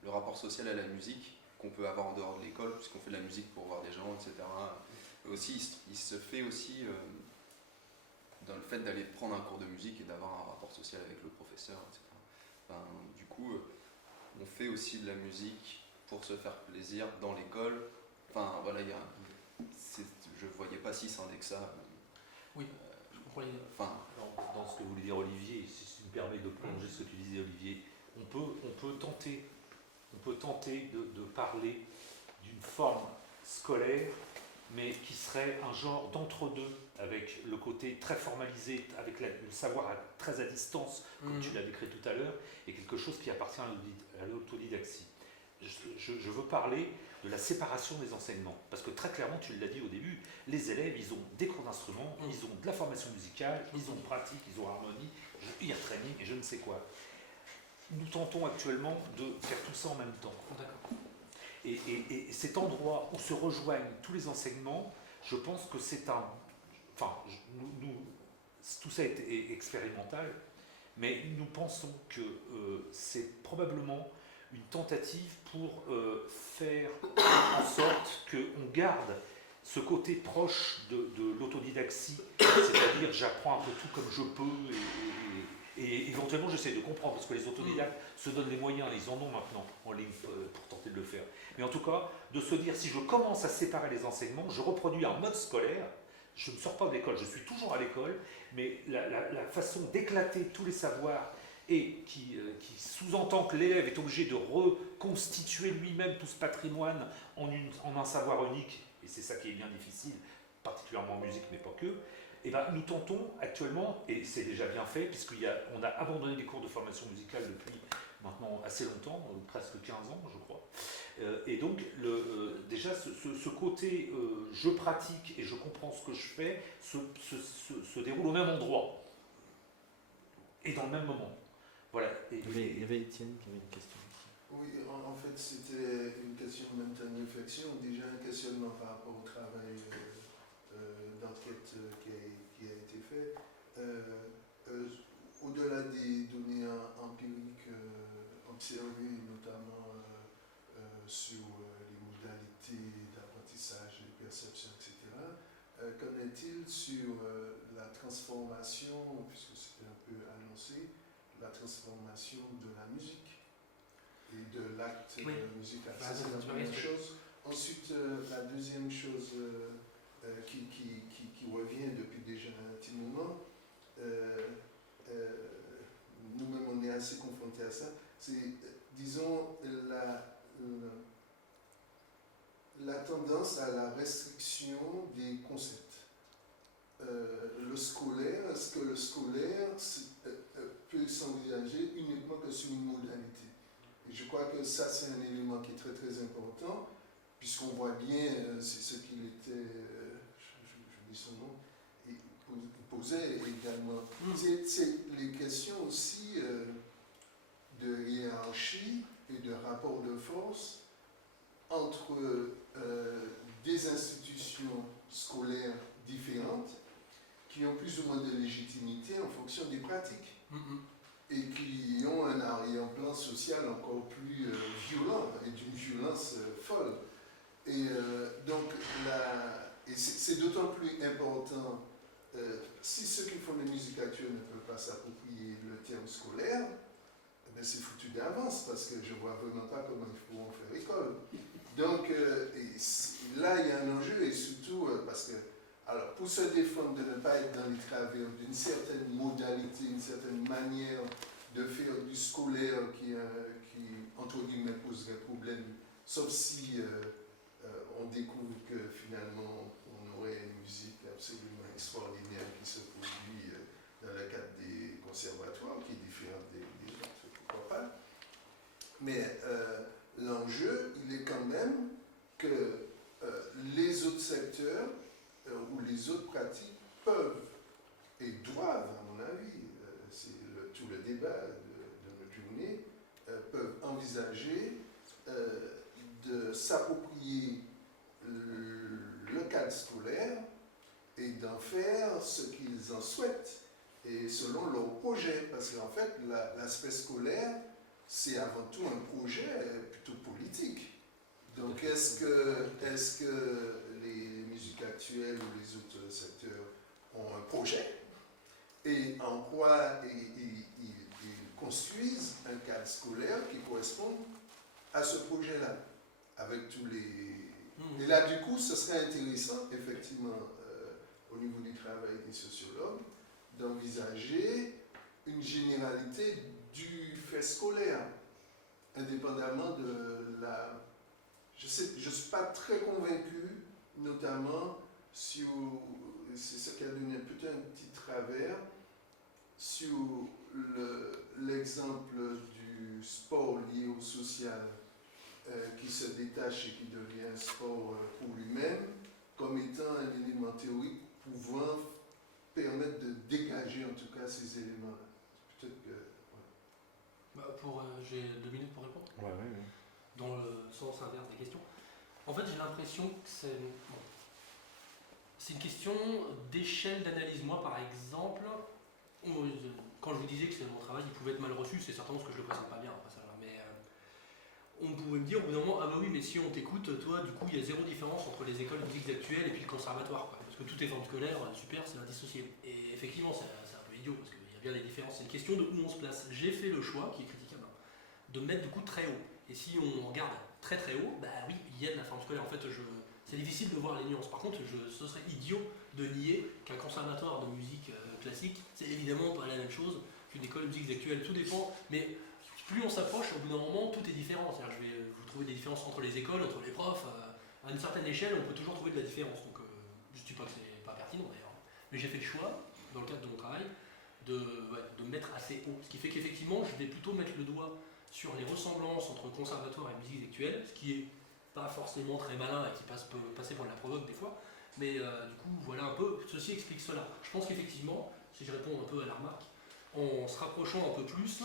le rapport social à la musique qu'on peut avoir en dehors de l'école, puisqu'on fait de la musique pour voir des gens, etc. Aussi, il se fait aussi dans le fait d'aller prendre un cours de musique et d'avoir un rapport social avec le professeur, etc. Enfin, du coup, on fait aussi de la musique pour se faire plaisir dans l'école. Enfin, voilà, je voyais pas si scindé que ça. Oui, je comprends l'idée. Enfin, dans ce que voulait dire Olivier, si tu me permets de plonger ce que tu disais, Olivier, on peut tenter de parler d'une forme scolaire, mais qui serait un genre d'entre-deux, avec le côté très formalisé, avec le savoir très à distance, comme tu l'as décrit tout à l'heure, et quelque chose qui appartient à l'autodidactie. Je veux parler de la séparation des enseignements, parce que très clairement, tu l'as dit au début, les élèves, ils ont des cours d'instruments, ils ont de la formation musicale, ils ont pratique, ils ont harmonie, ear training et je ne sais quoi. Nous tentons actuellement de faire tout ça en même temps. D'accord. Et cet endroit où se rejoignent tous les enseignements, je pense que c'est un... Enfin, tout ça est expérimental, mais nous pensons que c'est probablement une tentative pour faire en sorte qu'on garde ce côté proche de l'autodidaxie, c'est-à-dire j'apprends un peu tout comme je peux et éventuellement j'essaie de comprendre parce que les autodidactes se donnent les moyens, ils en ont maintenant en ligne pour tenter de le faire. Mais en tout cas, de se dire si je commence à séparer les enseignements, je reproduis un mode scolaire, je ne sors pas de l'école, je suis toujours à l'école, mais la façon d'éclater tous les savoirs et qui sous-entend que l'élève est obligé de reconstituer lui-même tout ce patrimoine en un savoir unique, et c'est ça qui est bien difficile, particulièrement en musique, mais pas que, et ben, nous tentons actuellement, et c'est déjà bien fait, puisqu'on a abandonné les cours de formation musicale depuis maintenant assez longtemps, presque 15 ans je crois, et donc déjà ce côté je pratique et je comprends ce que je fais se déroule au même endroit, et dans le même moment. Voilà. Il y avait Étienne qui avait une question. Oui, en fait, c'était une question même temps de réflexion, déjà un questionnement par rapport au travail d'enquête qui a été fait. Au-delà des données empiriques observées, notamment sur les modalités d'apprentissage, les perceptions, etc., qu'en est-il sur la transformation, puisque c'était un peu annoncé, la transformation de la musique et de l'acte musical. Ça, c'est la première chose. Ensuite, la deuxième chose qui revient depuis déjà un petit moment, nous-mêmes on est assez confrontés à ça, c'est, disons, la tendance à la restriction des concepts. Le scolaire, est-ce que le scolaire peut s'envisager uniquement que sur une modalité? Et je crois que ça, c'est un élément qui est très très important, puisqu'on voit bien, c'est ce qu'il était, j'oublie son nom, il posait également. C'est les questions aussi de hiérarchie et de rapport de force entre des institutions scolaires différentes qui ont plus ou moins de légitimité en fonction des pratiques et qui ont un arrière-plan social encore plus violent et d'une violence folle. Et donc, c'est d'autant plus important si ceux qui font de la musique actuelle ne peuvent pas s'approprier le terme scolaire, eh c'est foutu d'avance parce que je ne vois vraiment pas comment ils pourront faire école. Donc, là, il y a un enjeu et surtout parce que alors, pour se défendre de ne pas être dans les travers d'une certaine modalité, une certaine manière de faire du scolaire qui entre guillemets, poserait problème, sauf si on découvre que finalement, on aurait une musique absolument extraordinaire qui se produit dans le cadre des conservatoires, qui est différente des autres, pourquoi pas. Mais l'enjeu, il est quand même que les autres secteurs où les autres pratiques peuvent et doivent, à mon avis, c'est tout le débat de notre journée, peuvent envisager de s'approprier le cadre scolaire et d'en faire ce qu'ils en souhaitent et selon leur projet. Parce qu'en fait, l'aspect scolaire, c'est avant tout un projet plutôt politique. Donc est-ce que les musiques actuelles ou les autres secteurs ont un projet et en quoi ils construisent un cadre scolaire qui correspond à ce projet-là, avec tous les... Et là, du coup, ce serait intéressant, effectivement, au niveau du travail des sociologues, d'envisager une généralité du fait scolaire, indépendamment de la... Je ne suis pas très convaincu, notamment sur, c'est ce qui a donné peut-être un petit travers, sur l'exemple du sport lié au social qui se détache et qui devient un sport pour lui-même, comme étant un élément théorique pouvant permettre de dégager en tout cas ces éléments-là. Peut-être que... Ouais. J'ai 2 minutes pour répondre. Ouais. Dans le sens inverse des questions. En fait, j'ai l'impression que c'est une question d'échelle d'analyse. Moi, par exemple, quand je vous disais que c'est mon travail, il pouvait être mal reçu, c'est certainement parce que je ne le présente pas bien. Après ça, mais on pouvait me dire au bout d'un moment, ah bah oui, mais si on t'écoute, toi, du coup, il y a zéro différence entre les écoles de musique actuelles et puis le conservatoire, quoi. Parce que tout est forme scolaire, super, c'est indissocié. Et effectivement, c'est un peu idiot, parce qu'il y a bien des différences. C'est une question de où on se place. J'ai fait le choix, qui est critiquable, de me mettre du coup très haut. Et si on regarde très très haut, bah oui, il y a de la forme scolaire. En fait, c'est difficile de voir les nuances. Par contre, ce serait idiot de nier qu'un conservatoire de musique classique, c'est évidemment pas la même chose qu'une école de musique actuelle. Tout dépend, mais plus on s'approche, au bout d'un moment, tout est différent. C'est-à-dire, je vais vous trouver des différences entre les écoles, entre les profs. À une certaine échelle, on peut toujours trouver de la différence. Donc, je ne dis pas que c'est pas pertinent d'ailleurs. Mais j'ai fait le choix, dans le cadre de mon travail, de me mettre assez haut. Ce qui fait qu'effectivement, je vais plutôt mettre le doigt sur les ressemblances entre conservatoire et musique actuelle, ce qui est pas forcément très malin et qui peut passer pour de la provoque des fois. Mais du coup, voilà un peu, ceci explique cela. Je pense qu'effectivement, si je réponds un peu à la remarque, en se rapprochant un peu plus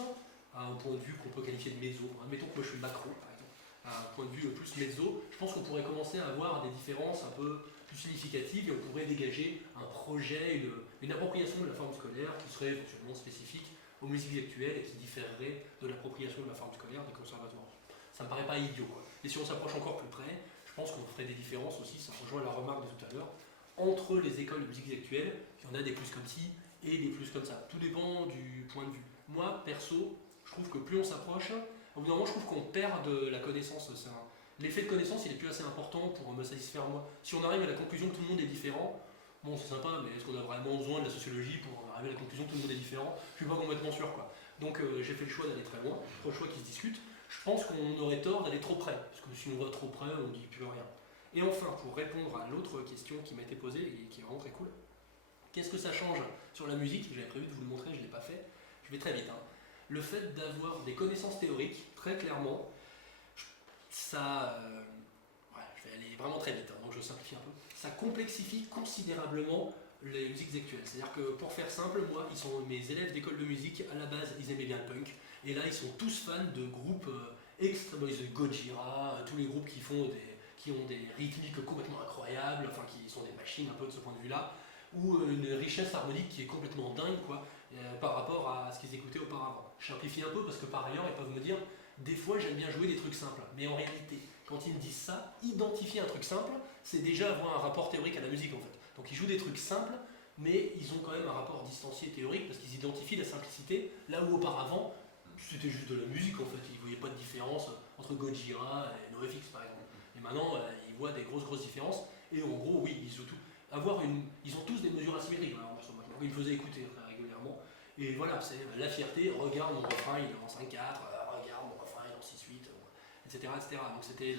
à un point de vue qu'on peut qualifier de mezzo, admettons que moi je suis macro par exemple, à un point de vue plus mezzo, je pense qu'on pourrait commencer à avoir des différences un peu plus significatives et on pourrait dégager un projet, une appropriation de la forme scolaire qui serait éventuellement spécifique aux musiques actuelles et qui différerait de l'appropriation de la forme scolaire des conservatoires. Ça me paraît pas idiot, quoi. Et si on s'approche encore plus près, je pense qu'on ferait des différences aussi, ça rejoint la remarque de tout à l'heure, entre les écoles de musique actuelles, il y en a des plus comme ci et des plus comme ça. Tout dépend du point de vue. Moi, perso, je trouve que plus on s'approche, au bout d'un moment, je trouve qu'on perd de la connaissance. L'effet de connaissance, il est plus assez important pour me satisfaire moi. Si on arrive à la conclusion que tout le monde est différent, bon, c'est sympa, mais est-ce qu'on a vraiment besoin de la sociologie pour arriver à la conclusion que tout le monde est différent? Je suis pas complètement sûr, quoi. Donc j'ai fait le choix d'aller très loin, trop choix qui se discute. Je pense qu'on aurait tort d'aller trop près, parce que si on va trop près, on ne dit plus rien. Et enfin, pour répondre à l'autre question qui m'a été posée et qui est vraiment très cool, qu'est-ce que ça change sur la musique? J'avais prévu de vous le montrer, je ne l'ai pas fait. Je vais très vite. Le fait d'avoir des connaissances théoriques, très clairement, ça... je vais aller vraiment très vite, donc je simplifie un peu. Ça complexifie considérablement les musiques actuelles. C'est-à-dire que pour faire simple, moi, ils sont mes élèves d'école de musique, à la base, ils aimaient bien le punk. Et là, ils sont tous fans de groupes extrêmement, Gojira, tous les groupes qui ont des rythmiques complètement incroyables, enfin qui sont des machines un peu de ce point de vue-là, ou une richesse harmonique qui est complètement dingue, quoi, par rapport à ce qu'ils écoutaient auparavant. Je simplifie un peu parce que par ailleurs, ils peuvent me dire, des fois j'aime bien jouer des trucs simples, mais en réalité, quand ils me disent ça, identifier un truc simple, c'est déjà avoir un rapport théorique à la musique en fait. Donc ils jouent des trucs simples, mais ils ont quand même un rapport distancié théorique parce qu'ils identifient la simplicité, là où auparavant, c'était juste de la musique en fait, ils ne voyaient pas de différence entre Gojira et NoFX par exemple. Et maintenant, ils voient des grosses différences, et en gros, oui, ils ont tous des mesures asymétriques, hein, ils me faisaient écouter très régulièrement, et voilà, c'est la fierté, regarde mon refrain, il est en 5-4, regarde mon refrain, il est en 6-8, etc., etc. Donc c'était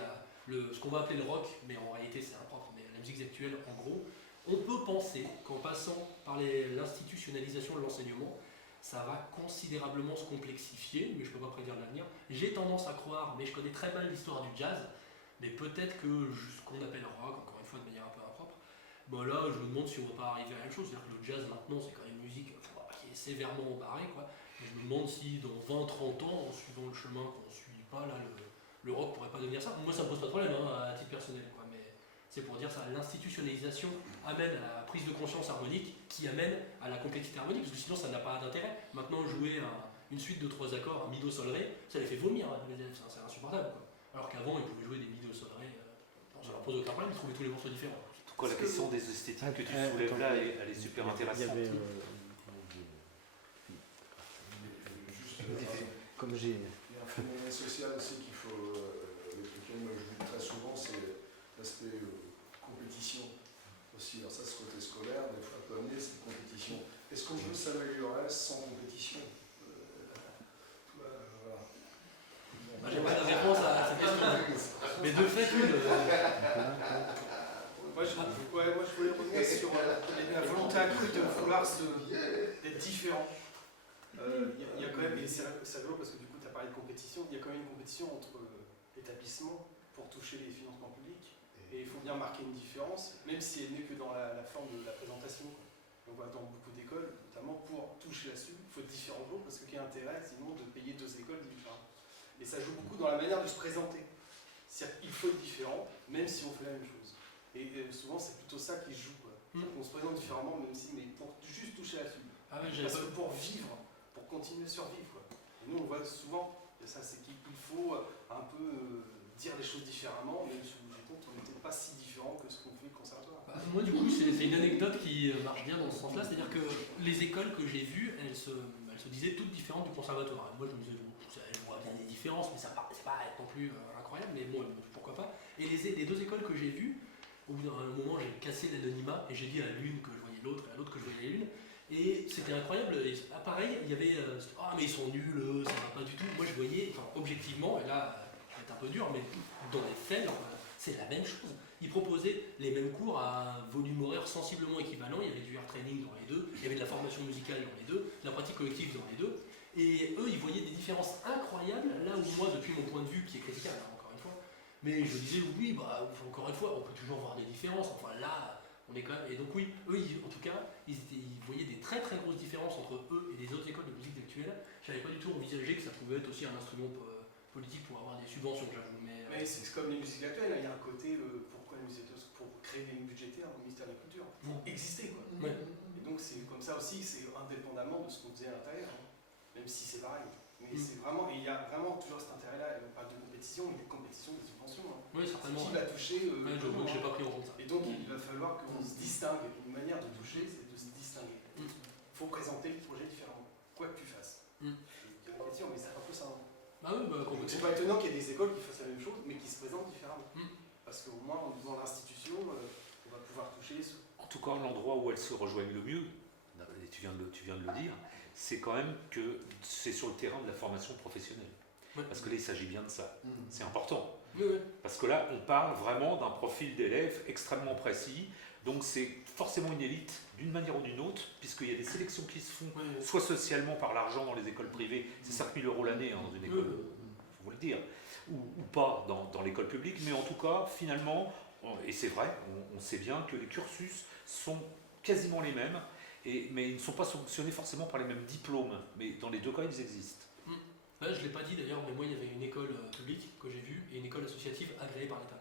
ce qu'on va appeler le rock, mais en réalité c'est impropre, mais la musique actuelle, en gros, on peut penser qu'en passant par l'institutionnalisation de l'enseignement, ça va considérablement se complexifier, mais je ne peux pas prédire l'avenir. J'ai tendance à croire, mais je connais très mal l'histoire du jazz, mais peut-être que ce qu'on appelle rock, encore une fois de manière un peu impropre, ben là je me demande si on ne va pas arriver à la même chose. C'est-à-dire que le jazz maintenant c'est quand même une musique qui est sévèrement barrée, quoi. Et je me demande si dans 20-30 ans, en suivant le chemin qu'on ne suit pas, là, le rock pourrait pas devenir ça. Moi ça me pose pas de problème à titre personnel, quoi, mais c'est pour dire ça, l'institutionnalisation amène à la prise de conscience harmonique qui amène à la complexité harmonique, parce que sinon ça n'a pas d'intérêt. Maintenant jouer une suite de 3 accords, un mi do sol ré, ça les fait vomir, les élèves, c'est insupportable, quoi. Alors qu'avant ils pouvaient jouer des mi do sol ré, ça leur pose aucun problème, ils trouvaient tous les morceaux différents. En tout cas, la question des esthétiques que tu soulèves là, elle est super intéressante. Comme j'ai... Il y a un phénomène social aussi qu'il faut, avec lequel moi je joue très souvent, c'est l'aspect compétition aussi. Alors ça, ce côté scolaire, des fois peu amené, c'est compétition. Est-ce qu'on peut s'améliorer sans compétition? Voilà. J'ai pas de réponse à cette question. Mais de fait, Moi, je voulais revenir sur la volonté accrue de vouloir d'être différent. Il y a quand même, et c'est rigolo parce que du coup tu as parlé de compétition, il y a quand même une compétition entre établissements pour toucher les financements publics, et il faut bien marquer une différence, même si elle n'est que dans la forme de la présentation. On voit dans beaucoup d'écoles, notamment pour toucher là-dessus, il faut différents jours parce que quel intérêt sinon de payer 2 écoles différentes. Et ça joue beaucoup dans la manière de se présenter. C'est-à-dire qu'il faut être différent, même si on fait la même chose. Et souvent c'est plutôt ça qui joue, quoi. On se présente différemment, même si, mais pour juste toucher là-dessus. Parce que pour vivre, pour continuer à survivre, quoi. Et nous on voit souvent Et ça, c'est qu'il faut un peu dire les choses différemment, mais je me rends compte qu'on n'était pas si différents que ce qu'on fait au conservatoire. Bah, moi, du coup, c'est une anecdote qui marche bien dans ce sens-là, c'est-à-dire que les écoles que j'ai vues, elles se disaient toutes différentes du conservatoire. Et moi, je me disais, bon, je vois bien des différences, mais c'est pas non plus incroyable, mais bon, pourquoi pas. Et les deux écoles que j'ai vues, au bout d'un moment, j'ai cassé l'anonymat et j'ai dit à l'une que je voyais l'autre et à l'autre que je voyais l'une. Et c'était incroyable. Et pareil, il y avait ah, mais ils sont nuls, ça va pas du tout. Moi, je voyais, enfin, objectivement, et là, je vais être un peu dur, mais dans les faits, c'est la même chose. Ils proposaient les mêmes cours à un volume horaire sensiblement équivalent. Il y avait du air training dans les deux, il y avait de la formation musicale dans les deux, de la pratique collective dans les deux. Et eux, ils voyaient des différences incroyables, là où moi, depuis mon point de vue, qui est critiquable, hein, encore une fois, mais je disais, oui, bah, encore une fois, on peut toujours voir des différences. Enfin, là, on est quand même. Et donc, oui, eux, en tout cas, ils voyaient des très très grosses différences entre eux et les autres écoles de musique actuelle. J'avais pas du tout envisagé que ça pouvait être aussi un instrument politique pour avoir des subventions, j'avoue. Mais c'est comme les musiques actuelles, il y a un côté, pourquoi les musiques actuelles, pour créer des lignes budgétaires au ministère de la Culture, pour exister, quoi. Ouais. Et donc, c'est comme ça aussi, c'est indépendamment de ce qu'on faisait à l'intérieur, hein, même si c'est pareil. Mais c'est vraiment, et il y a vraiment toujours cet intérêt-là, on parle de compétition, il y a compétition des subventions. Hein. Oui, certainement. Qui va toucher j'avoue que j'ai pas pris en compte ça. Et donc, il va falloir qu'on se distingue. Une manière de toucher, c'est de se distinguer. Il faut présenter le projet différemment, quoi que tu fasses. Il y a une question, mais c'est un peu ça. Hein. Ah oui, bah, c'est pas étonnant qu'il y ait des écoles qui fassent la même chose, mais qui se présentent différemment. Parce qu'au moins, dans l'institution, on va pouvoir toucher. En tout cas, l'endroit où elles se rejoignent le mieux, et tu viens de le dire, c'est quand même que c'est sur le terrain de la formation professionnelle. Parce que là, il s'agit bien de ça. C'est important. Parce que là, on parle vraiment d'un profil d'élève extrêmement précis. Donc, c'est forcément une élite, d'une manière ou d'une autre, puisqu'il y a des sélections qui se font, soit socialement par l'argent dans les écoles privées, c'est 5 000 € l'année dans une école, il faut le dire, ou pas dans l'école publique, mais en tout cas, finalement, et c'est vrai, on sait bien que les cursus sont quasiment les mêmes, mais ils ne sont pas sanctionnés forcément par les mêmes diplômes, mais dans les deux cas, ils existent. Là, je ne l'ai pas dit d'ailleurs, mais moi, il y avait une école publique que j'ai vue et une école associative agréée par l'État.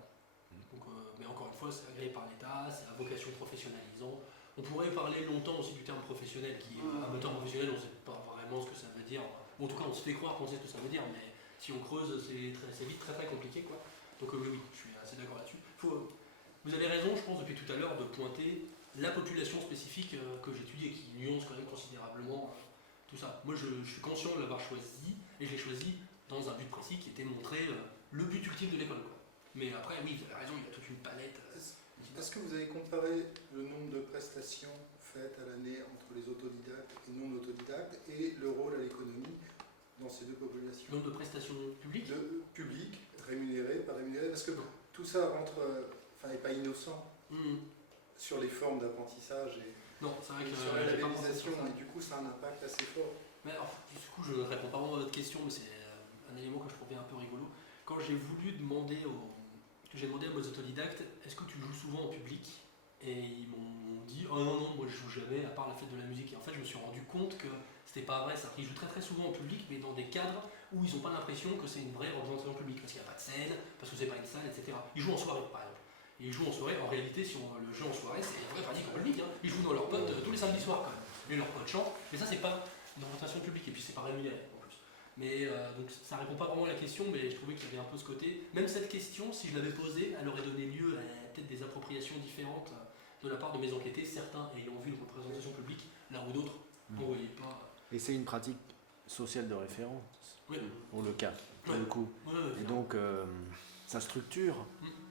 Donc, mais encore une fois, c'est agréé par l'État, c'est à vocation professionnalisante. On pourrait parler longtemps aussi du terme professionnel, qui est amateur professionnel, on ne sait pas vraiment ce que ça veut dire. Ou en tout cas, on se fait croire qu'on sait ce que ça veut dire, mais si on creuse, c'est vite très très compliqué, quoi. Donc oui, je suis assez d'accord là-dessus. Vous avez raison, je pense, depuis tout à l'heure, de pointer la population spécifique que j'étudie et qui nuance quand même considérablement tout ça. Moi, je suis conscient de l'avoir choisi, et je l'ai choisi dans un but précis qui était montrer le but ultime de l'école, quoi. Mais après, oui, vous avez raison, il y a toute une palette. Est-ce que vous avez comparé le nombre de prestations faites à l'année entre les autodidactes et non autodidactes et le rôle à l'économie dans ces deux populations? Nombre de prestations publiques Publiques, rémunérées, pas rémunérées, parce que tout ça rentre, n'est pas innocent sur les formes d'apprentissage et non, c'est vrai que sur la labellisation, et du coup ça a un impact assez fort. Mais alors, du coup, je ne réponds pas vraiment à votre question, mais c'est un élément que je trouvais un peu rigolo. Quand j'ai voulu demander j'ai demandé à mes autodidactes, est-ce que tu joues souvent en public? Et ils m'ont dit, oh non, moi je joue jamais, à part la fête de la musique. Et en fait, je me suis rendu compte que c'était pas vrai ça. Ils jouent très très souvent en public, mais dans des cadres où ils n'ont pas l'impression que c'est une vraie représentation publique, parce qu'il n'y a pas de scène, parce que c'est pas une salle, etc. Ils jouent en soirée, par exemple. Et ils jouent en soirée, en réalité, si on le jeu en soirée, c'est une vraie pratique en public. Hein. Ils jouent dans leurs potes tous les samedis soirs quand même. Et leurs potes chantent, mais ça c'est pas une représentation publique, et puis c'est pas rémunéré en plus. Mais donc ça répond pas vraiment à la question, mais je trouvais qu'il y avait un peu ce côté. Même cette question, si je l'avais posée, elle aurait donné lieu à peut-être des appropriations différentes de la part de mes enquêtés, certains ayant vu une représentation publique, là où d'autres n'en voyaient pas. Et c'est une pratique sociale de référence, pour le cas, pour le coup. Et donc, ça structure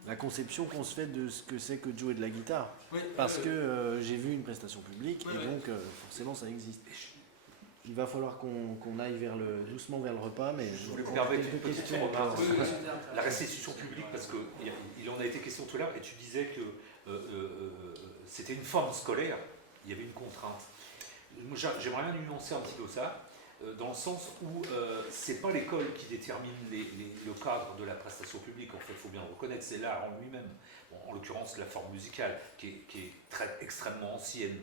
la conception qu'on se fait de ce que c'est que de jouer de la guitare. Parce que j'ai vu une prestation publique, et donc forcément ça existe. Il va falloir qu'on aille doucement vers le repas, mais je voulais poser quelques questions. La restitution publique, parce qu'il en a été question tout à l'heure, et tu disais que c'était une forme scolaire, il y avait une contrainte. J'aimerais bien nuancer un petit peu ça, dans le sens où c'est pas l'école qui détermine le cadre de la prestation publique, en fait, il faut bien le reconnaître, c'est l'art en lui-même. Bon, en l'occurrence, la forme musicale, qui est extrêmement ancienne.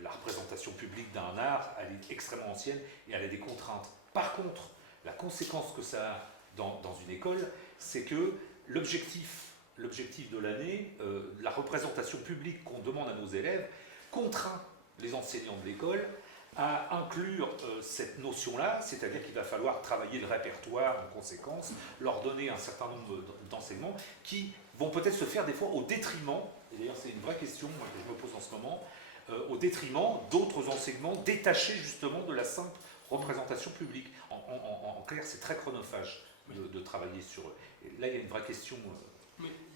La représentation publique d'un art, elle est extrêmement ancienne et elle a des contraintes. Par contre, la conséquence que ça a dans une école, c'est que l'objectif de l'année, la représentation publique qu'on demande à nos élèves, contraint les enseignants de l'école à inclure cette notion-là, c'est-à-dire qu'il va falloir travailler le répertoire en conséquence, leur donner un certain nombre d'enseignements qui vont peut-être se faire des fois au détriment, et d'ailleurs c'est une vraie question moi, que je me pose en ce moment, au détriment d'autres enseignements détachés justement de la simple représentation publique. En clair, c'est très chronophage de travailler sur eux. Et là, il y a une vraie question.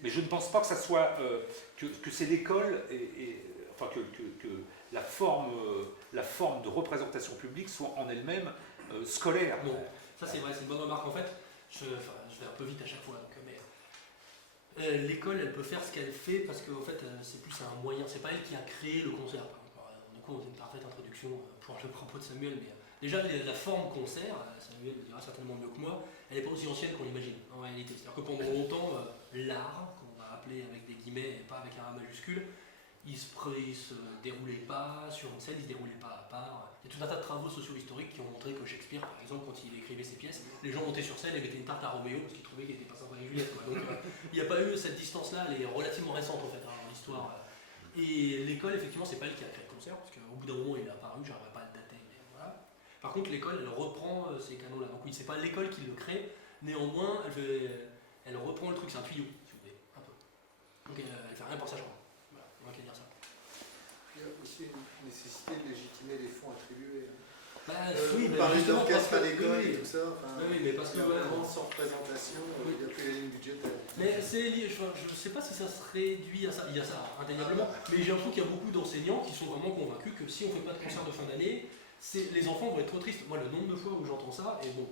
Mais je ne pense pas que ça soit que c'est l'école enfin que la forme de représentation publique soit en elle-même scolaire. Non, ça c'est vrai, c'est une bonne remarque. En fait, je vais un peu vite à chaque fois. L'école, elle peut faire ce qu'elle fait parce que en fait, c'est plus un moyen. C'est pas elle qui a créé le concert. Du coup, on a une parfaite introduction pour le propos de Samuel, mais déjà la forme concert, Samuel le dira certainement mieux que moi, elle n'est pas aussi ancienne qu'on l'imagine en réalité. C'est-à-dire que pendant longtemps, l'art, qu'on va appeler avec des guillemets et pas avec un A majuscule, il se déroulait pas sur une scène, il se déroulait pas à part. Il y a tout un tas de travaux socio-historiques qui ont montré que Shakespeare, par exemple, quand il écrivait ses pièces, les gens montaient sur scène et mettaient une tarte à Roméo parce qu'ils trouvaient qu'il était pas sympa avec Juliette. Quoi. Donc il n'y a pas eu cette distance-là, elle est relativement récente en fait dans l'histoire. Et l'école, effectivement, c'est pas elle qui a créé le concert, parce qu'au bout d'un moment il est apparu, j'arriverai pas à le dater, mais voilà. Par contre, l'école, elle reprend ces canons-là. Donc oui, c'est pas l'école qui le crée, néanmoins, elle reprend le truc, c'est un tuyau, si vous voulez, un peu. Donc elle fait rien pour sa chambre. Voilà, on va dire ça. Il y a aussi une nécessité de légitimer les fonds attribués. Oui, on parlait d'orchestre à l'école et tout ça. Oui, mais parce que voilà, sans représentation, il n'y a plus la ligne budgétaire. Mais c'est lié, je ne sais pas si ça se réduit à ça. Il y a ça, indéniablement. Mais j'ai l'impression qu'il y a beaucoup d'enseignants qui sont vraiment convaincus que si on ne fait pas de concert de fin d'année, les enfants vont être trop tristes. Moi, le nombre de fois où j'entends ça, et bon,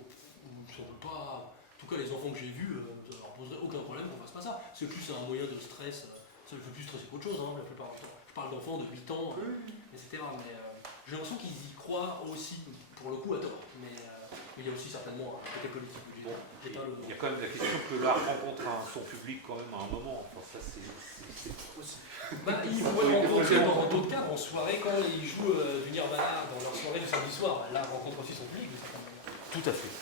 ça ne veut pas. En tout cas, les enfants que j'ai vus, ça leur poserait aucun problème qu'on fasse pas ça. C'est plus un moyen de stress. Ça ne fait plus stresser qu'autre chose, hein, la plupart du temps. Je parle d'enfants de 8 ans, etc. Mais j'ai l'impression qu'ils y croient aussi, pour le coup, à tort. Mais il y a aussi certainement un côté politique. Bon, il y a quand même la question que l'art rencontre son public quand même à un moment. Enfin, ça, c'est aussi. Ils pourraient le rencontrer dans d'autres cadres, en soirée, quand ils jouent du Nirvana dans leur soirée du samedi soir. Là, rencontre aussi son public. Tout à fait.